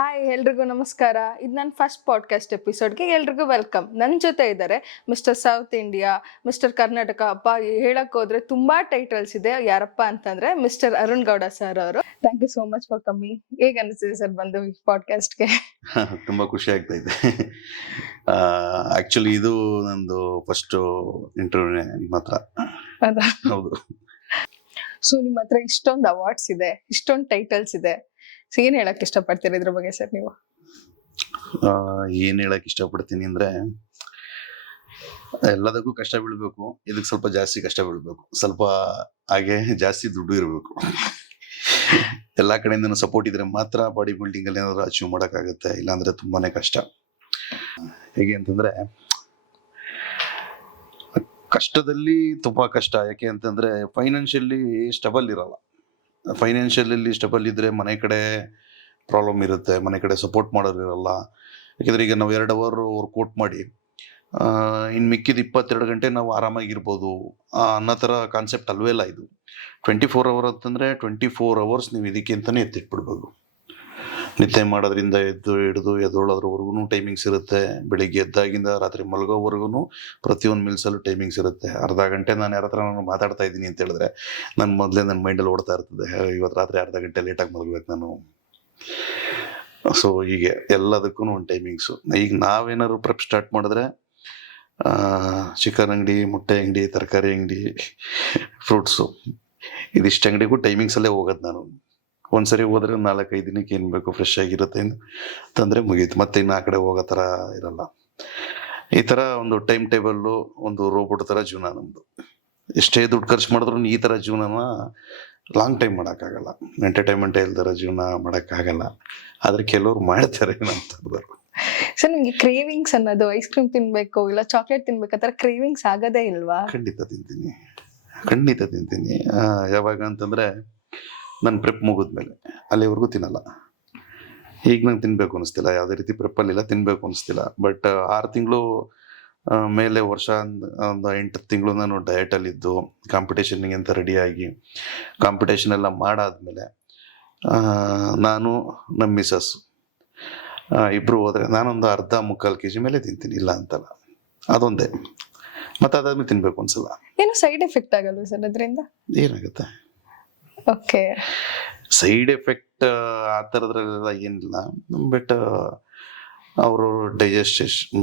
Hi ಎಲ್ರಿಗೂ ನಮಸ್ಕಾರ. ಇದು ನನ್ನ ಫಸ್ಟ್ ಪಾಡ್ಕಾಸ್ಟ್ ಎಪಿಸೋಡ್ಗೆ ಎಲ್ರಿಗೂ ವೆಲ್ಕಮ್. ನನ್ನ ಜೊತೆ ಇದ್ದಾರೆ mister south India, mister Karnataka. ಅಪ್ಪ ಹೇಳಕ್ ಹೋದ್ರೆ ತುಂಬಾ ಟೈಟಲ್ಸ್ ಇದೆ. ಯಾರಪ್ಪ ಅಂತಂದ್ರೆ ಮಿಸ್ಟರ್ ಅರುಣ್ ಗೌಡ ಸರ್ ಅವರು. Thank you so much for coming. ಹೇಗೆ ಅನಿಸ್ತಿದೆ ಸರ್ ಬಂದು ಈ ಪಾಡ್ಕಾಸ್ಟ್ಗೆ? ತುಂಬಾ ಖುಷಿ ಆಗ್ತಾ ಇದೆ. ಆಕ್ಚುಲಿ ಇದು ನಂದು ಫಸ್ಟ್ ಇಂಟರ್ವ್ಯೂನೇ ನಿಮ್ಮ ಹತ್ರ. ಹೌದಾ? ಹೌದು. ಸೊ ನಿಮ್ಮ ಹತ್ರ ಇಷ್ಟೊಂದು ಅವಾರ್ಡ್ಸ್ ಇದೆ, ಇಷ್ಟೊಂದು ಟೈಟಲ್ಸ್ ಇದೆ. ಏನ್ ಹೇಳಕ್ ಇಷ್ಟಪಡ್ತೀರಿ ಇದ್ರ ಬಗ್ಗೆ ಸರ್ ನೀವು? ಏನ್ ಹೇಳಕ್ ಇಷ್ಟಪಡ್ತೀನಿ ಅಂದ್ರೆ, ಎಲ್ಲದಕ್ಕೂ ಕಷ್ಟ ಬೀಳ್ಬೇಕು, ಇದಕ್ಕೆ ಸ್ವಲ್ಪ ಜಾಸ್ತಿ ಕಷ್ಟ ಬೀಳ್ಬೇಕು, ಸ್ವಲ್ಪ ಹಾಗೆ ಜಾಸ್ತಿ ದುಡ್ಡು ಇರಬೇಕು. ಎಲ್ಲಾ ಕಡೆಯಿಂದನೂ ಸಪೋರ್ಟ್ ಇದ್ರೆ ಮಾತ್ರ ಬಾಡಿ ಬಿಲ್ಡಿಂಗ್ ಅಲ್ಲಿ ಏನಾದ್ರು ಅಚೀವ್ ಮಾಡಕ್ಕಾಗತ್ತೆ, ಇಲ್ಲಾಂದ್ರೆ ತುಂಬಾನೇ ಕಷ್ಟ. ಹೇಗೆ ಅಂತಂದ್ರೆ, ಕಷ್ಟದಲ್ಲಿ ತುಂಬಾ ಕಷ್ಟ. ಯಾಕೆ ಅಂತಂದ್ರೆ ಫೈನಾನ್ಷಿಯಲಿ ಸ್ಟೇಬಲ್ ಇರಲ್ಲ. ಫೈನಾನ್ಷಿಯಲಿ ಸ್ಟೇಬಲ್ ಇದ್ರೆ ಮನೆ ಕಡೆ ಪ್ರಾಬ್ಲಮ್ ಇರುತ್ತೆ, ಮನೆ ಕಡೆ ಸಪೋರ್ಟ್ ಮಾಡೋರು ಇರಲ್ಲ. ಯಾಕೆಂದ್ರೆ ಈಗ ನಾವು 2 ಅವರ್ ವರ್ಕೌಟ್ ಮಾಡಿ ಇನ್ನು ಮಿಕ್ಕಿದ 22 ಗಂಟೆ ನಾವು ಆರಾಮಾಗಿರ್ಬೋದು ಅನ್ನೋ ಥರ ಕಾನ್ಸೆಪ್ಟ್ ಅಲ್ವೇ ಇಲ್ಲ ಇದು. 24 ಅವರ್ ಅಂತಂದ್ರೆ 24 ಅವರ್ಸ್ ನೀವು ಇದಕ್ಕೆ ಅಂತಾನೆ ಎತ್ತಿಟ್ಬಿಡ್ಬೇಕು. ನಿದ್ದೆ ಮಾಡೋದ್ರಿಂದ ಎದ್ದೋಳೋದ್ರವರೆಗೂ ಟೈಮಿಂಗ್ಸ್ ಇರುತ್ತೆ. ಬೆಳಿಗ್ಗೆ ಎದ್ದಾಗಿಂದ ರಾತ್ರಿ ಮಲಗೋವರೆಗೂ ಪ್ರತಿಯೊಂದು ಮಿಲ್ಸಲ್ಲೂ ಟೈಮಿಂಗ್ಸ್ ಇರುತ್ತೆ. ಅರ್ಧ ಗಂಟೆ ನಾನು ಯಾರ ಹತ್ರ ನಾನು ಮಾತಾಡ್ತಾ ಇದ್ದೀನಿ ಅಂತ ಹೇಳಿದ್ರೆ ನನ್ನ ಮೊದಲೇ ನನ್ನ ಮೈಂಡಲ್ಲಿ ಓಡ್ತಾ ಇರ್ತದೆ, ಇವತ್ತು ರಾತ್ರಿ ಅರ್ಧ ಗಂಟೆ ಲೇಟಾಗಿ ಮಲಗಬೇಕು ನಾನು. ಸೊ ಹೀಗೆ ಎಲ್ಲದಕ್ಕೂ ಒಂದು ಟೈಮಿಂಗ್ಸು. ಈಗ ನಾವೇನಾದ್ರು ಪ್ರೆಪ್ ಸ್ಟಾರ್ಟ್ ಮಾಡಿದ್ರೆ ಚಿಕನ್ ಅಂಗಡಿ, ಮೊಟ್ಟೆ ಅಂಗಡಿ, ತರಕಾರಿ ಅಂಗಡಿ, ಫ್ರೂಟ್ಸು, ಇದಿಷ್ಟು ಅಂಗಡಿಗೂ ಟೈಮಿಂಗ್ಸಲ್ಲೇ ಹೋಗೋದು ನಾನು. ಒಂದ್ಸರಿ ಹೋದ್ರೆ 4-5 ದಿನಕ್ಕೆ ಏನು ಬೇಕು ಫ್ರೆಶ್ ಆಗಿರುತ್ತೆ ಅಂತಂದ್ರೆ ಮುಗೀತು. ಮತ್ತೆ ಇನ್ನು ಆ ಕಡೆ ಹೋಗೋ ಥರ ಇರಲ್ಲ. ಈ ಥರ ಒಂದು ಟೈಮ್ ಟೇಬಲ್ಲು, ಒಂದು ರೋಬೋಟ್ ಥರ ಜೀವನ ನಮ್ಮದು. ಎಷ್ಟೇ ದುಡ್ಡು ಖರ್ಚು ಮಾಡಿದ್ರು ಈ ಥರ ಜೀವನನ ಲಾಂಗ್ ಟೈಮ್ ಮಾಡೋಕ್ಕಾಗಲ್ಲ. ಎಂಟರ್ಟೈನ್ಮೆಂಟ್ ಇಲ್ದರ ಜೀವನ ಮಾಡೋಕ್ಕಾಗಲ್ಲ. ಆದರೆ ಕೆಲವ್ರು ಮಾಡ್ತಾರೆ ನಂತರದವರು. ಸರ್ ನಿಮ್ಗೆ ಕ್ರೇವಿಂಗ್ಸ್ ಅನ್ನೋದು, ಐಸ್ ಕ್ರೀಮ್ ತಿನ್ಬೇಕು ಇಲ್ಲ ಚಾಕ್ಲೇಟ್ ತಿನ್ಬೇಕು ಆ ಥರ ಕ್ರೇವಿಂಗ್ಸ್ ಆಗೋದೇ ಇಲ್ವಾ? ಖಂಡಿತ ತಿಂತೀನಿ. ಯಾವಾಗ ಅಂತಂದ್ರೆ ನನ್ನ ಪ್ರೆಪ್ ಮುಗಿದ್ಮೇಲೆ, ಅಲ್ಲಿವರೆಗೂ ತಿನ್ನಲ್ಲ. ಈಗ ನಂಗೆ ತಿನ್ಬೇಕು ಅನಿಸ್ತಿಲ್ಲ, ಯಾವುದೇ ರೀತಿ ಪ್ರೆಪ್ಪಲ್ಲಿಲ್ಲ, ತಿನ್ಬೇಕು ಅನಿಸ್ತಿಲ್ಲ. ಬಟ್ 6 ತಿಂಗಳು ಮೇಲೆ, ವರ್ಷ ಒಂದು 8 ತಿಂಗಳು ನಾನು ಡಯಟಲ್ಲಿದ್ದು ಕಾಂಪಿಟೇಷನ್ಗೆ ಅಂತ ರೆಡಿಯಾಗಿ ಕಾಂಪಿಟೇಷನ್ ಎಲ್ಲ ಮಾಡಾದ್ಮೇಲೆ ನಾನು ನಮ್ಮ ಮಿಸಸ್ ಇಬ್ಬರು ಹೋದರೆ ನಾನೊಂದು ಅರ್ಧ-ಮುಕ್ಕಾಲು kg ಮೇಲೆ ತಿಂತೀನಿ, ಇಲ್ಲ ಅಂತಲ್ಲ. ಅದೊಂದೇ. ಮತ್ತೆ ಅದಾದ್ಮೇಲೆ ತಿನ್ಬೇಕು ಅನ್ಸಲ್ಲ. ಏನು ಸೈಡ್ ಎಫೆಕ್ಟ್ ಆಗಲ್ವಾ ಸರ್ ಅದರಿಂದ? ಏನಾಗುತ್ತೆ ಓಕೆ. ಸೈಡ್ ಎಫೆಕ್ಟ್ ಆ ಥರದ್ರೆಲ್ಲ ಏನಿಲ್ಲ. ಬಟ್ ಅವರು ಡೈಜೆಸ್ಟೇಷನ್,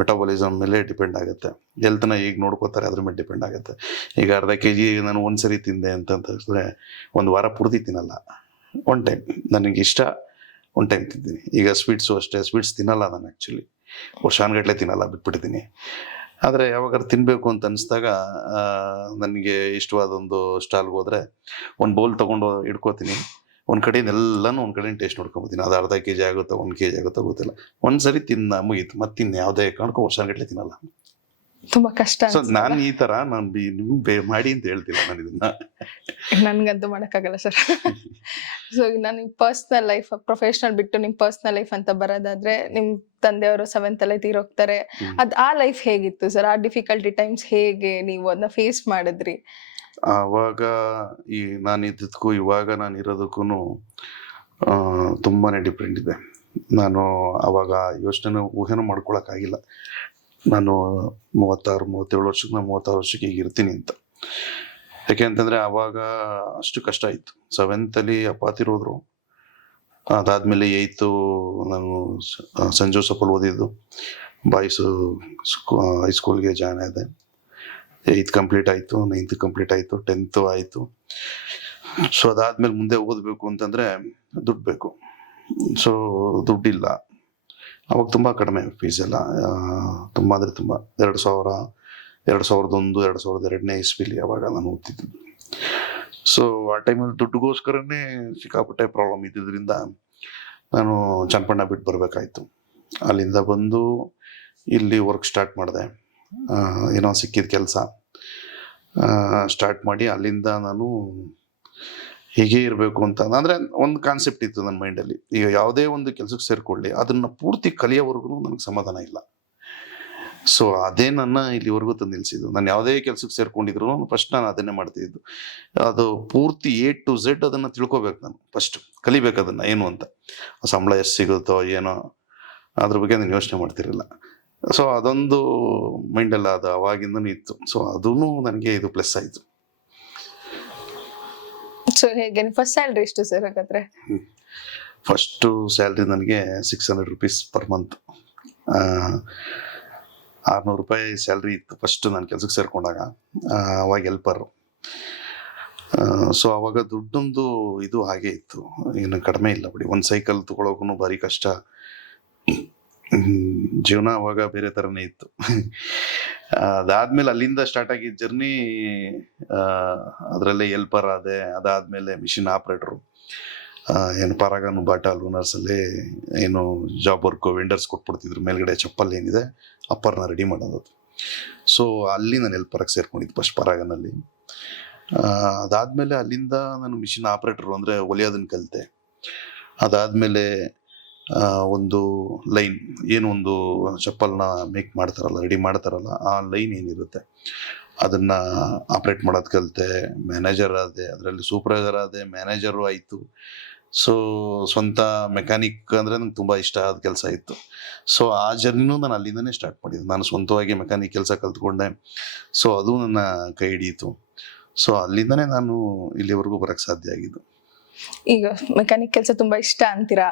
ಮೆಟಾಬಲಿಸಮ್ ಮೇಲೆ ಡಿಪೆಂಡ್ ಆಗುತ್ತೆ. ಹೆಲ್ತ್ನ ಈಗ ನೋಡ್ಕೋತಾರೆ, ಅದ್ರ ಮೇಲೆ ಡಿಪೆಂಡ್ ಆಗುತ್ತೆ. ಈಗ ಅರ್ಧ kg ನಾನು ಒಂದ್ಸರಿ ತಿಂದೆ ಅಂತಂದ್ರೆ 1 ವಾರ ಪೂರ್ತಿ ತಿನ್ನಲ್ಲ. ಒನ್ ಟೈಮ್ ನನಗೆ ಇಷ್ಟ, ಒನ್ ಟೈಮ್ ತಿಂತೀನಿ. ಈಗ ಸ್ವೀಟ್ಸು ಅಷ್ಟೇ, ಸ್ವೀಟ್ಸ್ ತಿನ್ನಲ್ಲ ನಾನು. ಆ್ಯಕ್ಚುಲಿ ವರ್ಷಾನ್ಗಟ್ಲೆ ತಿನ್ನಲ್ಲ, ಬಿಟ್ಬಿಡ್ತೀನಿ. ಆದರೆ ಯಾವಾಗಾರು ತಿನ್ನಬೇಕು ಅಂತ ಅನಿಸ್ದಾಗ ನನಗೆ ಇಷ್ಟವಾದ ಒಂದು ಸ್ಟಾಲ್ಗೆ ಹೋದರೆ ಒಂದು ಬೌಲ್ ತೊಗೊಂಡು ಇಟ್ಕೋತೀನಿ. ಒಂದು ಕಡೆಯಿಂದ ಎಲ್ಲನೂ ಒಂದು ಕಡೆಯಿಂದ ಟೇಸ್ಟ್ ನೋಡ್ಕೊಂಬೋತೀನಿ. ಅದು ಅರ್ಧ kg ಆಗುತ್ತೋ 1 kg ಆಗುತ್ತೋ ಗೊತ್ತಿಲ್ಲ. ಒಂದ್ಸರಿ ತಿನ್ನ ಮುಗೀತು, ಮತ್ತೆ ಇನ್ನು ಯಾವುದೇ ಕಾರಣಕ್ಕೂ ವರ್ಷಾನ್ಗಟ್ಲೆ ತಿನ್ನಲ್ಲ. ತುಂಬಾ ಕಷ್ಟ. ಸೊ ನಾನು ಈ ಥರ ನಿಮ್ಗೆ ಮಾಡಿ ಅಂತ ಹೇಳ್ತಿಲ್ಲ ನಾನು ಇದನ್ನ. ನನ್ಗಂತೂ ಮಾಡೋಕ್ಕಾಗಲ್ಲ ಸರ್. ಸೊ ನಾನು ಪರ್ಸ್ನಲ್ ಲೈಫ್, ಪ್ರೊಫೆಷನಲ್ ಬಿಟ್ಟು ನಿಮ್ ಪರ್ಸ್ನಲ್ ಲೈಫ್ ಅಂತ ಬರೋದಾದ್ರೆ, ನಿಮ್ ತಂದೆಯವರು 7th ಅಲ್ಲೇ ತೀರೋಗ್ತಾರೆ. ಆ ಲೈಫ್ ಹೇಗಿತ್ತು ಸರ್? ಆ ಡಿಫಿಕಲ್ಟಿ ಟೈಮ್ಸ್ ಹೇಗೆ ನೀವು ಅದನ್ನ ಫೇಸ್ ಮಾಡಿದ್ರಿ? ಆವಾಗ ನಾನಿದ್ದಕ್ಕೂ ಇವಾಗ ನಾನು ಇರೋದಕ್ಕೂ ತುಂಬಾನೇ ಡಿಫ್ರೆಂಟ್ ಇದೆ. ನಾನು ಆವಾಗ ಊಹೆನೂ ಮಾಡ್ಕೊಳಕ್ಕಾಗಿಲ್ಲ. ನಾನು 36-37 ವರ್ಷಕ್ಕೆ, ನಾನು 36 ವರ್ಷಕ್ಕೆ ಈಗ ಇರ್ತೀನಿ ಅಂತ. ಯಾಕೆ ಅಂತಂದ್ರೆ ಆವಾಗ ಅಷ್ಟು ಕಷ್ಟ ಇತ್ತು. 7th ಅಲ್ಲಿ ಅಪ್ಪ ತೀರೋದ್ರು. ಅದಾದ್ಮೇಲೆ 8th ನಾನು ಸೆಂಟ್ ಜೋಸೆಫಲ್ಲಿ ಓದಿದ್ದು. ಬಾಯ್ಸ್ ಹೈಸ್ಕೂಲ್ಗೆ ಜಾಯ್ನ್ ಆದೆ. 8th ಕಂಪ್ಲೀಟ್ ಆಯಿತು, 9th ಕಂಪ್ಲೀಟ್ ಆಯಿತು, 10th ಆಯಿತು. ಸೊ ಅದಾದ್ಮೇಲೆ ಮುಂದೆ ಓದಬೇಕು ಅಂತಂದ್ರೆ ದುಡ್ಡು ಬೇಕು. ಸೊ ದುಡ್ಡಿಲ್ಲ. ಅವಾಗ ತುಂಬ ಕಡಿಮೆ ಫೀಸ್ ಎಲ್ಲ, ತುಂಬ ಅಂದರೆ ತುಂಬ. 2000, 2001, 2002ನೇ ಇಸ್ವಿಲಿ ಅವಾಗ ನಾನು ಓದ್ತಿದ್ದು. ಸೊ ಆ ಟೈಮಲ್ಲಿ ದುಡ್ಡುಗೋಸ್ಕರನೇ ಸಿಕ್ಕಾಪಟ್ಟೆ ಪ್ರಾಬ್ಲಮ್ ಇದ್ದಿದ್ದರಿಂದ ನಾನು ಚನ್ನಪಣ್ಣ ಬಿಟ್ಟು ಬರಬೇಕಾಯ್ತು. ಅಲ್ಲಿಂದ ಬಂದು ಇಲ್ಲಿ ವರ್ಕ್ ಸ್ಟಾರ್ಟ್ ಮಾಡಿದೆ. ಏನೋ ಸಿಕ್ಕಿದ ಕೆಲಸ ಸ್ಟಾರ್ಟ್ ಮಾಡಿ ಅಲ್ಲಿಂದ ನಾನು ಹೀಗೆ ಇರಬೇಕು ಅಂತ, ಅಂದರೆ ಒಂದು ಕಾನ್ಸೆಪ್ಟ್ ಇತ್ತು ನನ್ನ ಮೈಂಡಲ್ಲಿ. ಈಗ ಯಾವುದೇ ಒಂದು ಕೆಲಸಕ್ಕೆ ಸೇರಿಕೊಳ್ಳಿ, ಅದನ್ನು ಪೂರ್ತಿ ಕಲಿಯೋವರೆಗೂ ನನಗೆ ಸಮಾಧಾನ ಇಲ್ಲ. ಸೊ ಅದೇ ನನ್ನ ಇಲ್ಲಿವರೆಗೂ ತಂದು ನಿಲ್ಸಿದ್ದು. ನಾನು ಯಾವುದೇ ಕೆಲ್ಸಕ್ಕೆ ಸೇರ್ಕೊಂಡಿದ್ರು ಫಸ್ಟ್ ನಾನು ಅದನ್ನೇ ಮಾಡ್ತಿದ್ದು. ಅದು ಪೂರ್ತಿ A to Z ಅದನ್ನ ತಿಳ್ಕೊಬೇಕು, ನಾನು ಫಸ್ಟ್ ಕಲಿಬೇಕು ಅದನ್ನ ಏನು ಅಂತ. ಸಂಬಳ ಎಷ್ಟು ಸಿಗುತ್ತೋ ಏನೋ ಅದ್ರ ಬಗ್ಗೆ ನಾನು ಯೋಚನೆ ಮಾಡ್ತಿರಲಿಲ್ಲ. ಸೊ ಅದೊಂದು ಮೈಂಡೆಲ್ಲ ಅದು ಅವಾಗಿಂದನೂ ಇತ್ತು. ಸೊ ಅದೂ ನನಗೆ ಇದು ಪ್ಲಸ್ ಆಯಿತು. ಸೊ ಹೇಗೆ ಫಸ್ಟ್ ಸ್ಯಾಲ್ರಿ ಎಷ್ಟು ಸರ್ ಹಾಗಾದ್ರೆ? ಫಸ್ಟು ಸ್ಯಾಲ್ರಿ ನನಗೆ 600 rupees ಪರ್ ಮಂತ್. 600 ರೂಪಾಯಿ ಸ್ಯಾಲ್ರಿ ಇತ್ತು ಫಸ್ಟ್ ನಾನು ಕೆಲ್ಸಕ್ಕೆ ಸೇರ್ಕೊಂಡಾಗ. ಅವಾಗ ಹೆಲ್ಪರು. ಸೊ ಅವಾಗ ದುಡ್ಡೊಂದು ಇದು ಹಾಗೆ ಇತ್ತು, ಏನು ಕಡಿಮೆ ಇಲ್ಲ ಬಿಡಿ. ಒಂದು ಸೈಕಲ್ ತಗೊಳೋಕ್ಕೂ ಭಾರಿ ಕಷ್ಟ. ಜೀವನ ಅವಾಗ ಬೇರೆ ಥರನೇ ಇತ್ತು. ಅದಾದ್ಮೇಲೆ ಅಲ್ಲಿಂದ ಸ್ಟಾರ್ಟ್ ಆಗಿದ್ದ ಜರ್ನಿ. ಅದರಲ್ಲೇ ಹೆಲ್ಪರ್ ಆದೆ. ಅದಾದಮೇಲೆ ಮಿಷಿನ್ ಆಪ್ರೇಟ್ರು, ಏನು ಪಾರಾಗಾನು ಬಾಟಾ ಲೂನರ್ಸಲ್ಲಿ ಏನು ಜಾಬ್ ವರ್ಕು ವೆಂಡರ್ಸ್ ಕೊಟ್ಬಿಡ್ತಿದ್ರು. ಮೇಲ್ಗಡೆ ಚಪ್ಪಲ್ ಏನಿದೆ ಅಪ್ಪರ್ನ ರೆಡಿ ಮಾಡೋದು. ಸೊ ಅಲ್ಲಿ ನಾನು ಹೆಲ್ಪರಾಗಿ ಸೇರ್ಕೊಂಡಿದ್ದು ಫಸ್ಟ್ ಪಾರಾಗನಲ್ಲಿ. ಅದಾದಮೇಲೆ ಅಲ್ಲಿಂದ ನಾನು ಮಿಷಿನ್ ಆಪ್ರೇಟ್ರು ಅಂದರೆ ಹೊಲಿಯೋದನ್ನು ಕಲಿತೆ. ಅದಾದಮೇಲೆ ಒಂದು ಲೈನ್, ಏನು ಒಂದು ಚಪ್ಪಲ್ನ ಮೇಕ್ ಮಾಡ್ತಾರಲ್ಲ, ರೆಡಿ ಮಾಡ್ತಾರಲ್ಲ, ಆ ಲೈನ್ ಏನಿರುತ್ತೆ ಅದನ್ನು ಆಪ್ರೇಟ್ ಮಾಡೋದು ಕಲಿತೆ. ಮ್ಯಾನೇಜರ್ ಆದೆ, ಅದರಲ್ಲಿ ಸೂಪರ್ವೈಸರ್ ಆದೆ, ಮ್ಯಾನೇಜರು ಆಯಿತು. ಸೊ ಸ್ವಂತ ಮೆಕ್ಯಾನಿಕ್ ಅಂದರೆ ನಂಗೆ ತುಂಬ ಇಷ್ಟ ಆದ ಕೆಲಸ ಇತ್ತು. ಸೊ ಆ ಜರ್ನಿನೂ ನಾನು ಅಲ್ಲಿಂದನೇ ಸ್ಟಾರ್ಟ್ ಮಾಡಿದ್ದು. ನಾನು ಸ್ವಂತವಾಗಿ ಮೆಕ್ಯಾನಿಕ್ ಕೆಲಸ ಕಲ್ತ್ಕೊಂಡೆ. ಸೊ ಅದು ನನ್ನ ಕೈ ಹಿಡಿಯಿತು. ಸೊ ಅಲ್ಲಿಂದನೇ ನಾನು ಇಲ್ಲಿವರೆಗೂ ಬರೋಕ್ಕೆ ಸಾಧ್ಯ ಆಗಿದ್ದು. ಈಗ ಮೆಕ್ಯಾನಿಕ್ ಕೆಲಸ ತುಂಬಾ ಇಷ್ಟ ಅಂತೀರಾ,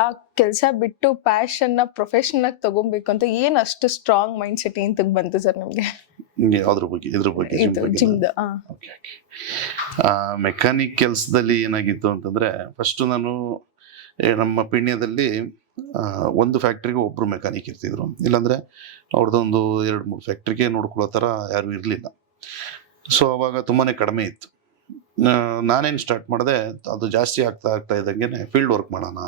ಆ ಕೆಲಸ ಬಿಟ್ಟು ಪ್ಯಾಷನ್ ನ ಪ್ರೊಫೆಷನಲ್ ಆಗಿ ತಗೊಬೇಕು ಅಂತ ಏನ್ ಅಷ್ಟು ಸ್ಟ್ರಾಂಗ್ ಮೈಂಡ್ ಸೆಟ್ ಏನ್ ಬಂತು ಸರ್ ನಿಮ್ಗೆ? ಅದ್ರ ಬಗ್ಗೆ ಇದ್ರ ಬಗ್ಗೆ ಜಿಮ್ದು. ಮೆಕ್ಯಾನಿಕ್ ಕೆಲಸದಲ್ಲಿ ಏನಾಗಿತ್ತು ಅಂತಂದ್ರೆ, ಫಸ್ಟ್ ನಾನು ನಮ್ಮ ಪಿಣ್ಯದಲ್ಲಿ ಒಂದು ಫ್ಯಾಕ್ಟ್ರಿಗೆ ಒಬ್ರು ಮೆಕ್ಯಾನಿಕ್ ಇರ್ತಿದ್ರು. ಇಲ್ಲಾಂದ್ರೆ ಅವ್ರದ್ದೊಂದು 2-3 ಫ್ಯಾಕ್ಟ್ರಿಗೆ ನೋಡ್ಕೊಳ್ಳೋ ಥರ ಯಾರು ಇರಲಿಲ್ಲ. ಸೊ ಅವಾಗ ತುಂಬಾನೇ ಕಡಿಮೆ ಇತ್ತು. ನಾನೇನು ಸ್ಟಾರ್ಟ್ ಮಾಡಿದೆ, ಅದು ಜಾಸ್ತಿ ಆಗ್ತಾ ಇದ್ದಂಗೆ ಫೀಲ್ಡ್ ವರ್ಕ್ ಮಾಡೋಣ,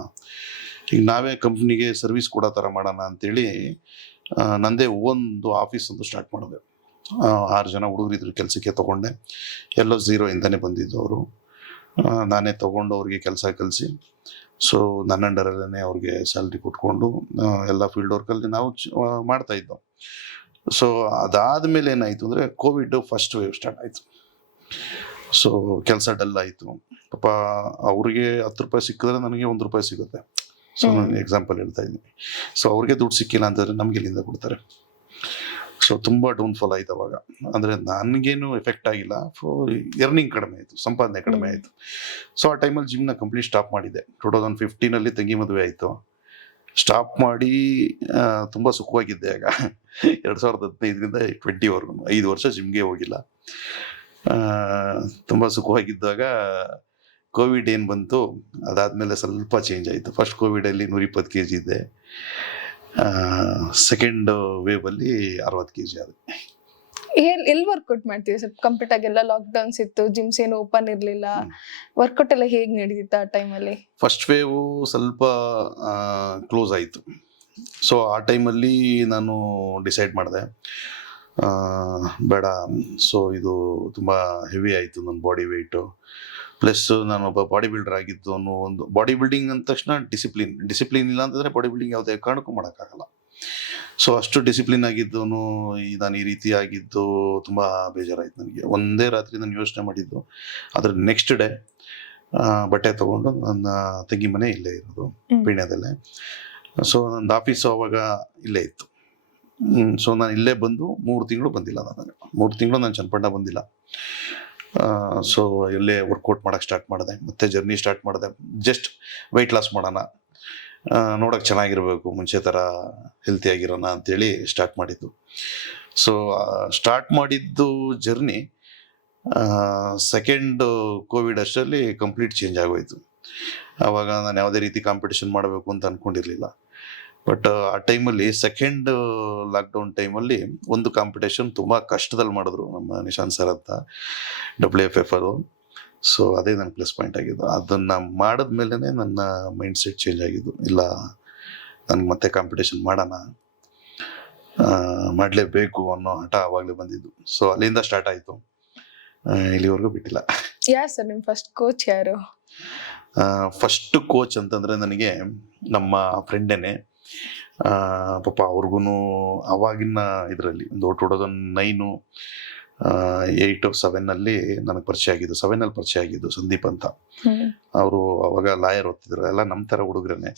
ಈಗ ನಾವೇ ಕಂಪ್ನಿಗೆ ಸರ್ವಿಸ್ ಕೊಡೋ ಥರ ಮಾಡೋಣ ಅಂತೇಳಿ ನಂದೇ ಒಂದು ಆಫೀಸ್ ಒಂದು ಸ್ಟಾರ್ಟ್ ಮಾಡಿದೆ. 6 ಜನ ಹುಡುಗರಿದ್ರು ಕೆಲಸಕ್ಕೆ ತೊಗೊಂಡೆ. ಎಲ್ಲೋ 0 ಇಂದನೇ ಬಂದಿದ್ದು ಅವರು. ನಾನೇ ತೊಗೊಂಡು ಅವ್ರಿಗೆ ಕೆಲಸ ಕಲಿಸಿ, ಸೊ ನನ್ನ ಅಂಡರಲ್ಲೇ ಅವ್ರಿಗೆ ಸ್ಯಾಲ್ರಿ ಕೊಟ್ಕೊಂಡು ಎಲ್ಲ ಫೀಲ್ಡ್ ವರ್ಕಲ್ಲಿ ನಾವು ಮಾಡ್ತಾಯಿದ್ದೋ. ಸೊ ಅದಾದಮೇಲೆ ಏನಾಯಿತು ಅಂದರೆ, ಕೋವಿಡ್ ಫಸ್ಟ್ ವೇವ್ ಸ್ಟಾರ್ಟ್ ಆಯಿತು. ಸೊ ಕೆಲಸ ಡಲ್ ಆಯಿತು. ಪಾಪ ಅವ್ರಿಗೆ 10 ರೂಪಾಯಿ ಸಿಕ್ಕಿದ್ರೆ ನನಗೆ 1 ರೂಪಾಯಿ ಸಿಗುತ್ತೆ. ಸೊ ನಾನು ಎಕ್ಸಾಂಪಲ್ ಹೇಳ್ತಾ ಇದ್ದೀನಿ. ಸೊ ಅವ್ರಿಗೆ ದುಡ್ಡು ಸಿಕ್ಕಿಲ್ಲ ಅಂತಂದರೆ ನಮ್ಗೆ ಇಲ್ಲಿಂದ ಕೊಡ್ತಾರೆ. ಸೊ ತುಂಬ ಡೌನ್ಫಾಲ್ ಆಯ್ತು ಅವಾಗ. ಅಂದರೆ ನನಗೇನು ಎಫೆಕ್ಟ್ ಆಗಿಲ್ಲ, ಎರ್ನಿಂಗ್ ಕಡಿಮೆ ಆಯಿತು, ಸಂಪಾದನೆ ಕಡಿಮೆ ಆಯಿತು. ಸೊ ಆ ಟೈಮಲ್ಲಿ ಜಿಮ್ನ ಕಂಪ್ಲೀಟ್ ಸ್ಟಾಪ್ ಮಾಡಿದ್ದೆ. 2015 ತಂಗಿ ಮದುವೆ ಆಯಿತು. ಸ್ಟಾಪ್ ಮಾಡಿ ತುಂಬ ಸುಖವಾಗಿದ್ದೆ ಆಗ. 2015ರಿಂದ 20ವರೆಗೂ 5 ವರ್ಷ ಜಿಮ್ಗೆ ಹೋಗಿಲ್ಲ. ತುಂಬ ಸುಖವಾಗಿದ್ದಾಗ ಕೋವಿಡ್ ಏನು ಬಂತು, ಅದಾದಮೇಲೆ ಸ್ವಲ್ಪ ಚೇಂಜ್ ಆಯಿತು. ಫಸ್ಟ್ ಕೋವಿಡಲ್ಲಿ 120 kg ಇದ್ದೆ. ಸೆಕೆಂಡ್ ವೇವಲ್ಲಿ 60 kg ಆದೆ. ಎಲ್ಲಿ ವರ್ಕೌಟ್ ಮಾಡ್ತೀವಿ ಸರ್? ಕಂಪ್ಲೀಟ್ ಆಗೆಲ್ಲ ಲಾಕ್ಡೌನ್ಸ್ ಇತ್ತು, ಜಿಮ್ಸ್ ಏನು ಓಪನ್ ಇರಲಿಲ್ಲ. ವರ್ಕೌಟ್ ಎಲ್ಲ ಹೇಗೆ ನಡೀತಿತ್ತು ಆ ಟೈಮಲ್ಲಿ? ಫಸ್ಟ್ ವೇವು ಸ್ವಲ್ಪ ಕ್ಲೋಸ್ ಆಯಿತು. ಸೊ ಆ ಟೈಮಲ್ಲಿ ನಾನು ಡಿಸೈಡ್ ಮಾಡಿದೆ, ಬೇಡ. ಸೊ ಇದು ತುಂಬ ಹೆವಿ ಆಯಿತು ನನ್ನ ಬಾಡಿ ವೆಯ್ಟು. ಪ್ಲಸ್ ನಾನೊಬ್ಬ ಬಾಡಿ ಬಿಲ್ಡರ್ ಆಗಿದ್ದು ಅನ್ನೋ ಒಂದು, ಬಾಡಿ ಬಿಲ್ಡಿಂಗ್ ಅಂದ ತಕ್ಷಣ ಡಿಸಿಪ್ಲಿನ್ ಇಲ್ಲ ಅಂತಂದರೆ ಬಾಡಿ ಬಿಲ್ಡಿಂಗ್ ಯಾವುದೇ ಕಾರಣಕ್ಕೂ ಮಾಡೋಕ್ಕಾಗಲ್ಲ. ಸೊ ಅಷ್ಟು ಡಿಸಿಪ್ಲಿನ್ ಆಗಿದ್ದವನು ನಾನು ಈ ರೀತಿ ಆಗಿದ್ದು ತುಂಬ ಬೇಜಾರಾಯಿತು ನನಗೆ. ಒಂದೇ ರಾತ್ರಿ ನಾನು ಯೋಚನೆ ಮಾಡಿದ್ದು. ಅದ್ರ ನೆಕ್ಸ್ಟ್ ಡೇ ಬಟ್ಟೆ ತೊಗೊಂಡು ನನ್ನ ತಂಗಿ ಮನೆ ಇಲ್ಲೇ ಇರೋದು, ಪೀಣ್ಯದಲ್ಲೇ. ಸೊ ನಂದು ಆಫೀಸು ಅವಾಗ ಇಲ್ಲೇ ಇತ್ತು. ಸೊ ನಾನು ಇಲ್ಲೇ ಬಂದು 3 ತಿಂಗಳು ಬಂದಿಲ್ಲ. 3 ತಿಂಗಳು ನಾನು ಚನ್ನಪಟ್ಟಣ ಬಂದಿಲ್ಲ. ಸೊ ಇಲ್ಲೇ ವರ್ಕೌಟ್ ಮಾಡೋಕ್ಕೆ ಸ್ಟಾರ್ಟ್ ಮಾಡಿದೆ. ಮತ್ತೆ ಜರ್ನಿ ಸ್ಟಾರ್ಟ್ ಮಾಡಿದೆ. ಜಸ್ಟ್ ವೆಯ್ಟ್ ಲಾಸ್ ಮಾಡೋಣ, ನೋಡೋಕ್ಕೆ ಚೆನ್ನಾಗಿರಬೇಕು, ಮುಂಚೆ ಥರ ಹೆಲ್ತಿಯಾಗಿರೋಣ ಅಂತೇಳಿ ಸ್ಟಾರ್ಟ್ ಮಾಡಿದ್ದು. ಸೊ ಸ್ಟಾರ್ಟ್ ಮಾಡಿದ್ದು ಜರ್ನಿ ಸೆಕೆಂಡ್ ಕೋವಿಡ್ ಅಷ್ಟರಲ್ಲಿ ಕಂಪ್ಲೀಟ್ ಚೇಂಜ್ ಆಗೋಯ್ತು. ಆವಾಗ ನಾನು ಯಾವುದೇ ರೀತಿ ಕಾಂಪಿಟೇಷನ್ ಮಾಡಬೇಕು ಅಂತ ಅಂದ್ಕೊಂಡಿರಲಿಲ್ಲ. ಬಟ್ ಆ ಟೈಮಲ್ಲಿ ಸೆಕೆಂಡ್ ಲಾಕ್ಡೌನ್ ಟೈಮಲ್ಲಿ ಒಂದು ಕಾಂಪಿಟೇಷನ್ ತುಂಬ ಕಷ್ಟದಲ್ಲಿ ಮಾಡಿದ್ರು ನಮ್ಮ ನಿಶಾಂತ್ ಸರ್ ಅಂತ, WFF ಅವರು. ಸೊ ಅದೇ ನನ್ನ ಪ್ಲಸ್ ಪಾಯಿಂಟ್ ಆಗಿದ್ದು. ಅದನ್ನು ಮಾಡಿದ್ಮೇಲೆ ನನ್ನ ಮೈಂಡ್ ಸೆಟ್ ಚೇಂಜ್ ಆಗಿದ್ದು. ಇಲ್ಲ, ನನಗೆ ಮತ್ತೆ ಕಾಂಪಿಟೇಷನ್ ಮಾಡೋಣ, ಮಾಡಲೇಬೇಕು ಅನ್ನೋ ಹಠ ಆವಾಗಲೇ ಬಂದಿದ್ದು. ಸೊ ಅಲ್ಲಿಂದ ಸ್ಟಾರ್ಟ್ ಆಯಿತು, ಇಲ್ಲಿವರೆಗೂ ಬಿಟ್ಟಿಲ್ಲ. ಯಾರು ಸರ್ ನಿಮ್ಮ ಫಸ್ಟ್ ಕೋಚ್? ಯಾರು ಫಸ್ಟ್ ಕೋಚ್ ಅಂತಂದರೆ ನನಗೆ ನಮ್ಮ ಫ್ರೆಂಡೇನೆ ಪಾಪ ಅವ್ರಿಗೂ ಅವಾಗಿನ ಇದರಲ್ಲಿ ಒಂದು 2009 8-7 ನನಗೆ ಪರಿಚಯ ಆಗಿದ್ದು, 7 ಪರಿಚಯ ಆಗಿದ್ದು ಸಂದೀಪ್ ಅಂತ. ಅವರು ಅವಾಗ ಲಾಯರ್ ಓದ್ತಿದ್ರು, ಎಲ್ಲ ನಮ್ಮ ಥರ ಹುಡುಗರನ್ನೇ.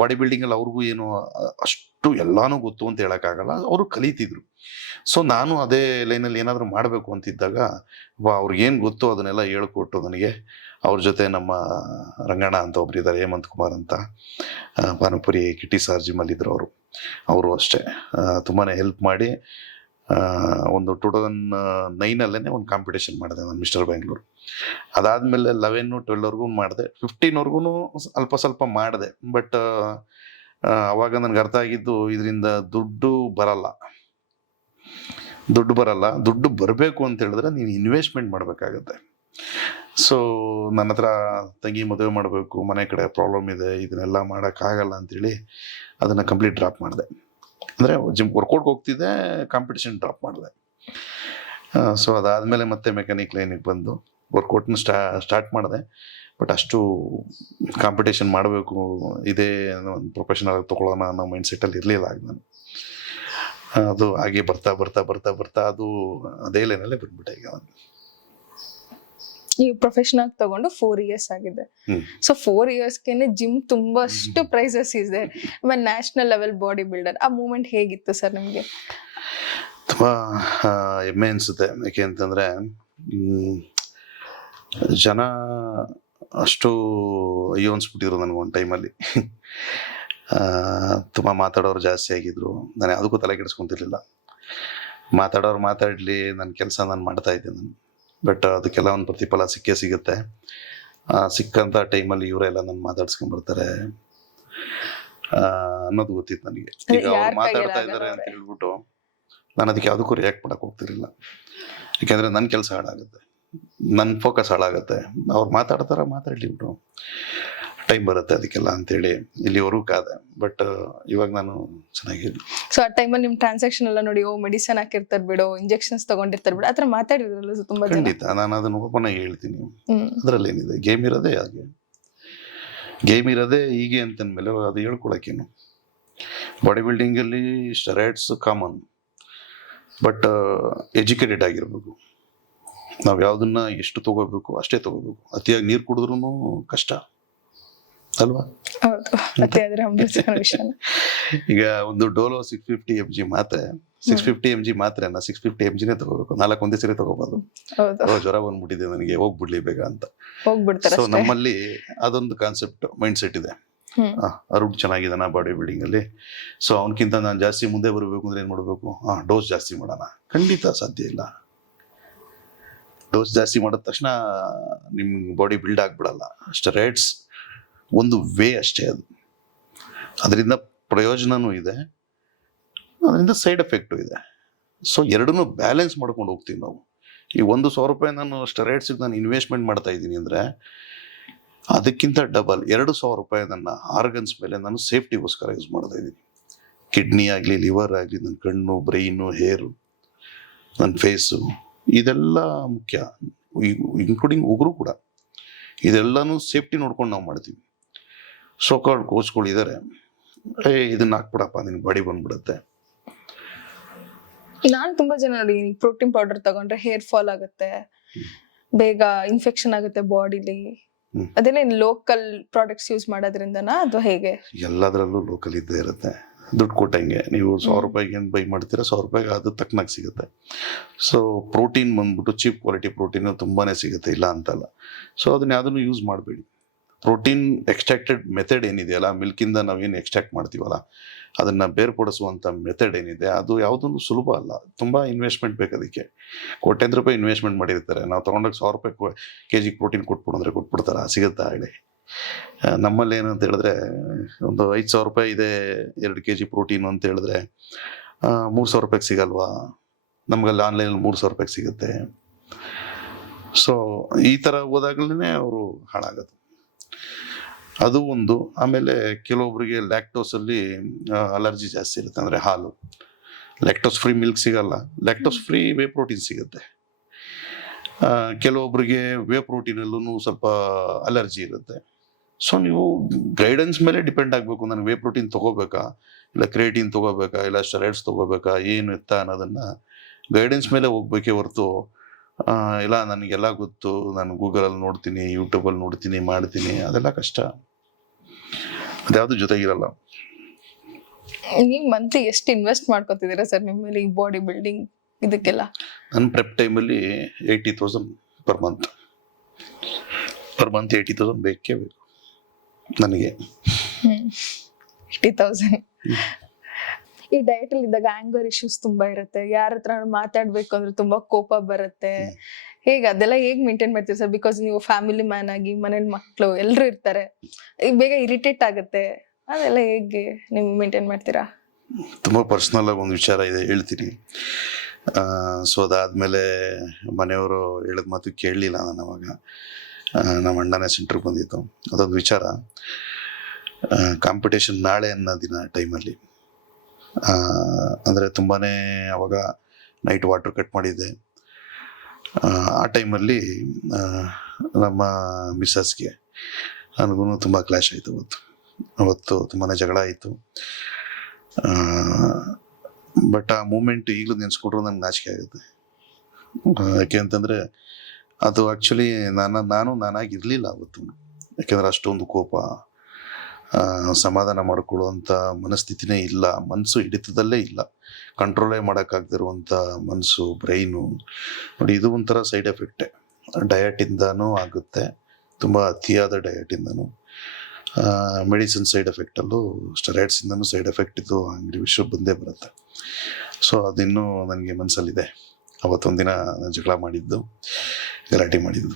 ಬಾಡಿ ಬಿಲ್ಡಿಂಗಲ್ಲಿ ಅವ್ರಿಗೂ ಏನು ಅಷ್ಟು ಎಲ್ಲಾನು ಗೊತ್ತು ಅಂತ ಹೇಳೋಕ್ಕಾಗಲ್ಲ, ಅವರು ಕಲಿತಿದ್ರು. ಸೊ ನಾನು ಅದೇ ಲೈನಲ್ಲಿ ಏನಾದರೂ ಮಾಡಬೇಕು ಅಂತಿದ್ದಾಗ ಅವ್ರಿಗೇನು ಗೊತ್ತೋ ಅದನ್ನೆಲ್ಲ ಹೇಳ್ಕೊಟ್ಟು ನನಗೆ. ಅವ್ರ ಜೊತೆ ನಮ್ಮ ರಂಗಣ್ಣ ಅಂತ ಒಬ್ರು ಇದ್ದಾರೆ, ಹೇಮಂತ್ ಕುಮಾರ್ ಅಂತ, ಪಾನಿಪುರಿ ಕಿಟ್ಟಿ ಸಾರ್ ಜಿಮ್ಮಲ್ಲಿದ್ದರು ಅವರು ಅಷ್ಟೇ ತುಂಬಾ ಹೆಲ್ಪ್ ಮಾಡಿ. ಒಂದು 2009 ಒಂದು ಕಾಂಪಿಟೇಷನ್ ಮಾಡಿದೆ ನಾನು, ಮಿಸ್ಟರ್ ಬೆಂಗಳೂರು. ಅದಾದಮೇಲೆ 11-12 ಮಾಡಿದೆ, 15 ಅಲ್ಪ ಸ್ವಲ್ಪ ಮಾಡಿದೆ. ಬಟ್ ಅವಾಗ ನನಗೆ ಅರ್ಥ ಆಗಿದ್ದು, ಇದರಿಂದ ದುಡ್ಡು ಬರಲ್ಲ. ದುಡ್ಡು ಬರಬೇಕು ಅಂತ ಹೇಳಿದ್ರೆ ನೀನು ಇನ್ವೆಸ್ಟ್ಮೆಂಟ್ ಮಾಡಬೇಕಾಗತ್ತೆ. ಸೊ ನನ್ನ ಹತ್ರ ತಂಗಿ ಮದುವೆ ಮಾಡಬೇಕು, ಮನೆ ಕಡೆ ಪ್ರಾಬ್ಲಮ್ ಇದೆ, ಇದನ್ನೆಲ್ಲ ಮಾಡೋಕ್ಕಾಗಲ್ಲ ಅಂತೇಳಿ ಅದನ್ನು ಕಂಪ್ಲೀಟ್ ಡ್ರಾಪ್ ಮಾಡಿದೆ. ಅಂದರೆ ವರ್ಕೌಟ್ಗೆ ಹೋಗ್ತಿದ್ದೆ, ಕಾಂಪಿಟೇಷನ್ ಡ್ರಾಪ್ ಮಾಡಿದೆ. ಸೊ ಅದಾದಮೇಲೆ ಮತ್ತೆ ಮೆಕ್ಯಾನಿಕ್ ಲೈನಿಗೆ ಬಂದು ವರ್ಕೌಟ್ನ ಸ್ಟಾರ್ಟ್ ಮಾಡಿದೆ. ಬಟ್ ಅಷ್ಟು ಕಾಂಪಿಟೇಷನ್ ಮಾಡಬೇಕು, ಇದೇ ಒಂದು ಪ್ರೊಫೆಷನಲ್ ತೊಗೊಳ್ಳೋಣ ಅನ್ನೋ ಮೈಂಡ್ಸೆಟ್ಟಲ್ಲಿ ಇರಲಿಲ್ಲ ಆಗ ನಾನು. ಅದು ಹಾಗೆ ಬರ್ತಾ ಅದು ಅದೇ ಲೈನಲ್ಲೇ ಬಂದ್ಬಿಟ್ಟೆ. ಈಗ ನೀವು ಪ್ರೊಫೆಷನ್ ಆಗಿ ತಗೊಂಡು 4 years ಆಗಿದೆ. ಸೊ 4 yearsಗೆ ಜಿಮ್ ತುಂಬಷ್ಟು ಪ್ರೈಸಸ್ ಇದೆ. ಆಮೇಲೆ ನ್ಯಾಷನಲ್ ಲೆವೆಲ್ ಬಾಡಿ ಬಿಲ್ಡರ್, ಆ ಮೂಮೆಂಟ್ ಹೇಗಿತ್ತು ಸರ್ ನಿಮಗೆ? ತುಂಬ ಹೆಮ್ಮೆ ಅನಿಸುತ್ತೆ. ಯಾಕೆ ಅಂತಂದರೆ ಜನ ಅಷ್ಟು ಅಯ್ಯೋ ಅನ್ಸ್ಬಿಟ್ಟಿದ್ರು ನನಗೆ ಒಂದು ಟೈಮಲ್ಲಿ. ತುಂಬ ಮಾತಾಡೋರು ಜಾಸ್ತಿ ಆಗಿದ್ರು. ನಾನು ಯಾವುದಕ್ಕೂ ತಲೆ ಕೆಡಿಸ್ಕೊಂತಿರ್ಲಿಲ್ಲ. ಮಾತಾಡೋರು ಮಾತಾಡಲಿ, ನನ್ನ ಕೆಲಸ ನಾನು ಮಾಡ್ತಾ ಇದ್ದೆ ನಾನು. ಬಟ್ ಅದಕ್ಕೆಲ್ಲ ಒಂದು ಪ್ರತಿಫಲ ಸಿಗುತ್ತೆ. ಸಿಕ್ಕಂಥ ಟೈಮಲ್ಲಿ ಇವರೆಲ್ಲ ನನ್ನ ಮಾತಾಡ್ಸ್ಕೊಂಡ್ಬರ್ತಾರೆ ಅನ್ನೋದು ಗೊತ್ತಿತ್ತು ನನಗೆ. ಈಗ ಅವ್ರು ಮಾತಾಡ್ತಾ ಇದ್ದಾರೆ ಅಂತ ಹೇಳ್ಬಿಟ್ಟು ನಾನು ಅದಕ್ಕೆ ಯಾವುದಕ್ಕೂ ರಿಯಾಕ್ಟ್ ಮಾಡಕ್ಕೆ ಹೋಗ್ತಿರ್ಲಿಲ್ಲ. ಯಾಕೆಂದರೆ ನನ್ನ ಕೆಲಸ ಹಾಳಾಗುತ್ತೆ, ನನ್ನ ಫೋಕಸ್ ಹಾಳಾಗುತ್ತೆ. ಅವ್ರು ಮಾತಾಡಲಿ ಬಿಟ್ಟು, ಟೈಮ್ ಬರುತ್ತೆ ಅದಕ್ಕೆಲ್ಲ ಅಂತೇಳಿ ಇಲ್ಲಿವರೆಗೂ ಕಾದೆ. ಬಟ್ ಇವಾಗ ನಾನು ಚೆನ್ನಾಗಿದ್ದೀನಿ. ಸೊ ಆ ಟೈಮಲ್ಲಿ ನಿಮ್ಮ ಟ್ರಾನ್ಸಾಕ್ಷನ್ ಎಲ್ಲ ನೋಡಿ, ಮೆಡಿಸನ್ ಹಾಕಿರ್ತಾರೆ ಬಿಡು, ಇಂಜೆಕ್ಷನ್ಸ್ ತಗೊಂಡಿರ್ತಾರೆ ಬಿಡು, ಆ ಥರ ಮಾತಾಡಿದ್ರಲ್ಲ ತುಂಬಾ ಜನ. ಖಂಡಿತ, ನಾನು ಅದನ್ನು ಓಪನ್ ಆಗಿ ಹೇಳ್ತೀನಿ. ಅದರಲ್ಲಿ ಏನಿದೆ, ಗೇಮ್ ಇರೋದೇ ಹಾಗೆ, ಗೇಮ್ ಇರೋದೇ ಹೀಗೆ ಅಂತಂದ್ಮೇಲೆ ಅದು ಹೇಳ್ಕೊಳಕ್ಕೇನು. ಬಾಡಿ ಬಿಲ್ಡಿಂಗಲ್ಲಿ ಸ್ಟೆರಾಯ್ಡ್ಸ್ ಕಾಮನ್, ಬಟ್ ಎಜುಕೇಟೆಡ್ ಆಗಿರ್ಬೇಕು. ನಾವು ಯಾವುದನ್ನ ಎಷ್ಟು ತಗೋಬೇಕು ಅಷ್ಟೇ ತಗೋಬೇಕು. ಅತಿಯಾಗಿ ನೀರು ಕುಡಿದ್ರೂ ಕಷ್ಟ ಅಲ್ವಾ? ಹೌದು, ಮತ್ತೆ ಅದರ ವಿಷಯ. ಈಗ ಒಂದು ಡೋಲೋ 650 mg ಮಾತ್ರೆ, 650 mg ಮಾತ್ರೆನ 650 mgನೇ ತಗೋಬೇಕು. 4 ಒಂದೇ ಸರಿ ತಗೋಬಾರ್ದು. ಜ್ವರ ಬಂದ್ಬಿಟ್ಟಿದೆ ನನಗೆ, ಹೋಗ್ಬಿಡ್ಲಿ ಬೇಗ ಅಂತ ಹೋಗ್ಬಿಡ್ತಾರೆ. ಸೊ ನಮ್ಮಲ್ಲಿ ಅದೊಂದು ಕಾನ್ಸೆಪ್ಟ್ ಮೈಂಡ್ ಸೆಟ್ ಇದೆ. ಅರುಣ್ ಚೆನ್ನಾಗಿದ್ದಾನ ಬಾಡಿ ಬಿಲ್ಡಿಂಗ್ ಅಲ್ಲಿ, ಸೊ ಅವನಕ್ಕಿಂತ ನಾನು ಜಾಸ್ತಿ ಮುಂದೆ ಬರಬೇಕು ಅಂದ್ರೆ ಏನ್ ಮಾಡ್ಬೇಕು? ಡೋಸ್ ಜಾಸ್ತಿ ಮಾಡೋಣ. ಖಂಡಿತ ಸಾಧ್ಯ ಇಲ್ಲ. ಡೋಸ್ ಜಾಸ್ತಿ ಮಾಡಿದ ತಕ್ಷಣ ನಿಮ್ ಬಾಡಿ ಬಿಲ್ಡ್ ಆಗ್ಬಿಡಲ್ಲ. ಸ್ಟೆರಾಯ್ಡ್ಸ್ ಒಂದು ವೇ ಅಷ್ಟೇ. ಅದರಿಂದ ಪ್ರಯೋಜನನೂ ಇದೆ, ಅದರಿಂದ ಸೈಡ್ ಎಫೆಕ್ಟು ಇದೆ. ಸೊ ಎರಡನ್ನೂ ಬ್ಯಾಲೆನ್ಸ್ ಮಾಡ್ಕೊಂಡು ಹೋಗ್ತೀವಿ ನಾವು. ಈ 1,000 ರೂಪಾಯಿ ನಾನು ಸ್ಟೆರಾಯ್ಡ್ಸಿಗೆ ನಾನು ಇನ್ವೆಸ್ಟ್ಮೆಂಟ್ ಮಾಡ್ತಾ ಇದ್ದೀನಿ ಅಂದರೆ ಅದಕ್ಕಿಂತ ಡಬಲ್ 2,000 ರೂಪಾಯಿ ನನ್ನ ಆರ್ಗನ್ಸ್ ಮೇಲೆ ನಾನು ಸೇಫ್ಟಿಗೋಸ್ಕರ ಯೂಸ್ ಮಾಡ್ತಾ ಇದ್ದೀನಿ. ಕಿಡ್ನಿ ಆಗಲಿ, ಲಿವರ್ ಆಗಲಿ, ನನ್ನ ಕಣ್ಣು, ಬ್ರೈನು, ಹೇರು, ನನ್ನ ಫೇಸು, ಇದೆಲ್ಲ ಮುಖ್ಯ. ಇನ್ಕ್ಲೂಡಿಂಗ್ ಉಗುರು ಕೂಡ. ಇದೆಲ್ಲನೂ ಸೇಫ್ಟಿ ನೋಡ್ಕೊಂಡು ನಾವು ಮಾಡ್ತೀವಿ. ಸೋ ಕಾಲ್ಡ್ ಕೋಚ್ಗಳು ಇದ್ದಾರೆ, ಇದನ್ನ ಹಾಕ್ಬಿಡಪ್ಪ ನಿನ್ ಬಾಡಿ ಬಂದ್ಬಿಡುತ್ತೆ. ನಾನು ತುಂಬಾ ಜನ ನೋಡಿ, ಪ್ರೋಟೀನ್ ಪೌಡರ್ ತಗೊಂಡ್ರೆ ಹೇರ್ ಫಾಲ್ ಆಗುತ್ತೆ, ಬೇಗ ಇನ್ಫೆಕ್ಷನ್ ಆಗುತ್ತೆ ಬಾಡಿಲಿ, ಅದೇನೇ ಲೋಕಲ್ ಪ್ರಾಡಕ್ಟ್ಸ್ ಯೂಸ್ ಮಾಡೋದ್ರಿಂದನಾ ಅದು ಹೇಗೆ? ಎಲ್ಲದರಲ್ಲೂ ಲೋಕಲ್ ಇದ್ದೇ ಇರುತ್ತೆ. ದುಡ್ಡು ಕೊಟ್ಟಂಗೆ ನೀವು 1,000 ರೂಪಾಯಿಗೆ ಏನು ಬೈ ಮಾಡ್ತೀರಾ, 1,000 ರೂಪಾಯಿಗೆ ಅದು ತಕ್ಕನಾಗಿ ಸಿಗುತ್ತೆ. ಸೊ ಪ್ರೋಟೀನ್ ಬಂದ್ಬಿಟ್ಟು ಚೀಪ್ ಕ್ವಾಲಿಟಿ ಪ್ರೋಟೀನ್ ತುಂಬಾನೇ ಸಿಗುತ್ತೆ, ಇಲ್ಲ ಅಂತಲ್ಲ. ಸೊ ಅದನ್ನ ಯಾವುದನ್ನು ಯೂಸ್ ಮಾಡಬೇಡಿ. ಪ್ರೋಟೀನ್ ಎಕ್ಸ್ಟ್ರಾಕ್ಟೆಡ್ ಮೆಥಡ್ ಏನಿದೆಯಲ್ಲ, ಮಿಲ್ಕಿಂದ ನಾವೇನು ಎಕ್ಸ್ಟ್ರಾಕ್ಟ್ ಮಾಡ್ತೀವಲ್ಲ, ಅದನ್ನು ಬೇರ್ಪಡಿಸುವಂಥ ಮೆಥಡ್ ಏನಿದೆ ಅದು ಯಾವುದನ್ನು ಸುಲಭ ಅಲ್ಲ. ತುಂಬ ಇನ್ವೆಸ್ಟ್ಮೆಂಟ್ ಬೇಕು ಅದಕ್ಕೆ. ಕೋಟ್ಯಾಂತರ ರೂಪಾಯಿ ಇನ್ವೆಸ್ಟ್ಮೆಂಟ್ ಮಾಡಿರ್ತಾರೆ. ನಾವು ತೊಗೊಂಡಾಗ 1,000 ರೂಪಾಯಿ kg ಪ್ರೋಟೀನ್ ಕೊಟ್ಬಿಡ್ತಾರೆ, ಸಿಗುತ್ತಾ ಹೇಳಿ? ನಮ್ಮಲ್ಲಿ ಏನಂತ ಹೇಳಿದ್ರೆ ಒಂದು 5,000 ರೂಪಾಯಿ ಇದೆ 2 kg ಪ್ರೋಟೀನ್ ಅಂತ ಹೇಳಿದ್ರೆ 3,000 ರೂಪಾಯಿಗೆ ಸಿಗಲ್ವಾ? ನಮಗಲ್ಲಿ ಆನ್ಲೈನಲ್ಲಿ 3,000 ರೂಪಾಯಿಗೆ ಸಿಗುತ್ತೆ. ಸೊ ಈ ಥರ ಹೋದಾಗಲೇ ಅವರು ಹಾಳಾಗೋದು, ಅದು ಒಂದು. ಆಮೇಲೆ ಕೆಲವೊಬ್ಬರಿಗೆ ಲ್ಯಾಕ್ಟೋಸಲ್ಲಿ ಅಲರ್ಜಿ ಜಾಸ್ತಿ ಇರುತ್ತೆ, ಅಂದರೆ ಹಾಲು. ಲ್ಯಾಕ್ಟೋಸ್ ಫ್ರೀ ಮಿಲ್ಕ್ ಸಿಗಲ್ಲ, ಲ್ಯಾಕ್ಟೋಸ್ ಫ್ರೀ ವೇ ಪ್ರೋಟೀನ್ ಸಿಗುತ್ತೆ. ಕೆಲವೊಬ್ಬರಿಗೆ ವೇ ಪ್ರೋಟೀನಲ್ಲೂ ಸ್ವಲ್ಪ ಅಲರ್ಜಿ ಇರುತ್ತೆ. ಸೊ ನೀವು ಗೈಡೆನ್ಸ್ ಮೇಲೆ ಡಿಪೆಂಡ್ ಆಗಬೇಕು. ನನಗೆ ವೇ ಪ್ರೋಟೀನ್ ತೊಗೋಬೇಕಾ, ಇಲ್ಲ ಕ್ರಿಯೇಟಿನ್ ತೊಗೋಬೇಕಾ, ಇಲ್ಲ ಸ್ಟೆರಾಯ್ಡ್ಸ್ ತೊಗೋಬೇಕಾ, ಏನು ಎತ್ತ ಅನ್ನೋದನ್ನು ಗೈಡೆನ್ಸ್ ಮೇಲೆ ಹೋಗ್ಬೇಕೇ ಹೊರತು ಇಲ್ಲ ನನಗೆಲ್ಲ ಗೊತ್ತು, ನಾನು ಗೂಗಲಲ್ಲಿ ನೋಡ್ತೀನಿ, ಯೂಟ್ಯೂಬಲ್ಲಿ ನೋಡ್ತೀನಿ, ಮಾಡ್ತೀನಿ, ಅದೆಲ್ಲ ಕಷ್ಟ. ಅದ್ಯಾವುದು ಜೊತೆಗಿರಲ್ಲ. ನೀವು ಮಂತ್ಲಿ ಎಷ್ಟು ಇನ್ವೆಸ್ಟ್ ಮಾಡ್ಕೊತಿದ್ದೀರಾ ಸರ್ ನಿಮ್ಮಲ್ಲಿ ಈ ಬಾಡಿ ಬಿಲ್ಡಿಂಗ್ ಇದಕ್ಕೆಲ್ಲ? ನನ್ನ ಪ್ರೆಪ್ ಟೈಮಲ್ಲಿ 80,000 ಪರ್ ಮಂತ್ 80,000 ಬೇಕೇ ಬೇಕು ನನಗೆ. 80,000. ಈ ಡಯಟ್ ಅಲ್ಲಿ ಇದ್ದಾಗ ಆಂಗರ್ ಇಶ್ಯೂಸ್ ತುಂಬಾ ಇರುತ್ತೆ, ಯಾರ ಹತ್ರ ಮಾತಾಡ್ಬೇಕು ಅಂದ್ರೆ ತುಂಬಾ ಕೋಪ ಬರುತ್ತೆ. ಹೇಗೆ ಅದೆಲ್ಲ ಹೇಗ್ ಮೇಂಟೈನ್ ಮಾಡ್ತೀರಿ ಸರ್? ಬಿಕಾಸ್ ನೀವು ಫ್ಯಾಮಿಲಿ ಮ್ಯಾನ್ ಆಗಿ ಮನೇಲಿ ಮಕ್ಕಳು ಎಲ್ಲರೂ ಇರ್ತಾರೆ, ಈಗ ಬೇಗ ಇರಿಟೇಟ್ ಆಗುತ್ತೆ, ಅದೆಲ್ಲ ಹೇಗೆ ನೀವು ಮೇಂಟೈನ್ ಮಾಡ್ತೀರಾ? ತುಂಬ ಪರ್ಸ್ನಲ್ ಆಗಿ ಒಂದು ವಿಚಾರ ಇದೆ, ಹೇಳ್ತೀನಿ. ಸೊ ಅದಾದಮೇಲೆ ಮನೆಯವರು ಹೇಳಿದ ಮಾತು ಕೇಳಲಿಲ್ಲ. ನಾನು ಅವಾಗ ನಮ್ಮ ಅಣ್ಣನೇ ಸೆಂಟ್ರಿಗೆ ಬಂದಿತ್ತು. ಅದೊಂದು ವಿಚಾರ, ಕಾಂಪಿಟೇಷನ್ ನಾಳೆ ಅನ್ನೋ ದಿನ ಟೈಮಲ್ಲಿ ಅಂದರೆ ತುಂಬಾ ಅವಾಗ ನೈಟ್ ವಾಟರ್ ಕಟ್ ಮಾಡಿದ್ದೆ. ಆ ಟೈಮಲ್ಲಿ ನಮ್ಮ ಮಿಸ್ಸಸ್ಗೆ ನನಗೂ ತುಂಬ ಕ್ಲಾಶ್ ಆಯಿತು. ಅವತ್ತು ತುಂಬಾ ಜಗಳ ಆಯಿತು. ಬಟ್ ಆ ಮೂಮೆಂಟ್ ಈಗಲೂ ನೆನೆಸ್ಕೊಂಡ್ರು ನನಗೆ ನಾಚಿಕೆ ಆಗುತ್ತೆ. ಯಾಕೆ ಅಂತಂದರೆ ಅದು ಆ್ಯಕ್ಚುಲಿ ನಾನಾಗಿರಲಿಲ್ಲ ಅವತ್ತು. ಯಾಕೆಂದರೆ ಅಷ್ಟೊಂದು ಕೋಪ, ಸಮಾಧಾನ ಮಾಡ್ಕೊಳ್ಳುವಂಥ ಮನಸ್ಥಿತಿನೇ ಇಲ್ಲ, ಮನಸ್ಸು ಹಿಡಿತದಲ್ಲೇ ಇಲ್ಲ, ಕಂಟ್ರೋಲೇ ಮಾಡೋಕ್ಕಾಗದಿರುವಂಥ ಮನಸ್ಸು, ಬ್ರೈನು. ನೋಡಿ, ಇದು ಒಂಥರ ಸೈಡ್ ಎಫೆಕ್ಟೇ, ಡಯಟಿಂದನೂ ಆಗುತ್ತೆ, ತುಂಬ ಅತಿಯಾದ ಡಯಟಿಂದನೂ. ಮೆಡಿಸಿನ್ ಸೈಡ್ ಎಫೆಕ್ಟಲ್ಲೂ ಸ್ಟೆರಾಯ್ಡ್ಸಿಂದನೂ ಸೈಡ್ ಎಫೆಕ್ಟ್ ಇದು ಅಂಗಡಿ ವಿಷಯ ಬಂದೇ ಬರುತ್ತೆ. ಸೊ ಅದಿನ್ನೂ ನನಗೆ ಮನಸ್ಸಲ್ಲಿದೆ. ಅವತ್ತೊಂದಿನ ಜಗಳ ಮಾಡಿದ್ದು, ಗಲಾಟೆ ಮಾಡಿದ್ದು.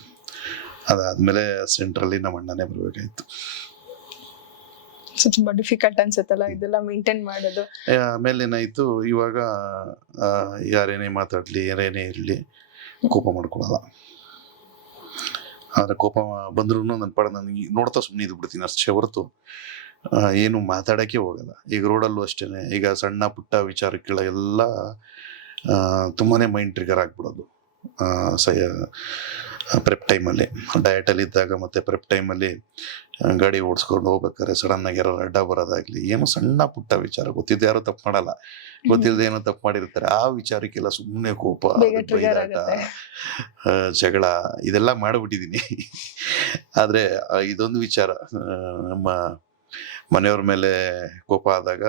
ಅದಾದಮೇಲೆ ಸೆಂಟ್ರಲ್ಲಿ ನಮ್ಮ ಅಣ್ಣನೇ ಬರಬೇಕಾಯ್ತು. ಸೊ ತುಂಬಾ ಡಿಫಿಕಲ್ಟ್ ಅನ್ಸುತ್ತಲ್ಲ ಇದೆಲ್ಲ ಮೇಂಟೈನ್ ಮಾಡೋದು. ಆಮೇಲೆ ಏನಾಯಿತು, ಇವಾಗ ಯಾರೇನೇ ಮಾತಾಡಲಿ, ಯಾರೇನೇ ಇರಲಿ, ಕೋಪ ಮಾಡ್ಕೊಳ್ಳಲ್ಲ. ಆದರೆ ಕೋಪ ಬಂದ್ರೂ ನನ್ನ ಪಾಡ ನನಗೆ ನೋಡ್ತಾ ಸುಮ್ಮನೆ ಇದ್ದು ಬಿಡ್ತೀನಿ ಅಷ್ಟೇ ಹೊರತು ಏನು ಮಾತಾಡೋಕ್ಕೆ ಹೋಗಲ್ಲ. ಈಗ ರೋಡಲ್ಲೂ ಅಷ್ಟೇ, ಈಗ ಸಣ್ಣ ಪುಟ್ಟ ವಿಚಾರಕ್ಕೆಲ್ಲ ತುಂಬಾ ಮೈಂಡ್ ಟ್ರಿಗರ್ ಆಗಿಬಿಡೋದು. ಪ್ರೆಪ್ ಟೈಮಲ್ಲಿ, ಡಯಟಲ್ಲಿ ಇದ್ದಾಗ ಮತ್ತು ಪ್ರೆಪ್ ಟೈಮಲ್ಲಿ ಗಾಡಿ ಓಡಿಸ್ಕೊಂಡು ಹೋಗ್ಬೇಕಾದ್ರೆ ಸಡನ್ನಾಗಿ ಯಾರು ಅಡ್ಡ ಬರೋದಾಗಲಿ, ಏನು ಸಣ್ಣ ಪುಟ್ಟ ವಿಚಾರ, ಗೊತ್ತಿದ್ದು ಯಾರು ತಪ್ಪು ಮಾಡಲ್ಲ, ಗೊತ್ತಿಲ್ಲದೆ ಏನೋ ತಪ್ಪು ಮಾಡಿರ್ತಾರೆ, ಆ ವಿಚಾರಕ್ಕೆಲ್ಲ ಸುಮ್ಮನೆ ಕೋಪ, ಬೈದಾಟ, ಜಗಳ, ಇದೆಲ್ಲ ಮಾಡಿಬಿಟ್ಟಿದ್ದೀನಿ. ಆದರೆ ಇದೊಂದು ವಿಚಾರ, ನಮ್ಮ ಮನೆಯವ್ರ ಮೇಲೆ ಕೋಪ ಆದಾಗ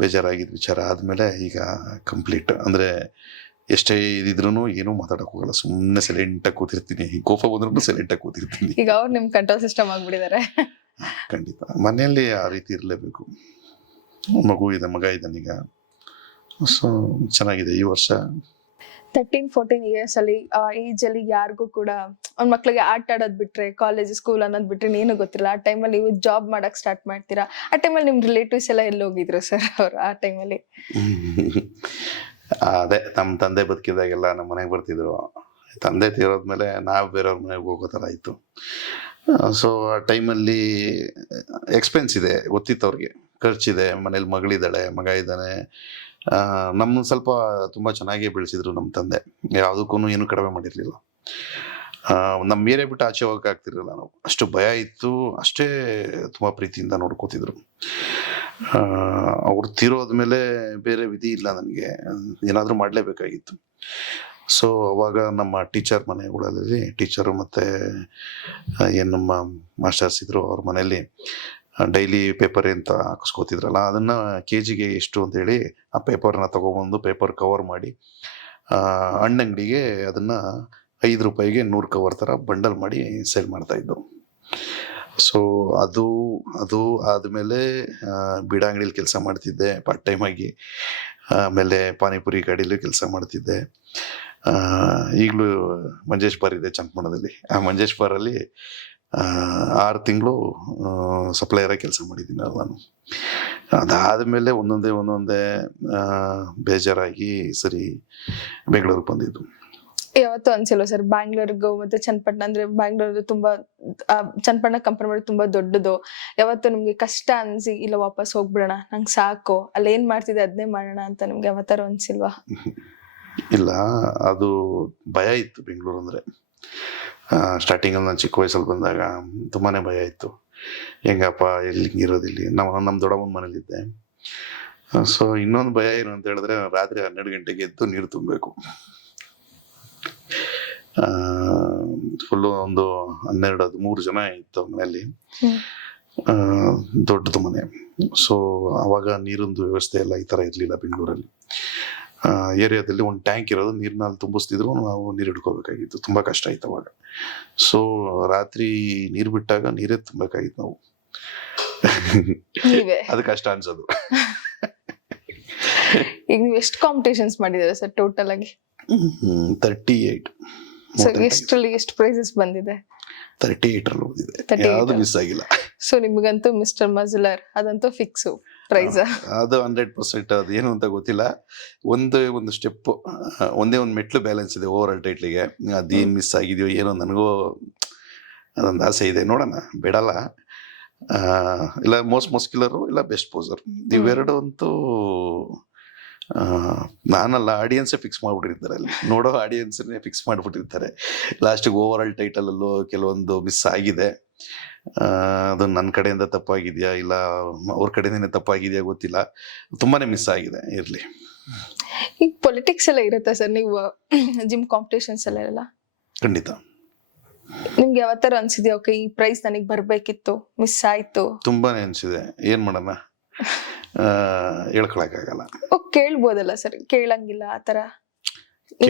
ಬೇಜಾರಾಗಿದ್ದ ವಿಚಾರ ಆದಮೇಲೆ ಈಗ ಕಂಪ್ಲೀಟ್, ಅಂದರೆ ಎಷ್ಟೇ ಇದಿದ್ರೂ ಏನೂ ಮಾತಾಡಕ್ ಹೋಗಲ್ಲ, ಸುಮ್ಮನೆ ಸೈಲೆಂಟಾಗಿ ಕೂತಿರ್ತೀನಿ. ಕೋಪ ಬಂದ್ರೂ ಸೈಲೆಂಟಾಗಿ ಕೂತಿರ್ತೀನಿ. ಈಗ ಅವ್ರು ನಿಮ್ ಕಂಟ್ರೋಲ್ ಸಿಸ್ಟಮ್ ಆಗ್ಬಿಟ್ಟಿದ್ದಾರೆ. ಖಂಡಿತ ಮನೆಯಲ್ಲಿ ಆ ರೀತಿ ಇರಲೇಬೇಕು. ಮಗ ಇದ್ದಾನೀಗ, ಸೊ ಚೆನ್ನಾಗಿದೆ ಈ ವರ್ಷ. 13-14 years ಅಲ್ಲಿ ಆ ಏಜ್ ಅಲ್ಲಿ ಯಾರಿಗೂ ಕೂಡ ಅವ್ನ ಮಕ್ಳಿಗೆ ಆಟ ಆಡೋದ್ ಬಿಟ್ರೆ, ಕಾಲೇಜ್ ಸ್ಕೂಲ್ ಅನ್ನೋದ್ ಬಿಟ್ರೆ ಏನು ಗೊತ್ತಿಲ್ಲ. ಆ ಟೈಮಲ್ಲಿ ನೀವು ಜಾಬ್ ಮಾಡಕ್ ಸ್ಟಾರ್ಟ್ ಮಾಡ್ತೀರಾ. ಆ ಟೈಮಲ್ಲಿ ನಿಮ್ ರಿಲೇಟಿವ್ಸ್ ಎಲ್ಲ ಎಲ್ಲಿ ಹೋಗಿದ್ರು ಸರ್ ಅವ್ರು ಆ ಟೈಮಲ್ಲಿ? ಅದೇ ನಮ್ಮ ತಂದೆ ಬದುಕಿದಾಗೆಲ್ಲ ನಮ್ಮ ಮನೆಗೆ ಬರ್ತಿದ್ರು. ತಂದೆ ತೀರೋದ್ಮೇಲೆ ನಾವು ಬೇರೆಯವ್ರ ಮನೆಗೆ ಹೋಗೋ ಥರ ಆಯಿತು. ಸೊ ಆ ಟೈಮಲ್ಲಿ ಎಕ್ಸ್ಪೆನ್ಸ್ ಇದೆ, ಗೊತ್ತಿತ್ತು ಅವ್ರಿಗೆ, ಖರ್ಚಿದೆ, ಮನೇಲಿ ಮಗಳಿದ್ದಾಳೆ, ಮಗ ಇದ್ದಾನೆ. ನಮ್ಮ ಸ್ವಲ್ಪ ತುಂಬ ಚೆನ್ನಾಗೇ ಬೆಳೆಸಿದ್ರು ನಮ್ಮ ತಂದೆ, ಯಾವುದಕ್ಕೂ ಏನು ಕಡಿಮೆ ಮಾಡಿರಲಿಲ್ಲ. ನಮ್ಮ ಮೇರೆ ಬಿಟ್ಟು ಆಚೆ ಹೋಗೋಕ್ಕಾಗ್ತಿರಲಿಲ್ಲ ನಾವು, ಅಷ್ಟು ಭಯ ಇತ್ತು, ಅಷ್ಟೇ ತುಂಬ ಪ್ರೀತಿಯಿಂದ ನೋಡ್ಕೋತಿದ್ರು. ಅವ್ರು ತೀರೋದ್ಮೇಲೆ ಬೇರೆ ವಿಧಿ ಇಲ್ಲ, ನನಗೆ ಏನಾದರೂ ಮಾಡಲೇಬೇಕಾಗಿತ್ತು. ಸೊ ಅವಾಗ ನಮ್ಮ ಟೀಚರ್ ಮನೆಗಳಲ್ಲಿ, ಟೀಚರು ಮತ್ತು ಏನು ನಮ್ಮ ಮಾಸ್ಟರ್ಸ್ ಇದ್ರು, ಅವ್ರ ಮನೆಯಲ್ಲಿ ಡೈಲಿ ಪೇಪರ್ ಅಂತ ಹಾಕಿಸ್ಕೋತಿದ್ರಲ್ಲ, ಅದನ್ನು KGಗೆ ಎಷ್ಟು ಅಂತೇಳಿ ಆ ಪೇಪರ್ನ ತೊಗೊಬಂದು ಪೇಪರ್ ಕವರ್ ಮಾಡಿ ಹಣ್ಣಂಗಡಿಗೆ ಅದನ್ನು 5 ರೂಪಾಯಿಗೆ 100 ಕವರ್ ಥರ ಬಂಡಲ್ ಮಾಡಿ ಸೇಲ್ ಮಾಡ್ತಾಯಿದ್ದು. ಸೊ ಅದು ಆದಮೇಲೆ ಬೀಡ ಅಂಗಡಿಲಿ ಕೆಲಸ ಮಾಡ್ತಿದ್ದೆ ಪಾರ್ಟ್ ಟೈಮ್ ಆಗಿ. ಆಮೇಲೆ ಪಾನಿಪುರಿ ಗಾಡೀಲಿ ಕೆಲಸ ಮಾಡ್ತಿದ್ದೆ. ಈಗಲೂ ಮಂಜೇಶ್ ಬಾರ್ ಇದೆ ಚಂಪಮಣದಲ್ಲಿ, ಆ ಮಂಜೇಶ್ ಬಾರಲ್ಲಿ 6 ತಿಂಗಳು ಸಪ್ಲೈಯರಾಗಿ ಕೆಲಸ ಮಾಡಿದ್ದೀನಿ ನಾನು. ಅದಾದಮೇಲೆ ಒಂದೊಂದೇ ಬೇಜಾರಾಗಿ ಸರಿ ಬೆಂಗಳೂರಿಗೆ ಬಂದಿದ್ದು. ಯಾವತ್ತೂ ಅನ್ಸಿಲ್ವ ಸರ್ ಬ್ಯಾಂಗ್ಳೂರ್ಗೂ ಮತ್ತೆ ಚನ್ನಪಟ್ಟಣ, ಅಂದ್ರೆ ಬ್ಯಾಂಗ್ಳೂರ್ ತುಂಬಾ ಚನ್ನಪಟ್ಟಣ ಕಂಪೇರ್ ಮಾಡಿ ತುಂಬಾ ದೊಡ್ಡದು, ಯಾವತ್ತು ನಿಮ್ಗೆ ಕಷ್ಟ ಅನ್ಸಿ ಇಲ್ಲ ವಾಪಸ್ ಹೋಗ್ಬಿಡೋಣ, ನಂಗೆ ಸಾಕು, ಅಲ್ಲಿ ಏನ್ ಮಾಡ್ತಿದ್ದೆ ಅದನ್ನೇ ಮಾಡೋಣ ಅಂತ ನಿಮ್ಗೆ ಯಾವತ್ತಾರು ಅನ್ಸಿಲ್ವಾ? ಇಲ್ಲ, ಅದು ಭಯ ಇತ್ತು ಬೆಂಗಳೂರು ಅಂದರೆ. ಸ್ಟಾರ್ಟಿಂಗಲ್ಲಿ ನಾನು ಚಿಕ್ಕ ವಯಸ್ಸಲ್ಲಿ ಬಂದಾಗ ತುಂಬಾ ಭಯ ಇತ್ತು. ಹೆಂಗಪ್ಪ ಎಲ್ಲಿ ಇರೋದಿಲ್ಲಿ ನಮ್ಮ ದೊಡ್ಡಮ್ಮನ ಮನೇಲಿದ್ದೆ. ಸೊ ಇನ್ನೊಂದು ಭಯ ಏನು ಅಂತ ಹೇಳಿದ್ರೆ ರಾತ್ರಿ 12 ಗಂಟೆಗೆ ಎದ್ದು ನೀರು ತುಂಬಬೇಕು. ಫುಲ್ಲು ಒಂದು 12-13 ಜನ ಇತ್ತು ಮನೆಯಲ್ಲಿ. ದೊಡ್ಡದು ಮನೆ. ಸೊ ಅವಾಗ ನೀರಿಂದು ವ್ಯವಸ್ಥೆ ಎಲ್ಲ ಈ ಥರ ಇರಲಿಲ್ಲ ಬೆಂಗಳೂರಲ್ಲಿ. ಏರಿಯಾದಲ್ಲಿ ಒಂದು ಟ್ಯಾಂಕ್ ಇರೋದು, ನೀರನ್ನ ಅಲ್ಲಿ ತುಂಬಿಸ್ತಿದ್ರು, ನಾವು ನೀರು ಹಿಡ್ಕೋಬೇಕಾಗಿತ್ತು. ತುಂಬ ಕಷ್ಟ ಆಯ್ತು ಅವಾಗ. ಸೊ ರಾತ್ರಿ ನೀರು ಬಿಟ್ಟಾಗ ನೀರೇ ತುಂಬಬೇಕಾಗಿತ್ತು ನಾವು. ಅದು ಕಷ್ಟ ಅನ್ಸೋದು. ಈಗ ನೀವು ಎಷ್ಟು ಕಾಂಪಿಟೇಷನ್ಸ್ ಮಾಡಿದ್ದೀರಾ ಸರ್ ಟೋಟಲ್ ಆಗಿ? 38. ಸರ್ ಎಷ್ಟರಲ್ಲಿ ಎಷ್ಟು ಪ್ರೈಸಸ್ ಬಂದಿದೆ? 38 ಓದಿದೆ, ಯಾವುದು ಮಿಸ್ ಆಗಿಲ್ಲ. ಸೊ ನಿಮಗಂತೂ ಮಿಸ್ಟರ್ ಮಜಲರ್ ಅದಂತೂ ಫಿಕ್ಸ್ ಪ್ರೈಸ್. ಅದು 100%. ಅದು ಏನು ಅಂತ ಗೊತ್ತಿಲ್ಲ. ಒಂದು ಸ್ಟೆಪ್, ಒಂದೇ ಒಂದು ಮೆಟ್ಲು ಬ್ಯಾಲೆನ್ಸ್ ಇದೆ ಓವರ್ ಆಲ್ ಟೈಟ್ಲಿಗೆ. ಅದೇನು ಮಿಸ್ ಆಗಿದೆಯೋ ಏನೋ, ನನಗೂ ಅದೊಂದು ಆಸೆ ಇದೆ, ನೋಡೋಣ. ಬಿಡಲ್ಲ. ಇಲ್ಲ ಮೋಸ್ಟ್ ಮಸ್ಕ್ಯುಲರು, ಇಲ್ಲ ಬೆಸ್ಟ್ ಪೋಸರ್, ಇವೆರಡು ಅಂತೂ ನಾನಲ್ಲ, ಆಡಿಯನ್ಸೇ ಫಿಕ್ಸ್ ಮಾಡ್ಬಿಟ್ಟಿರ್ತಾರೆ. ಅಲ್ಲಿ ನೋಡೋ ಆಡಿಯನ್ಸನ್ನೇ ಫಿಕ್ಸ್ ಮಾಡಿಬಿಟ್ಟಿರ್ತಾರೆ. ಲಾಸ್ಟಿಗೆ ಓವರ್ ಆಲ್ ಟೈಟಲಲ್ಲೂ ಕೆಲವೊಂದು ಮಿಸ್ ಆಗಿದೆ. ಅದು ನನ್ನ ಕಡೆಯಿಂದ ತಪ್ಪಾಗಿದೆಯಾ ಇಲ್ಲ ಅವ್ರ ಕಡೆಯಿಂದನೇ ತಪ್ಪಾಗಿದೆಯಾ ಗೊತ್ತಿಲ್ಲ, ತುಂಬಾನೇ ಮಿಸ್ ಆಗಿದೆ. ಇರಲಿ. ಈಗ ಪೊಲಿಟಿಕ್ಸ್ ಎಲ್ಲ ಇರುತ್ತೆ ಸರ್, ನೀವು ಜಿಮ್ ಕಾಂಪಿಟೇಷನ್ಸ್ ಎಲ್ಲ ಇರಲ್ಲ? ಖಂಡಿತ. ನಿಮ್ಗೆ ಯಾವತ್ತಾರ ಅನ್ಸಿದ್ಯಾ ಓಕೆ ಈ ಪ್ರೈಸ್ ನನಗೆ ಬರ್ಬೇಕಿತ್ತು, ಮಿಸ್ ಆಯ್ತು? ತುಂಬಾನೇ ಅನ್ಸಿದೆ. ಏನ್ ಮಾಡೋಣ, ಹೇಳ್ಕೊಳಕ್ಕಾಗಲ್ಲ. ಕೇಳ್ಬೋದಲ್ಲ ಸರ್? ಕೇಳಂಗಿಲ್ಲ ಆತರ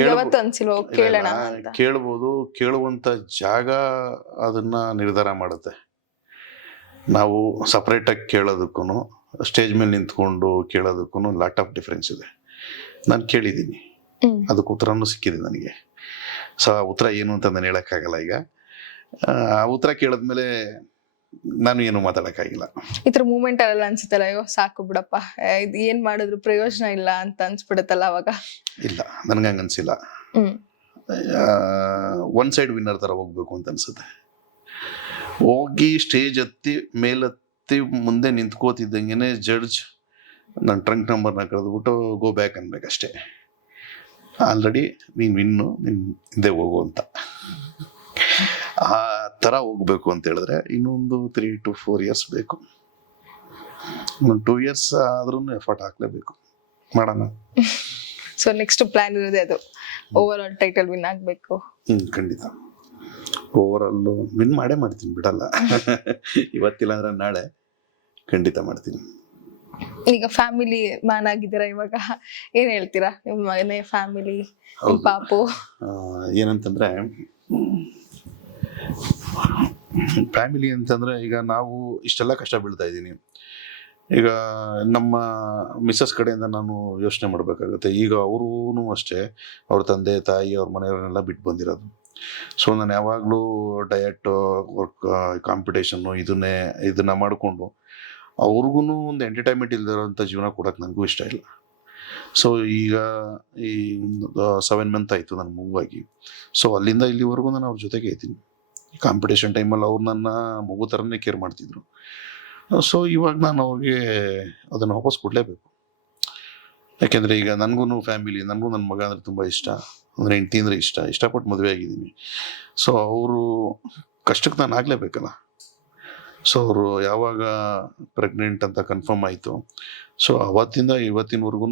ಯಾವತ್ತು ಅನ್ಸಿಲ್ವ ಕೇಳೋಣ ಅಂತ? ಕೇಳ್ಬೋದು. ಕೇಳುವಂತ ಜಾಗ ಅದನ್ನ ನಿರ್ಧಾರ ಮಾಡುತ್ತೆ. ನಾವು ಸಪರೇಟ್ ಆಗಿ ಕೇಳೋದಕ್ಕೂ ಸ್ಟೇಜ್ ಮೇಲೆ ನಿಂತ್ಕೊಂಡು ಕೇಳೋದಕ್ಕೂ ಲಾಟ್ ಆಫ್ ಡಿಫ್ರೆನ್ಸ್ ಇದೆ. ನಾನು ಕೇಳಿದ್ದೀನಿ, ಅದಕ್ಕೆ ಉತ್ತರನೂ ಸಿಕ್ಕಿದೆ ನನಗೆ. ಸೊ ಆ ಉತ್ತರ ಏನು ಅಂತ ನಾನು ಹೇಳಕ್ಕಾಗಲ್ಲ. ಈಗ ಆ ಉತ್ತರ ಕೇಳಿದ್ಮೇಲೆ ನಾನು ಏನು ಮಾತಾಡಕ್ಕಾಗಿಲ್ಲ. ಈ ತರ ಮೂಮೆಂಟ್ ಅಲ್ಲ ಅನ್ಸುತ್ತಲ್ಲ, ಅಯ್ಯೋ ಸಾಕು ಬಿಡಪ್ಪ, ಇದು ಏನ್ ಮಾಡಿದ್ರು ಪ್ರಯೋಜನ ಇಲ್ಲ ಅಂತ ಅನ್ಸ್ಬಿಡತ್ತಲ್ಲ ಅವಾಗ? ಇಲ್ಲ, ನನ್ಗೆ ಹಂಗ ಅನ್ಸಿಲ್ಲ. ಒನ್ ಸೈಡ್ ವಿನ್ನರ್ ತರ ಹೋಗ್ಬೇಕು ಅಂತ ಅನ್ಸುತ್ತೆ. ಹೋಗಿ ಸ್ಟೇಜ್ ಹತ್ತಿ ಮೇಲತ್ತಿ ಮುಂದೆ ನಿಂತ್ಕೋತಿದ್ದಂಗೆನೆ ಜಡ್ಜ್ ನನ್ನ ಟ್ರಂಕ್ ನಂಬರ್ನ ಕರೆದ್ಬಿಟ್ಟು ಗೋ ಬ್ಯಾಕ್ ಅನ್ಬೇಕಷ್ಟೇ. ಆಲ್ರೆಡಿ ನೀನ್ ವಿನ್ನು, ನಿನ್ ಹಿಂದೆ ಹೋಗು ಅಂತ. ಆ ತರ ಹೋಗ್ಬೇಕು ಅಂತ ಹೇಳಿದ್ರೆ ಇನ್ನೊಂದು 3 to 4 years ಬೇಕು. ಒಂದು 2 years ಆದ್ರೂ ಎಫರ್ಟ್ ಹಾಕ್ಲೇಬೇಕು. ಮಾಡೋಣ. ಸೊ ನೆಕ್ಸ್ಟ್ ಪ್ಲಾನ್ ಇರೋದೇ ಅದು, ಓವರ್ ಆಲ್ ಟೈಟಲ್ ವಿನ್ ಆಗ್ಬೇಕು. ಖಂಡಿತ ಓವರ್ ಆಲ್ ವಿನ್ ಮಾಡೇ ಮಾಡ್ತೀನಿ, ಬಿಡಲ್ಲ. ಇವತ್ತಿಲ್ಲ ಅಂದ್ರೆ ನಾಳೆ ಖಂಡಿತ ಮಾಡ್ತೀನಿ. ಈಗ ಫ್ಯಾಮಿಲಿ ಮ್ಯಾನ್ ಆಗಿದ್ದೀರಾ, ಇವಾಗ ಏನ್ ಹೇಳ್ತೀರಾ ನಿಮ್ಮ ಮನೆ ಫ್ಯಾಮಿಲಿ, ಪಾಪು? ಏನಂತಂದ್ರೆ ಫ್ಯಾಮಿಲಿ ಅಂತಂದ್ರೆ ಈಗ ನಾವು ಇಷ್ಟೆಲ್ಲ ಕಷ್ಟ ಬೀಳ್ತಾ ಇದ್ದೀನಿ. ಈಗ ನಮ್ಮ ಮಿಸ್ಸಸ್ ಕಡೆಯಿಂದ ನಾನು ಯೋಚನೆ ಮಾಡ್ಬೇಕಾಗುತ್ತೆ. ಈಗ ಅವರು ಅಷ್ಟೇ ಅವ್ರ ತಂದೆ ತಾಯಿ ಅವ್ರ ಮನೆಯವರನ್ನೆಲ್ಲ ಬಿಟ್ಟು ಬಂದಿರೋದು. ಸೊ ನಾನು ಯಾವಾಗಲೂ ಡಯಟ್, ವರ್ಕ್, ಕಾಂಪಿಟೇಷನ್ನು ಇದನ್ನ ಮಾಡಿಕೊಂಡು ಅವ್ರಿಗೂ ಒಂದು ಎಂಟರ್ಟೈನ್ಮೆಂಟ್ ಇಲ್ದಿರೋಂಥ ಜೀವನ ಕೊಡೋಕೆ ನನಗೂ ಇಷ್ಟ ಇಲ್ಲ. ಸೊ ಈಗ ಈ 7 months ಆಯಿತು ನಾನು ಮೂವ್ ಆಗಿ. ಸೊ ಅಲ್ಲಿಂದ ಇಲ್ಲಿವರೆಗೂ ನಾನು ಅವ್ರ ಜೊತೆಗೆ ಇದ್ದೀನಿ. ಕಾಂಪಿಟೇಷನ್ ಟೈಮಲ್ಲಿ ಅವ್ರು ನನ್ನ ಮಗು ಥರನೇ ಕೇರ್ ಮಾಡ್ತಿದ್ರು. ಸೊ ಇವಾಗ ನಾನು ಅವ್ರಿಗೆ ಅದನ್ನು ವಾಪಸ್ ಕೊಡಲೇಬೇಕು. ಯಾಕೆಂದರೆ ಈಗ ನನಗೂ ಫ್ಯಾಮಿಲಿ, ನನಗೂ ನನ್ನ ಮಗ ಅಂದರೆ ತುಂಬ ಇಷ್ಟ, ಅಂದರೆ ಹೆಂಡತಿ ಅಂದರೆ ಇಷ್ಟಪಟ್ಟು ಮದುವೆ ಆಗಿದ್ದೀನಿ. ಸೊ ಅವರು ಕಷ್ಟಕ್ಕೆ ನಾನು ಆಗಲೇಬೇಕಲ್ಲ. ಸೊ ಅವರು ಯಾವಾಗ ಪ್ರೆಗ್ನೆಂಟ್ ಅಂತ ಕನ್ಫರ್ಮ್ ಆಯಿತು, ಸೊ ಅವತ್ತಿಂದ ಇವತ್ತಿನವರೆಗೂ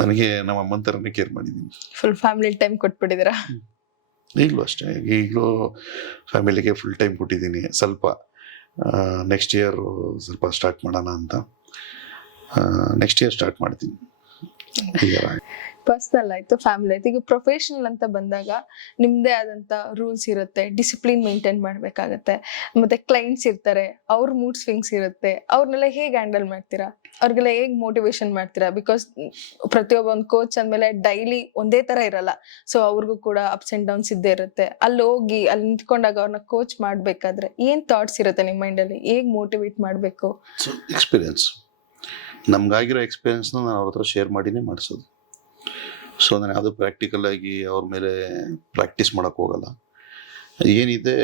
ನನಗೆ ನಮ್ಮ ಅಮ್ಮನ ಥರನೇ ಕೇರ್ ಮಾಡಿದ್ದೀನಿ. ಫುಲ್ ಫ್ಯಾಮಿಲಿ ಟೈಮ್ ಕೊಟ್ಬಿಟ್ಟಿದ್ದೀರಾ? ಈಗಲೂ ಅಷ್ಟೇ, ಈಗಲೂ ಫ್ಯಾಮಿಲಿಗೆ ಫುಲ್ ಟೈಮ್ ಕೊಟ್ಟಿದ್ದೀನಿ. ಸ್ವಲ್ಪ ನೆಕ್ಸ್ಟ್ ಇಯರ್ ಸ್ವಲ್ಪ ಸ್ಟಾರ್ಟ್ ಮಾಡೋಣ ಅಂತ. ನೆಕ್ಸ್ಟ್ ಇಯರ್ ಸ್ಟಾರ್ಟ್ ಮಾಡ್ತೀನಿ. ಪರ್ಸನಲ್ ಆಯ್ತು, ಫ್ಯಾಮಿಲಿ ಆಯ್ತು. ಈಗ ಪ್ರೊಫೆಷನಲ್ ಅಂತ ಬಂದಾಗ ನಿಮ್ದೇ ಆದಂತ ರೂಲ್ಸ್ ಇರುತ್ತೆ, ಡಿಸಿಪ್ಲಿನ್ ಮೇಂಟೈನ್ ಮಾಡ್ಬೇಕಾಗತ್ತೆ, ಮತ್ತೆ ಕ್ಲೈಂಟ್ಸ್ ಇರ್ತಾರೆ, ಅವ್ರ ಮೂಡ್ ಸ್ವಿಂಗ್ಸ್ ಇರುತ್ತೆ. ಅವ್ರನ್ನೆಲ್ಲ ಹೇಗೆ ಹ್ಯಾಂಡಲ್ ಮಾಡ್ತೀರಾ? ಅವ್ರಿಗೆಲ್ಲ ಹೇಗೆ ಮೋಟಿವೇಶನ್ ಮಾಡ್ತೀರಾ? ಬಿಕಾಸ್ ಪ್ರತಿಯೊಬ್ಬ ಒಂದು ಕೋಚ್ ಅಂದ್ಮೇಲೆ ಡೈಲಿ ಒಂದೇ ತರ ಇರಲ್ಲ. ಸೊ ಅವ್ರಿಗೂ ಕೂಡ ಅಪ್ಸ್ ಅಂಡ್ ಡೌನ್ಸ್ ಇದ್ದೇ ಇರುತ್ತೆ. ಅಲ್ಲಿ ಹೋಗಿ ಅಲ್ಲಿ ನಿಂತ್ಕೊಂಡಾಗ ಅವ್ರನ್ನ ಕೋಚ್ ಮಾಡ್ಬೇಕಾದ್ರೆ ಏನ್ ಥಾಟ್ಸ್ ಇರುತ್ತೆ ನಿಮ್ಮ ಮೈಂಡಲ್ಲಿ? ಹೇಗೆ ಮೋಟಿವೇಟ್ ಮಾಡಬೇಕು? ಎಕ್ಸ್ಪೀರಿಯನ್ಸ್, ನಮ್ಗಾಗಿರೋ ಎಕ್ಸ್ಪೀರಿಯನ್ಸ್ನ ನಾನು ಅವ್ರ ಹತ್ರ ಶೇರ್ ಮಾಡಿನೇ ಮಾಡಿಸೋದು. ಸೊ ನಾನು ಯಾವುದೋ ಪ್ರಾಕ್ಟಿಕಲ್ ಆಗಿ ಅವ್ರ ಮೇಲೆ ಪ್ರಾಕ್ಟೀಸ್ ಮಾಡೋಕ್ಕೆ ಹೋಗಲ್ಲ. ಏನಿದೆ,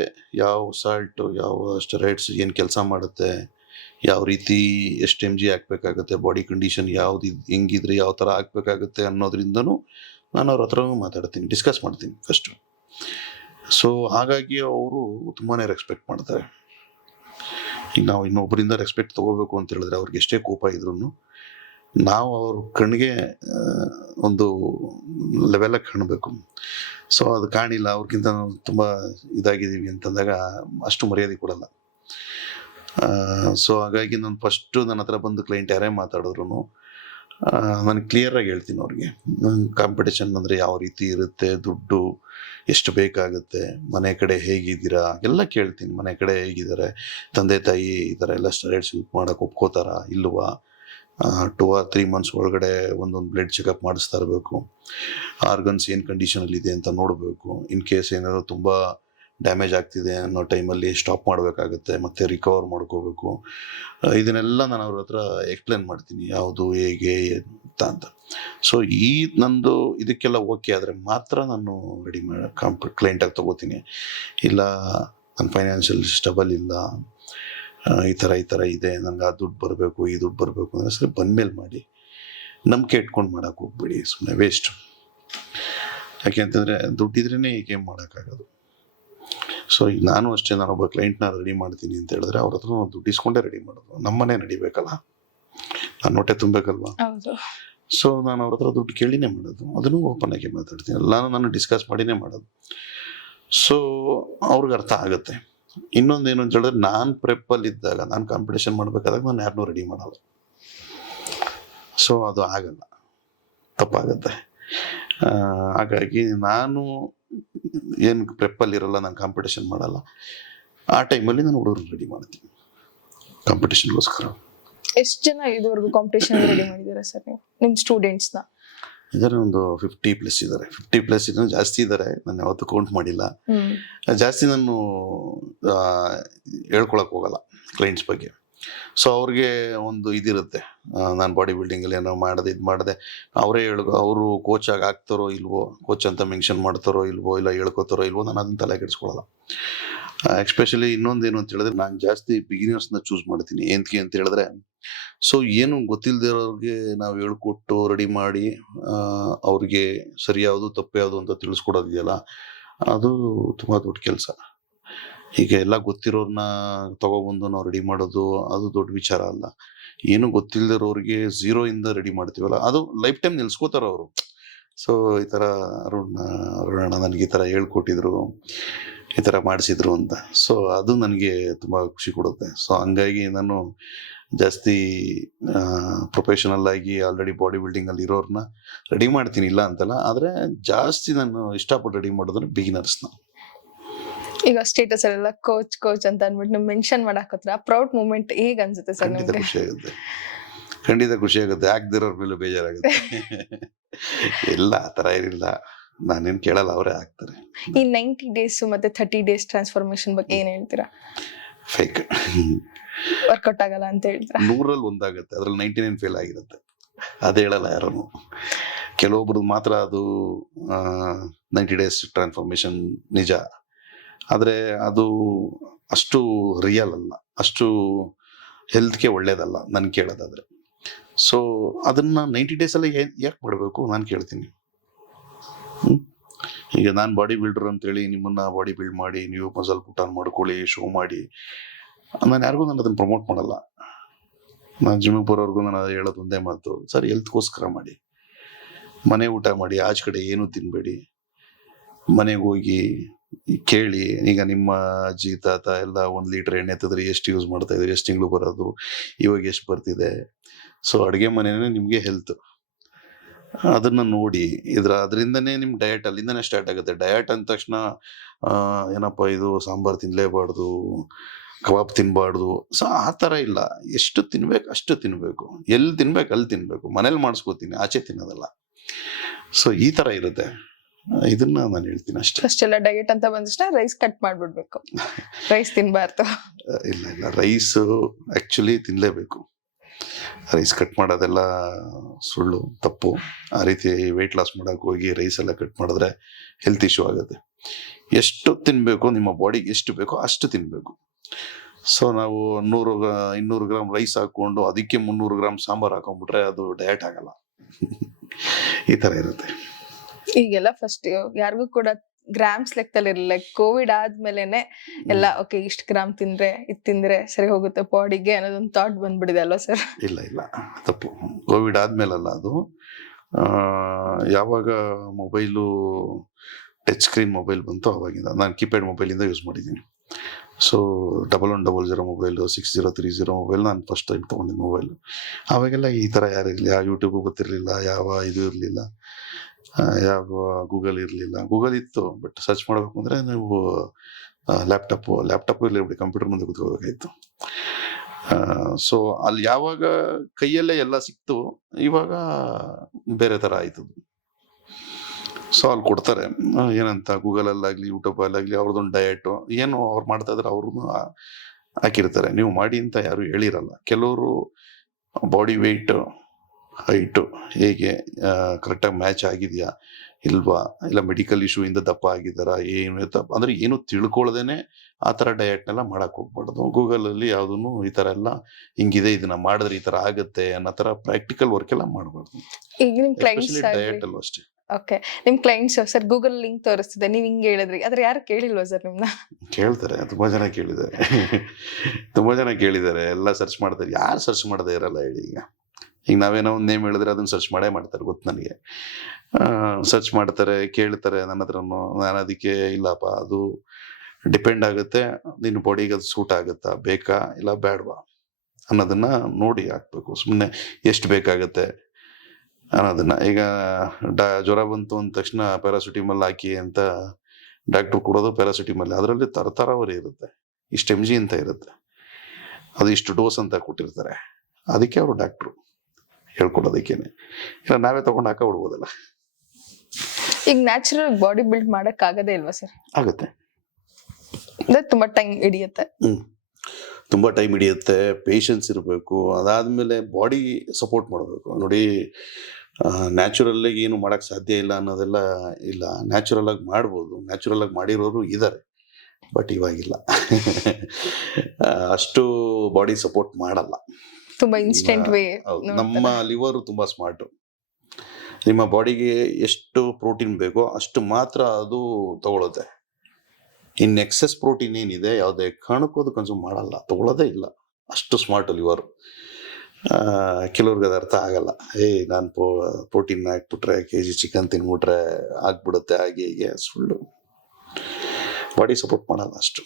ಯಾವ ಸಾಲ್ಟು, ಯಾವ ಸ್ಟೆರಾಯ್ಡ್ಸ್ ಏನು ಕೆಲಸ ಮಾಡುತ್ತೆ, ಯಾವ ರೀತಿ ಎಷ್ಟು mg ಹಾಕಬೇಕಾಗುತ್ತೆ, ಬಾಡಿ ಕಂಡೀಷನ್ ಯಾವ್ದು ಹೆಂಗಿದ್ರೆ ಯಾವ ಥರ ಹಾಕಬೇಕಾಗುತ್ತೆ ಅನ್ನೋದ್ರಿಂದನೂ ನಾನು ಅವ್ರ ಹತ್ರನೂ ಮಾತಾಡ್ತೀನಿ, ಡಿಸ್ಕಸ್ ಮಾಡ್ತೀನಿ ಫಸ್ಟು. ಸೊ ಹಾಗಾಗಿ ಅವರು ತುಂಬಾ ರೆಸ್ಪೆಕ್ಟ್ ಮಾಡ್ತಾರೆ. ಈಗ ನಾವು ಇನ್ನೊಬ್ಬರಿಂದ ರೆಸ್ಪೆಕ್ಟ್ ತೊಗೋಬೇಕು ಅಂತ ಹೇಳಿದ್ರೆ ಅವ್ರಿಗೆ ಎಷ್ಟೇ ಕೋಪ ಇದ್ರೂ ನಾವು ಅವ್ರ ಕಣ್ಣಿಗೆ ಒಂದು ಲೆವೆಲಾಗಿ ಕಾಣಬೇಕು. ಸೊ ಅದು ಕಾಣಿಲ್ಲ, ಅವ್ರಿಗಿಂತ ನಾವು ತುಂಬ ಇದಾಗಿದ್ದೀವಿ ಅಂತಂದಾಗ ಅಷ್ಟು ಮರ್ಯಾದೆ ಕೊಡಲ್ಲ. ಸೊ ಹಾಗಾಗಿ ನಾನು ಫಸ್ಟು ನನ್ನ ಹತ್ರ ಬಂದು ಕ್ಲೈಂಟ್ ಯಾರೇ ಮಾತಾಡಿದ್ರು ನಾನು ಕ್ಲಿಯರಾಗಿ ಹೇಳ್ತೀನಿ ಅವ್ರಿಗೆ, ಕಾಂಪಿಟೇಷನ್ ಅಂದರೆ ಯಾವ ರೀತಿ ಇರುತ್ತೆ, ದುಡ್ಡು ಎಷ್ಟು ಬೇಕಾಗುತ್ತೆ, ಮನೆ ಕಡೆ ಹೇಗಿದ್ದೀರಾ ಎಲ್ಲ ಕೇಳ್ತೀನಿ. ಮನೆ ಕಡೆ ಹೇಗಿದ್ದಾರೆ, ತಂದೆ ತಾಯಿ ಈ ಥರ ಎಲ್ಲ ಸ್ಟೆರಾಯ್ಡ್ಸ್ ಯೂಸ್ ಮಾಡೋಕೆ ಒಪ್ಕೋತಾರಾ ಇಲ್ವಾ, 2 or 3 months ಒಳಗಡೆ ಒಂದೊಂದು ಬ್ಲಡ್ ಚೆಕಪ್ ಮಾಡಿಸ್ತಾ ಇರಬೇಕು, ಆರ್ಗನ್ಸ್ ಏನು ಕಂಡೀಷನಲ್ಲಿದೆ ಅಂತ ನೋಡಬೇಕು, ಇನ್ ಕೇಸ್ ಏನಾದರೂ ತುಂಬ ಡ್ಯಾಮೇಜ್ ಆಗ್ತಿದೆ ಅನ್ನೋ ಟೈಮಲ್ಲಿ ಸ್ಟಾಪ್ ಮಾಡಬೇಕಾಗುತ್ತೆ, ಮತ್ತೆ ರಿಕವರ್ ಮಾಡ್ಕೋಬೇಕು. ಇದನ್ನೆಲ್ಲ ನಾನು ಅವ್ರ ಹತ್ರ ಎಕ್ಸ್ಪ್ಲೇನ್ ಮಾಡ್ತೀನಿ, ಯಾವುದು ಹೇಗೆ ಅಂತ. ಸೊ ಈ ನಂದು ಇದಕ್ಕೆಲ್ಲ ಓಕೆ ಆದರೆ ಮಾತ್ರ ನಾನು ರೆಡಿ ಮಾಡಿ ಕ್ಲೈಂಟಾಗಿ ತೊಗೋತೀನಿ. ಇಲ್ಲ ನನ್ನ ಫೈನಾನ್ಷಿಯಲ್ ಸ್ಟೇಬಲ್ ಇಲ್ಲ, ಈ ಥರ ಇದೆ, ನನಗೆ ಆ ದುಡ್ಡು ಬರಬೇಕು, ಈ ದುಡ್ಡು ಬರಬೇಕು ಅಂದರೆ ಸರಿ ಬಂದಮೇಲೆ ಮಾಡಿ, ನಂಬಿಕೆ ಇಟ್ಕೊಂಡು ಮಾಡೋಕ್ಕೆ ಹೋಗ್ಬೇಡಿ, ಸುಮ್ಮನೆ ವೇಸ್ಟು. ಯಾಕೆ ಅಂತಂದರೆ ದುಡ್ಡಿದ್ರೇ ಈ ಗೇಮ್ ಮಾಡೋಕ್ಕಾಗೋದು. ಸೊ ಈಗ ನಾನು ಅಷ್ಟೇ, ನಾನೊಬ್ಬ ಕ್ಲೈಂಟ್ನ ರೆಡಿ ಮಾಡ್ತೀನಿ ಅಂತ ಹೇಳಿದ್ರೆ ಅವ್ರ ಹತ್ರ ನಾವು ದುಡ್ಡು ಇಸ್ಕೊಂಡೇ ರೆಡಿ ಮಾಡೋದು. ನಮ್ಮನೆ ನಡಿಬೇಕಲ್ಲ, ನಾನು ಹೊಟ್ಟೆ ತುಂಬಬೇಕಲ್ವಾ. ಸೊ ನಾನು ಅವ್ರ ಹತ್ರ ದುಡ್ಡು ಕೇಳಿನೇ ಮಾಡೋದು, ಅದನ್ನು ಓಪನ್ ಆಗಿ ಮಾತಾಡ್ತೀನಿ, ಎಲ್ಲಾನು ನಾನು ಡಿಸ್ಕಸ್ ಮಾಡಿನೇ ಮಾಡೋದು. ಸೊ ಅವ್ರಿಗೆ ಅರ್ಥ ಆಗುತ್ತೆ. ಇನ್ನೊಂದೇನು ಅಂತ ಹೇಳಿದ್ರೆ, ನಾನು ಪ್ರೆಪ್ಪಲ್ಲಿದ್ದಾಗ, ನಾನು ಕಾಂಪಿಟೇಷನ್ ಮಾಡಬೇಕಾದಾಗ ನಾನು ಯಾರನ್ನೂ ರೆಡಿ ಮಾಡಲ್ಲ. ಸೊ ಅದು ಆಗಲ್ಲ, ತಪ್ಪಾಗುತ್ತೆ. ಹಾಗಾಗಿ ನಾನು ಏನು ಪ್ರೆಪ್ಪಲ್ಲಿರಲ್ಲ, ನಾನು ಕಾಂಪಿಟೇಷನ್ ಮಾಡಲ್ಲ, ಆ ಟೈಮಲ್ಲಿ ನಾನು ಹುಡುಗರು ರೆಡಿ ಮಾಡ್ತೀನಿ ಕಾಂಪಿಟೇಷನ್ಗೋಸ್ಕರ. ಎಷ್ಟು ಜನ ಇದುವರೆಗೂ ಕಾಂಪಿಟೇಷನ್ ರೆಡಿ ಮಾಡಿದ್ದೀರಾ ಸರ್ ನೀವು ನಿಮ್ಮ ಸ್ಟೂಡೆಂಟ್ಸ್ನ? ಇದ್ದಾರೆ, ಒಂದು 50+ ಇದ್ದಾರೆ. 50+ ಇನ್ನೂ ಜಾಸ್ತಿ ಇದ್ದಾರೆ, ನಾನು ಯಾವತ್ತೂ ಕೌಂಟ್ ಮಾಡಿಲ್ಲ. ಜಾಸ್ತಿ ನಾನು ಹೇಳ್ಕೊಳಕ್ಕೆ ಹೋಗಲ್ಲ ಕ್ಲೈಂಟ್ಸ್ ಬಗ್ಗೆ. ಸೊ ಅವ್ರಿಗೆ ಒಂದು ಇದಿರುತ್ತೆ, ನಾನು ಬಾಡಿ ಬಿಲ್ಡಿಂಗಲ್ಲಿ ಏನೋ ಮಾಡಿದೆ ಅವರೇ ಅವರು ಕೋಚಾಗಿ ಆಗ್ತಾರೋ ಇಲ್ವೋ, ಕೋಚ್ ಅಂತ ಮೆನ್ಷನ್ ಮಾಡ್ತಾರೋ ಇಲ್ವೋ, ಇಲ್ಲ ಹೇಳ್ಕೊತಾರೋ ಇಲ್ವೋ, ನಾನು ಅದನ್ನ ತಲೆ ಕೆಡಿಸ್ಕೊಳ್ಳಲ್ಲ. ಎಸ್ಪೆಷಲಿ ಇನ್ನೊಂದೇನು ಅಂತ ಹೇಳಿದ್ರೆ, ನಾನು ಜಾಸ್ತಿ ಬಿಗಿನರ್ಸ್ನ ಚೂಸ್ ಮಾಡ್ತೀನಿ. ಏನಕ್ಕೆ ಅಂತ ಹೇಳಿದ್ರೆ, ಸೊ ಏನು ಗೊತ್ತಿಲ್ಲದಿರೋರಿಗೆ ನಾವು ಹೇಳ್ಕೊಟ್ಟು ರೆಡಿ ಮಾಡಿ ಅವ್ರಿಗೆ ಸರಿ ಯಾವುದು ತಪ್ಪು ಯಾವುದು ಅಂತ ತಿಳಿಸ್ಕೊಡೋದಿದೆಯಲ್ಲ, ಅದು ತುಂಬ ದೊಡ್ಡ ಕೆಲಸ. ಈಗ ಎಲ್ಲ ಗೊತ್ತಿರೋರನ್ನ ತಗೊಬಂದು ನಾವು ರೆಡಿ ಮಾಡೋದು ಅದು ದೊಡ್ಡ ವಿಚಾರ ಅಲ್ಲ. ಏನು ಗೊತ್ತಿಲ್ಲದಿರೋರಿಗೆ 0 ಇಂದ ರೆಡಿ ಮಾಡ್ತೀವಲ್ಲ, ಅದು ಲೈಫ್ ಟೈಮ್ ನಿಲ್ಸ್ಕೋತಾರ ಅವರು. ಸೊ ಈ ಥರ ಅರುಣ ನನಗೆ ಈ ಥರ ಹೇಳ್ಕೊಟ್ಟಿದ್ರು, ಈ ಥರ ಮಾಡಿಸಿದ್ರು ಅಂತ. ಸೊ ಅದು ನನಗೆ ತುಂಬ ಖುಷಿ ಕೊಡುತ್ತೆ. ಸೊ ಹಂಗಾಗಿ ನಾನು ಜಾಸ್ತಿ ಪ್ರೊಫೆಷನಲ್ ಆಗಿ ಆಲ್ರೆಡಿ ಬಾಡಿ ಬಿಲ್ಡಿಂಗಲ್ಲಿ ಇರೋರನ್ನ ರೆಡಿ ಮಾಡ್ತೀನಿ, ಇಲ್ಲ ಅಂತಲ್ಲ. ಆದರೆ ಜಾಸ್ತಿ ನಾನು ಇಷ್ಟಪಟ್ಟು ರೆಡಿ ಮಾಡೋದ್ರೆ ಬಿಗಿನರ್ಸ್ನ. ಈಗ ಸ್ಟೇಟಸ್ ಅಲ್ಲೆಲ್ಲ ಕೋಚ್ ಅಂತ ಅಂದ್ಬಿಟ್ಟು ನೀವು ಮೆನ್ಷನ್ ಮಾಡಾಕತ್ರ, ಪ್ರೌಡ್ ಮೂಮೆಂಟ್ ಹೇಗೆ ಅನ್ಸುತ್ತೆ ಸರ್ ಖಂಡಿತ ನಿಮಗೆ? ಖುಷಿ ಆಗುತ್ತೆ, ಖಂಡಿತ ಖುಷಿ ಆಗುತ್ತೆ. ಆಗ್ದಿರೋರ್ ಮೇಲೂ ಬೇಜಾರಾಗುತ್ತೆ. ಎಲ್ಲ ಆ ಥರ ಏನಿಲ್ಲ, ನಾನೇನು ಕೇಳಲ್ಲ, ಅವರೇ ಆಗ್ತಾರೆ. ಈ 90 days ಮತ್ತೆ 30 days ಟ್ರಾನ್ಸ್ಫಾರ್ಮೇಶನ್ ಬಗ್ಗೆ ಏನ್ ಹೇಳ್ತೀರಾ? ಫೇಕ್, ವರ್ಕೌಟ್ ಆಗಲ್ಲ ಅಂತ ಹೇಳ್ತೀರಾ? 100ರಲ್ಲಿ ಒಂದಾಗುತ್ತೆ, ಅದ್ರಲ್ಲಿ 99 ಫೇಲ್ ಆಗಿರುತ್ತೆ. ಅದು ಹೇಳಲ್ಲ ಯಾರೂ. ಕೆಲವೊಬ್ರದ್ದು ಮಾತ್ರ ಅದು 90 days ಟ್ರಾನ್ಸ್ಫಾರ್ಮೇಶನ್ ನಿಜ, ಆದರೆ ಅದು ಅಷ್ಟು ರಿಯಲ್ ಅಲ್ಲ, ಅಷ್ಟು ಹೆಲ್ತ್ಗೆ ಒಳ್ಳೇದಲ್ಲ ನಾನು ಕೇಳೋದಾದ್ರೆ. ಸೊ ಅದನ್ನ 90 days ಯಾಕೆ ಮಾಡಬೇಕು ನಾನು ಕೇಳ್ತೀನಿ. ಈಗ ನಾನು ಬಾಡಿ ಬಿಲ್ಡರ್ ಅಂತೇಳಿ ನಿಮ್ಮನ್ನ ಬಾಡಿ ಬಿಲ್ಡ್ ಮಾಡಿ ನೀವು ಮಸಲ್ ಪುಟ್ ಆನ್ ಮಾಡ್ಕೊಳ್ಳಿ, ಶೋ ಮಾಡಿ, ನಾನು ಯಾರಿಗೂ ನಾನು ಅದನ್ನು ಪ್ರಮೋಟ್ ಮಾಡಲ್ಲ. ನಾನು ಜಿಮ್ಗೆ ಬರೋರ್ಗು ನಾನು ಹೇಳೋದು ಒಂದೇ ಮಾತು, ಸರ್ ಹೆಲ್ತ್ಗೋಸ್ಕರ ಮಾಡಿ, ಮನೆ ಊಟ ಮಾಡಿ, ಆಚೆ ಕಡೆ ಏನೂ ತಿನ್ಬೇಡಿ, ಮನೆಗೆ ಹೋಗಿ ಕೇಳಿ. ಈಗ ನಿಮ್ಮ ಅಜ್ಜಿ ತಾತ ಎಲ್ಲ 1 ಲೀಟರ್ ಎಣ್ಣೆ ಎತ್ತಿದ್ರೆ ಎಷ್ಟು ಯೂಸ್ ಮಾಡ್ತಾ ಇದ್ರು, ಎಷ್ಟು ತಿಂಗಳು ಬರೋದು, ಇವಾಗ ಎಷ್ಟು ಬರ್ತಿದೆ. ಸೊ ಅಡುಗೆ ಮನೆಯೇ ನಿಮಗೆ ಹೆಲ್ತ್, ಅದನ್ನ ನೋಡಿ. ಅದರಿಂದನೇ ನಿಮ್ಮ ಡಯಟ್ ಅಲ್ಲಿಂದನೇ ಸ್ಟಾರ್ಟ್ ಆಗುತ್ತೆ. ಡಯಟ್ ಅಂದ ತಕ್ಷಣ ಏನಪ್ಪ ಇದು ಸಾಂಬಾರು ತಿನ್ಲೇಬಾರ್ದು, ಕಬಾಬ್ ತಿನ್ಬಾರ್ದು. ಸೊ ಆ ಥರ ಇಲ್ಲ, ಎಷ್ಟು ತಿನ್ಬೇಕು ಅಷ್ಟು ತಿನ್ಬೇಕು, ಎಲ್ಲಿ ತಿನ್ಬೇಕು ಅಲ್ಲಿ ತಿನ್ಬೇಕು. ಮನೇಲಿ ಮಾಡಿಸ್ಕೋತೀನಿ, ಆಚೆ ತಿನ್ನೋದಲ್ಲ. ಸೊ ಈ ಥರ ಇರುತ್ತೆ, ಇದನ್ನ ನಾನು ಹೇಳ್ತೀನಿ ಅಷ್ಟೇ. ಫಸ್ಟ್ ಎಲ್ಲ ಡಯಟ್ ಅಂತ ಬಂದಷ್ಟ ರೈಸ್ ಕಟ್ ಮಾಡ್ಬಿಡ್ಬೇಕು, ರೈಸ್ ತಿನ್ಬಾರ್ದು. ಇಲ್ಲ, ರೈಸ್ ಆಕ್ಚುಲಿ ತಿನ್ಲೇಬೇಕು. ರೈಸ್ ಕಟ್ ಮಾಡೋದೆಲ್ಲ ಸುಳ್ಳು, ತಪ್ಪು. ಆ ರೀತಿ ವೆಯ್ಟ್ ಲಾಸ್ ಮಾಡಕ್ಕೆ ಹೋಗಿ ರೈಸ್ ಎಲ್ಲ ಕಟ್ ಮಾಡಿದ್ರೆ ಹೆಲ್ತ್ ಇಶ್ಯೂ ಆಗುತ್ತೆ. ಎಷ್ಟು ತಿನ್ಬೇಕು, ನಿಮ್ಮ ಬಾಡಿಗೆ ಎಷ್ಟು ಬೇಕೋ ಅಷ್ಟು ತಿನ್ಬೇಕು. ಸೊ ನಾವು 200 ಗ್ರಾಮ್ ರೈಸ್ ಹಾಕೊಂಡು ಅದಕ್ಕೆ 300 ಗ್ರಾಮ್ ಸಾಂಬಾರು ಹಾಕೊಂಡ್ಬಿಟ್ರೆ ಅದು ಡಯಟ್ ಆಗಲ್ಲ. ಈ ತರ ಇರುತ್ತೆ. ಈಗೆಲ್ಲ ಫಸ್ಟ್ ಯಾರಿಗೂ ಕೂಡ ಗ್ರಾಮ್ಸ್ ಲೆಕ್ಕದಲ್ಲಿ ಇರಲಿಲ್ಲ. ಕೋವಿಡ್ ಆದ್ಮೇಲೆನೆ ಎಲ್ಲ ಓಕೆ ಇಷ್ಟು ಗ್ರಾಮ್ ತಿಂದ್ರೆ ಇದ್ ತಿಂದ್ರೆ ಸರಿ ಹೋಗುತ್ತೆ ಬಾಡಿಗೆ ಅನ್ನೋದೊಂದು ಥಾಟ್ ಬಂದ್ಬಿಡಿದೆ ಅಲ್ವಾ ಸರ್? ಇಲ್ಲ ತಪ್ಪು. ಕೋವಿಡ್ ಆದ್ಮೇಲಲ್ಲ ಅದು. ಯಾವಾಗ ಮೊಬೈಲು ಟಚ್ ಸ್ಕ್ರೀನ್ ಮೊಬೈಲ್ ಬಂತು ಅವಾಗಿಂದ. ನಾನು ಕೀಪ್ಯಾಡ್ ಮೊಬೈಲಿಂದ ಯೂಸ್ ಮಾಡಿದ್ದೀನಿ. ಸೊ 1100 ಮೊಬೈಲು, 6030 ಮೊಬೈಲ್ ನಾನು ಫಸ್ಟ್ ಟೈಮ್ ತೊಗೊಂಡಿದ್ದು ಮೊಬೈಲು. ಆವಾಗೆಲ್ಲ ಈ ಥರ ಯಾರು ಇರಲಿಲ್ಲ, ಯಾವ ಯೂಟ್ಯೂಬು ಗೊತ್ತಿರಲಿಲ್ಲ, ಯಾವ ಇದು ಇರಲಿಲ್ಲ, ಯಾವ ಗೂಗಲ್ ಇರಲಿಲ್ಲ. ಗೂಗಲ್ ಇತ್ತು, ಬಟ್ ಸರ್ಚ್ ಮಾಡಬೇಕು ಅಂದರೆ ನೀವು ಲ್ಯಾಪ್ಟಾಪು ಇರಲಿ, ಕಂಪ್ಯೂಟರ್ ಮುಂದೆ ಕೂತ್ಕೋಬೇಕಾಗಿತ್ತು. ಸೊ ಅಲ್ಲಿ ಯಾವಾಗ ಕೈಯಲ್ಲೇ ಎಲ್ಲ ಸಿಕ್ತು, ಇವಾಗ ಬೇರೆ ಥರ ಆಯ್ತು. ಸೊ ಅಲ್ಲಿ ಕೊಡ್ತಾರೆ ಏನಂತ, ಗೂಗಲಲ್ಲಾಗಲಿ ಯೂಟ್ಯೂಬಲ್ಲಾಗಲಿ ಅವ್ರದ್ದೊಂದು ಡಯಟು ಏನು ಅವ್ರು ಮಾಡ್ತಾ ಇದ್ರೆ ಅವ್ರನ್ನು ಹಾಕಿರ್ತಾರೆ. ನೀವು ಮಾಡಿ ಅಂತ ಯಾರು ಹೇಳಿರಲ್ಲ. ಕೆಲವರು ಬಾಡಿ ವೆಯ್ಟ್, ಹೈಟು ಹೇಗೆ ಕರೆಕ್ಟಾಗಿ ಮ್ಯಾಚ್ ಆಗಿದೆಯಾ ಇಲ್ವಾ, ಇಲ್ಲ ಮೆಡಿಕಲ್ ಇಶ್ಯೂ ಇಂದ ದಪ್ಪ ಆಗಿದ್ದಾರಾ, ಏನು ಅಂದರೆ ಏನು ತಿಳ್ಕೊಳ್ದೇನೆ ಆ ಥರ ಡಯಟ್ನೆಲ್ಲ ಮಾಡಕ್ಕೆ ಹೋಗ್ಬಾರ್ದು. ಗೂಗಲಲ್ಲಿ ಯಾವುದೂ ಈ ಥರ ಎಲ್ಲ ಹಿಂಗಿದೆ, ಇದನ್ನ ಮಾಡಿದ್ರೆ ಈ ಥರ ಆಗುತ್ತೆ ಅನ್ನೋ ಥರ ಪ್ರಾಕ್ಟಿಕಲ್ ವರ್ಕ್ ಎಲ್ಲ ಮಾಡಬಾರ್ದು. ಈಗ ನಿಮ್ ಕ್ಲೈಂಟ್ಸ್ ಡಯಟ್ ಅಲ್ಲೂ ಅಷ್ಟೇ. ಓಕೆ, ನಿಮ್ ಕ್ಲೈಂಟ್ಸ್ ಸರ್ ಗೂಗಲ್ ಲಿಂಕ್ ತೋರಿಸ್ತಿದೆ, ನೀವ್ ಹಿಂಗ್ ಹೇಳಿದ್ರಿ, ಆದ್ರೆ ಯಾರು ಕೇಳಿಲ್ವಾ ಸರ್ ನಿಮ್ನ? ಕೇಳ್ತಾರೆ, ತುಂಬಾ ಜನ ಕೇಳಿದ್ದಾರೆ. ಎಲ್ಲ ಸರ್ಚ್ ಮಾಡ್ತಾರೆ. ಯಾರು ಸರ್ಚ್ ಮಾಡದೇ ಇರಲ್ಲ ಹೇಳಿ. ಈಗ ನಾವೇನೋ ಒಂದು ನೇಮ್ ಹೇಳಿದ್ರೆ ಅದನ್ನ ಸರ್ಚ್ ಮಾಡೇ ಮಾಡ್ತಾರೆ, ಗೊತ್ತು ನನಗೆ. ಸರ್ಚ್ ಮಾಡ್ತಾರೆ, ಕೇಳ್ತಾರೆ ನನ್ನ ಹತ್ರನು. ನಾನು ಅದಕ್ಕೆ ಇಲ್ಲಪ್ಪ, ಅದು ಡಿಪೆಂಡ್ ಆಗುತ್ತೆ, ನಿನ್ನ ಬಾಡಿಗೆ ಅದು ಸೂಟ್ ಆಗುತ್ತಾ, ಬೇಕಾ ಇಲ್ಲ ಬೇಡವಾ ಅನ್ನೋದನ್ನ ನೋಡಿ ಹಾಕ್ಬೇಕು. ಸುಮ್ಮನೆ ಎಷ್ಟು ಬೇಕಾಗುತ್ತೆ ಅನ್ನೋದನ್ನ. ಈಗ ಜ್ವರ ಬಂತು ಅಂದ ತಕ್ಷಣ ಪ್ಯಾರಾಸಿಟಿಮಲ್ ಹಾಕಿ ಅಂತ ಡಾಕ್ಟ್ರು ಕೊಡೋದು ಪ್ಯಾರಾಸಿಟಿಮಲ್. ಅದರಲ್ಲಿ ತರತರವರಿ ಇರುತ್ತೆ, ಇಷ್ಟು MG ಅಂತ ಇರುತ್ತೆ, ಅದು ಇಷ್ಟು ಡೋಸ್ ಅಂತ ಕೊಟ್ಟಿರ್ತಾರೆ. ಅದಕ್ಕೆ ಅವರು ಡಾಕ್ಟ್ರು ಹೇಳ್ಕೊಡೋದಕ್ಕೇನೆ. ಇಲ್ಲ ನಾವೇ ತಗೊಂಡು ಹಾಕೊಬಿಡ್ಬೋದಲ್ಲ. ಈಗ ನ್ಯಾಚುರಲ್ ಬಾಡಿ ಬಿಲ್ಡ್ ಮಾಡಕ್ ಆಗದೇ ಇಲ್ವಾ ಸರ್? ಆಗುತ್ತೆ, ಅಂದ್ರೆ ತುಂಬಾ ಟೈಮ್ ಹಿಡಿಯುತ್ತೆ. ತುಂಬ ಟೈಮ್ ಹಿಡಿಯುತ್ತೆ, ಪೇಷನ್ಸ್ ಇರಬೇಕು. ಅದಾದಮೇಲೆ ಬಾಡಿ ಸಪೋರ್ಟ್ ಮಾಡಬೇಕು. ನೋಡಿ, ನ್ಯಾಚುರಲ್ಲಾಗಿ ಏನು ಮಾಡೋಕ್ಕೆ ಸಾಧ್ಯ ಇಲ್ಲ ಅನ್ನೋದೆಲ್ಲ ಇಲ್ಲ. ನ್ಯಾಚುರಲ್ಲಾಗಿ ಮಾಡ್ಬೋದು, ನ್ಯಾಚುರಲ್ಲಾಗಿ ಮಾಡಿರೋರು ಇದ್ದಾರೆ, ಬಟ್ ಇವಾಗಿಲ್ಲ. ಅಷ್ಟು ಬಾಡಿ ಸಪೋರ್ಟ್ ಮಾಡಲ್ಲ. ತುಂಬಾ ಇನ್ಸ್ಟೆಂಟ್ ವೇ. ನಮ್ಮ ಲಿವರು ತುಂಬ ಸ್ಮಾರ್ಟು. ನಿಮ್ಮ ಬಾಡಿಗೆ ಎಷ್ಟು ಪ್ರೋಟೀನ್ ಬೇಕೋ ಅಷ್ಟು ಮಾತ್ರ ಅದು ತಗೊಳುತ್ತೆ. ಇನ್ ಎಕ್ಸೆಸ್ ಪ್ರೋಟೀನ್ ಏನಿದೆ ಯಾವುದೇ ಕಾರಣಕ್ಕೂ ಅದು ಕನ್ಸ್ಯೂಮ್ ಮಾಡಲ್ಲ, ತಗೊಳ್ಳೋದೇ ಇಲ್ಲ. ಅಷ್ಟು ಸ್ಮಾರ್ಟ್ ಲಿವರು. ಕೆಲವ್ರಿಗೆ ಅದು ಅರ್ಥ ಆಗಲ್ಲ. ನಾನು ಪ್ರೋಟೀನ್ ಹಾಕ್ಬಿಟ್ರೆ, kg ಚಿಕನ್ ತಿನ್ಬಿಟ್ರೆ ಆಗ್ಬಿಡುತ್ತೆ, ಹಾಗೆ ಹೀಗೆ. ಸುಳ್ಳು. ಬಾಡಿ ಸಪೋರ್ಟ್ ಮಾಡಲ್ಲ ಅಷ್ಟು.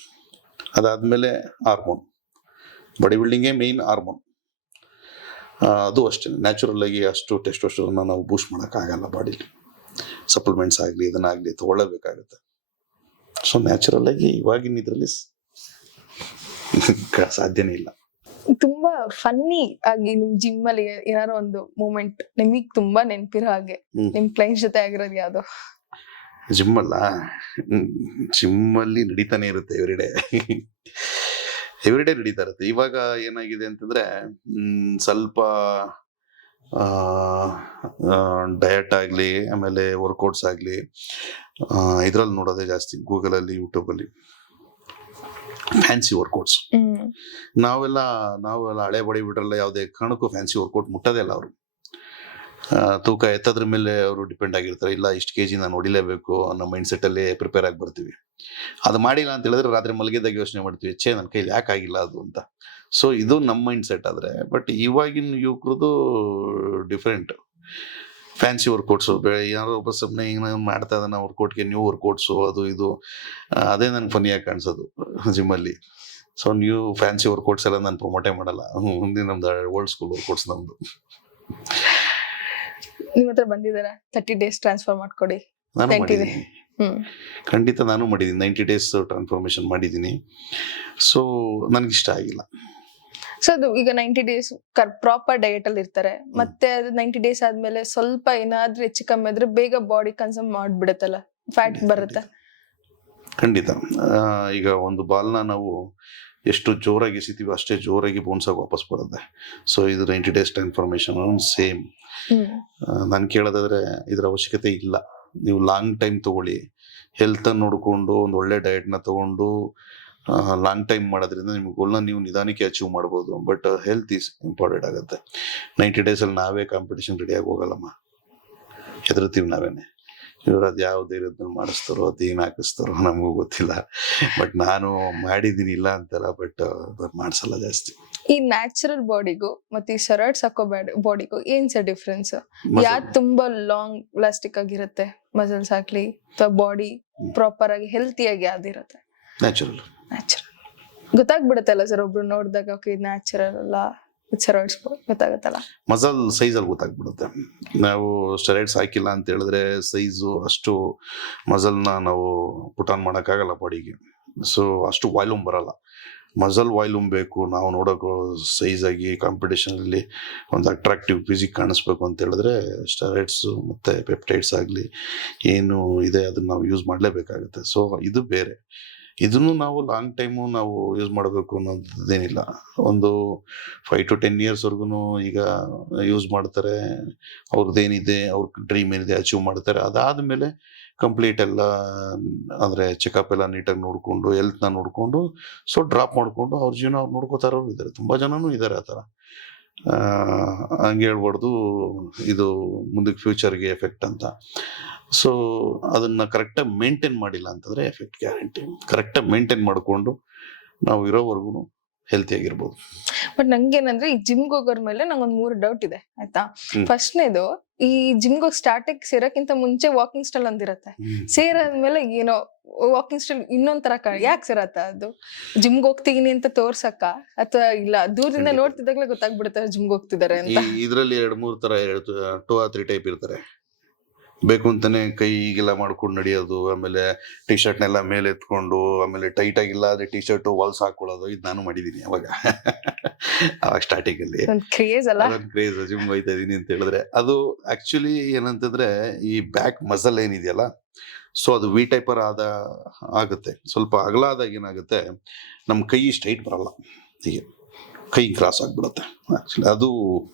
ಅದಾದಮೇಲೆ ಹಾರ್ಮೋನ್, ಬಾಡಿ ಬಿಲ್ಡಿಂಗೇ ಮೇಯ್ನ್ ಹಾರ್ಮೋನ್. ಅದು ಅಷ್ಟೇ, ನ್ಯಾಚುರಲ್ಲಾಗಿ ಅಷ್ಟು ಟೆಸ್ಟೋಸ್ಟೆರೋನ್ ನಾವು ಬೂಸ್ಟ್ ಮಾಡೋಕ್ಕಾಗಲ್ಲ ಬಾಡಿಲಿ. ಸಪ್ಲಿಮೆಂಟ್ಸ್ ಆಗಲಿ ಇದನ್ನಾಗಲಿ ತಗೊಳ್ಳೇಬೇಕಾಗುತ್ತೆ. ಸೊ ನ್ಯಾಚುರಲ್ಲಾಗಿ ಇವಾಗಿನ ಇದರಲ್ಲಿ ಸಾಧ್ಯನೇ ಇಲ್ಲ. ತುಂಬಾ ಫನ್ನಿ ಆಗಿ ನಿಮ್ ಜಿಮ್ ಅಲ್ಲಿ ಏನಾರೋ ಒಂದು ಮೂಮೆಂಟ್ ನಿಮಗ್ ತುಂಬಾ ನೆನಪಿರೋ ಹಾಗೆ ನಿಮ್ ಕ್ಲೈಂಟ್ಸ್ ಜೊತೆ ಆಗಿರೋದು ಯಾವ್ದು? ಜಿಮ್ಮಲ್ಲಿ ನಡೀತಾನೆ ಇರುತ್ತೆ, ಎವ್ರಿಡೇ ನಡೀತಾ ಇರುತ್ತೆ. ಇವಾಗ ಏನಾಗಿದೆ ಅಂತಂದ್ರೆ ಸ್ವಲ್ಪ ಡಯಟ್ ಆಗಲಿ, ಆಮೇಲೆ ವರ್ಕೌಟ್ಸ್ ಆಗಲಿ, ಇದ್ರಲ್ಲಿ ನೋಡೋದೇ ಜಾಸ್ತಿ, ಗೂಗಲಲ್ಲಿ ಯೂಟ್ಯೂಬಲ್ಲಿ ಫ್ಯಾನ್ಸಿ ವರ್ಕೌಟ್ಸ್. ನಾವೆಲ್ಲ ಹಳೆ ಬಾಡಿ ಬಿಟ್ರಲ್ಲ, ಯಾವುದೇ ಕಾರಣಕ್ಕೂ ಫ್ಯಾನ್ಸಿ ವರ್ಕೌಟ್ ಮುಟ್ಟೋದೇ ಇಲ್ಲ. ಅವರು ತೂಕ ಎತ್ತದ್ರ ಮೇಲೆ ಅವರು ಡಿಪೆಂಡ್ ಆಗಿರ್ತಾರೆ. ಇಲ್ಲ ಇಷ್ಟು kg ನಾನು ಹೊಡಿಲೇಬೇಕು ಅನ್ನೋ ಮೈಂಡ್ ಸೆಟ್ಟಲ್ಲಿ ಪ್ರಿಪೇರ್ ಆಗಿ ಬರ್ತೀವಿ. ಅದು ಮಾಡಿಲ್ಲ ಅಂತ ಹೇಳಿದ್ರೆ ರಾತ್ರಿ ಮಲಗಿದಾಗ ಯೋಚನೆ ಮಾಡ್ತೀವಿ, ನನ್ನ ಕೈಲಿ ಯಾಕೆ ಆಗಿಲ್ಲ ಅದು ಅಂತ. ಸೊ ಇದು ನಮ್ಮ ಮೈಂಡ್ ಸೆಟ್ ಆದರೆ. ಬಟ್ ಇವಾಗಿನ ಯುವಕರದು ಡಿಫ್ರೆಂಟ್. ಫ್ಯಾನ್ಸಿ ವರ್ಕೌಟ್ಸು, ಯಾರೋ ಒಬ್ಬ ಸುಮ್ಮನೆ ಹಿಂಗೆ ಮಾಡ್ತಾ ಇದ್ದಾನೆ ವರ್ಕೌಟ್ಗೆ, ನ್ಯೂ ವರ್ಕೌಟ್ಸು ಅದು ಇದು. ಅದೇ ನನಗೆ ಫನ್ನಿಯಾಗಿ ಕಾಣಿಸೋದು ಜಿಮ್ಮಲ್ಲಿ. ಸೊ ನ್ಯೂ ಫ್ಯಾನ್ಸಿ ವರ್ಕೌಟ್ಸ್ ಎಲ್ಲ ನಾನು ಪ್ರಮೋಟೇ ಮಾಡಲ್ಲ. ಮುಂದೆ ನಮ್ದು ಓಲ್ಡ್ ಸ್ಕೂಲ್ ವರ್ಕೌಟ್ಸ್ ನಮ್ದು. ನಿಮ್ಮ ಹತ್ರ ಬಂದಿದಾರ 30 days ಟ್ರಾನ್ಸ್ಫರ್ ಮಾಡ್ಕೊಡಿ? ನಾನು ಮಾಡಿದ್ದೀನಿ, ಖಂಡಿತ ನಾನು ಮಾಡಿದ್ದೀನಿ. 90 days ಟ್ರಾನ್ಸ್ಫಾರ್ಮೇಶನ್ ಮಾಡಿದ್ದೀನಿ. ಸೊ ನನಗಿಷ್ಟ ಆಗಿಲ್ಲ. ಸೊ ಅದು ಈಗ 90 days ಪ್ರಾಪರ್ ಡಯಟ್ ಅಲ್ಲಿ ಇರ್ತಾರೆ, ಮತ್ತೆ ಅದು 90 days ಆದ್ಮೇಲೆ ಸ್ವಲ್ಪ ಏನಾದ್ರೂ ಹೆಚ್ಚು ಕಮ್ಮಿ ಆದ್ರೆ ಬೇಗ ಬಾಡಿ ಕನ್ಸ್ಯೂಮ್ ಮಾಡ್ಬಿಡುತ್ತಲ್ಲ, ಫ್ಯಾಟ್ ಬರುತ್ತೆ. ಖಂಡಿತ. ಈಗ ಒಂದು ಬಾಲ್ನ ನಾವು ಎಷ್ಟು ಜೋರಾಗಿ ಎಸಿತೀವಿ ಅಷ್ಟೇ ಜೋರಾಗಿ ಬೋನ್ಸಾಗಿ ವಾಪಸ್ ಬರುತ್ತೆ. ಸೊ ಇದು 90 days ಟ್ರಾನ್ಸ್ಫಾರ್ಮೇಶನ್ ಸೇಮ್. ನಾನು ಕೇಳೋದಾದ್ರೆ ಇದ್ರ ಅವಶ್ಯಕತೆ ಇಲ್ಲ. ನೀವು ಲಾಂಗ್ ಟೈಮ್ ತಗೊಳ್ಳಿ, ಹೆಲ್ತನ್ನು ನೋಡಿಕೊಂಡು ಒಂದು ಒಳ್ಳೆ ಡಯಟ್ನ ತಗೊಂಡು ಲಾಂಗ್ ಟೈಮ್ ಮಾಡೋದ್ರಿಂದ ನಿಮ್ಗೆ ಗೋಲ್ನ ನೀವು ನಿಧಾನಕ್ಕೆ ಅಚೀವ್ ಮಾಡ್ಬೋದು. ಬಟ್ ಹೆಲ್ತ್ ಈಸ್ ಇಂಪಾರ್ಟೆಂಟ್ ಆಗುತ್ತೆ. 90 days ನಾವೇ ಕಾಂಪಿಟೇಷನ್ ರೆಡಿಯಾಗಿ ಹೋಗಲ್ಲಮ್ಮ, ಹೆದರ್ತೀವಿ ನಾವೇನೆ. ಇವ್ರು ಅದು ಯಾವ ಧೈರ್ಯದಲ್ಲಿ ಮಾಡಿಸ್ತಾರೋ ಅದೇನು ಹಾಕಿಸ್ತಾರೋ ನಮಗೂ ಗೊತ್ತಿಲ್ಲ. ಬಟ್ ನಾನು ಮಾಡಿದ್ದೀನಿ, ಇಲ್ಲ ಅಂತಲ್ಲ, ಬಟ್ ಮಾಡಿಸಲ್ಲ ಜಾಸ್ತಿ. ಈ ನ್ಯಾಚುರಲ್ ಬಾಡಿಗೂ ಮತ್ತೆ ಈ ಸ್ಟೆರಾಯ್ಡ್ಸ್ ಹಾಕೋ ಬಾಡಿಗೂ ಏನ್ ಸರ್ ಡಿಫ್ರೆನ್ಸ್? ಯಾವ್ದು ತುಂಬಾ ಲಾಂಗ್ ಲಾಸ್ಟಿಕ್ ಆಗಿರುತ್ತೆ, ಮಸಲ್ಸ್ ಆಗ್ಲಿ ಅಥವಾ ಬಾಡಿ ಪ್ರಾಪರ್ ಆಗಿ ಹೆಲ್ತಿಯಾಗಿ ಯಾವ್ದಿರುತ್ತೆ? ನ್ಯಾಚುರಲ್. ನ್ಯಾಚುರಲ್ ಗೊತ್ತಾಗ್ಬಿಡುತ್ತಲ್ಲ ಸರ್, ಒಬ್ರು ನೋಡಿದಾಗ ಓಕೆ ನ್ಯಾಚುರಲ್ ಅಲ್ಲ ಸ್ಟೆರಾಯ್ಡ್ಸ್ ಗೊತ್ತಾಗುತ್ತಲ್ಲ. ಮಸಲ್ ಸೈಜಲ್ಲಿ ಗೊತ್ತಾಗ್ಬಿಡುತ್ತೆ. ನಾವು ಸ್ಟೆರಾಯ್ಡ್ಸ್ ಹಾಕಿಲ್ಲ ಅಂತ ಹೇಳಿದ್ರೆ ಸೈಜು ಅಷ್ಟು ಮಸಲ್ನ ನಾವು ಪುಟ್ ಆನ್ ಮಾಡೋಕ್ಕಾಗಲ್ಲ ಬಾಡಿಗೆ. ಸೊ ಅಷ್ಟು ವಾಲ್ಯೂಮ್ ಬರಲ್ಲ. ಮಸಲ್ ವಾಲ್ಯೂಮ್ ಬೇಕು ನಾವು ನೋಡೋಕೆ ಸೈಜಾಗಿ ಕಾಂಪಿಟೇಷನಲ್ಲಿ ಒಂದು ಅಟ್ರಾಕ್ಟಿವ್ ಫಿಸಿಕ್ ಕಾಣಿಸ್ಬೇಕು ಅಂತ ಹೇಳಿದ್ರೆ ಸ್ಟೆರಾಯ್ಡ್ಸು ಮತ್ತು ಪೆಪ್ಟೈಡ್ಸ್ ಆಗಲಿ ಏನು ಇದೆ ಅದನ್ನು ನಾವು ಯೂಸ್ ಮಾಡಲೇಬೇಕಾಗುತ್ತೆ. ಸೊ ಇದು ಬೇರೆ. ಇದನ್ನು ನಾವು ಲಾಂಗ್ ಟೈಮು ನಾವು ಯೂಸ್ ಮಾಡಬೇಕು ಅನ್ನೋದೇನಿಲ್ಲ. ಒಂದು 5 to 10 yearsವರೆಗೂ ಈಗ ಯೂಸ್ ಮಾಡ್ತಾರೆ. ಅವ್ರದ್ದೇನಿದೆ, ಅವ್ರ ಡ್ರೀಮ್ ಏನಿದೆ ಅಚೀವ್ ಮಾಡ್ತಾರೆ. ಅದಾದಮೇಲೆ ಕಂಪ್ಲೀಟ್ ಎಲ್ಲ ಅಂದರೆ ಚೆಕಪ್ ಎಲ್ಲ ನೀಟಾಗಿ ನೋಡಿಕೊಂಡು ಹೆಲ್ತ್ನ ನೋಡಿಕೊಂಡು ಸೊ ಡ್ರಾಪ್ ಮಾಡಿಕೊಂಡು ಅವ್ರ ಜೀವನ ಅವ್ರು ನೋಡ್ಕೋತಾ ಇರೋರು ಇದ್ದಾರೆ. ತುಂಬ ಜನನೂ ಇದ್ದಾರೆ ಆ ಥರ. ಹಂಗೆ ಹೇಳ್ಬಾರ್ದು ಇದು ಮುಂದಕ್ಕೆ ಫ್ಯೂಚರ್ಗೆ ಎಫೆಕ್ಟ್ ಅಂತ. ಸೊ ಅದನ್ನು ಕರೆಕ್ಟಾಗಿ ಮೇಂಟೈನ್ ಮಾಡಿಲ್ಲ ಅಂತಂದರೆ ಎಫೆಕ್ಟ್ ಗ್ಯಾರಂಟಿ. ಕರೆಕ್ಟಾಗಿ ಮೇಂಟೈನ್ ಮಾಡಿಕೊಂಡು ನಾವು ಇರೋವರೆಗೂ ಹೆಲ್ತಿಯಾಗಿರ್ಬೋದು. ಬಟ್ ನಂಗೇನಂದ್ರೆ ಈ ಜಿಮ್ಗೆ ಹೋಗೋರ್ ಮೇಲೆ ನಂಗೊಂದ್ 3 ಡೌಟ್ ಇದೆ ಆಯ್ತಾ. ಫಸ್ಟ್ನೇದು, ಈ ಜಿಮ್ಗೆ ಹೋಗಿ ಸ್ಟಾರ್ಟಿಂಗ್ ಸೇರಕ್ಕಿಂತ ಮುಂಚೆ ವಾಕಿಂಗ್ ಸ್ಟೈಲ್ ಒಂದಿರತ್ತೆ, ಸೇರಾದ್ಮೇಲೆ ಏನೋ ವಾಕಿಂಗ್ ಸ್ಟೈಲ್ ಇನ್ನೊಂದ್ ತರ ಯಾಕೆ ಸೇರತ್ತ? ಅದು ಜಿಮ್ಗೆ ಹೋಗ್ತೀನಿ ಅಂತ ತೋರ್ಸಕ್ಕ ಅಥವಾ ಇಲ್ಲ ದೂರದಿಂದ ನೋಡ್ತಿದ್ದಾಗ್ಲೇ ಗೊತ್ತಾಗ್ಬಿಡುತ್ತೆ ಜಿಮ್ಗೆ ಹೋಗ್ತಿದ್ದಾರೆ ಅಂತ? ಇದರಲ್ಲಿ 2-3 ಥರ 2 or 3 ಟೈಪ್ ಇರ್ತಾರೆ. ಬೇಕು ಅಂತಾನೆ ಕೈಗೆಲ್ಲ ಮಾಡ್ಕೊಂಡು ನಡೆಯೋದು, ಆಮೇಲೆ ಟಿ ಶರ್ಟ್ನೆಲ್ಲ ಮೇಲೆ ಎತ್ಕೊಂಡು, ಆಮೇಲೆ ಟೈಟ್ ಆಗಿಲ್ಲ ಅದೇ ಟಿ ಶರ್ಟ್ ಹೊಲ್ಸ್ ಹಾಕೊಳ್ಳೋದು. ಇದು ನಾನು ಮಾಡಿದೀನಿ ಅವಾಗ ಸ್ಟಾರ್ಟಿಂಗ್ ಅಲ್ಲಿ. ಕ್ರೇಜ್ ಅಲ್ಲ, ಕ್ರೇಜ್. ಜಿಮ್ ಹೋಯ್ತಾ ಇದೀನಿ ಅಂತ ಹೇಳಿದ್ರೆ ಅದು ಆಕ್ಚುಲಿ ಏನಂತಂದ್ರೆ ಈ ಬ್ಯಾಕ್ ಮಸಲ್ ಏನಿದೆಯಲ್ಲ, ಸೊ ಅದು ವಿ ಟೈಪರ್ ಆಗುತ್ತೆ. ಸ್ವಲ್ಪ ಅಗಲ ಆದಾಗ ಏನಾಗುತ್ತೆ, ನಮ್ಮ ಕೈ ಸ್ಟ್ರೈಟ್ ಬರಲ್ಲ, ಹೀಗೆ ಕೈ ಕ್ರಾಸ್ ಆಗ್ಬಿಡುತ್ತೆ. ಆಕ್ಚುಲಿ ಅದು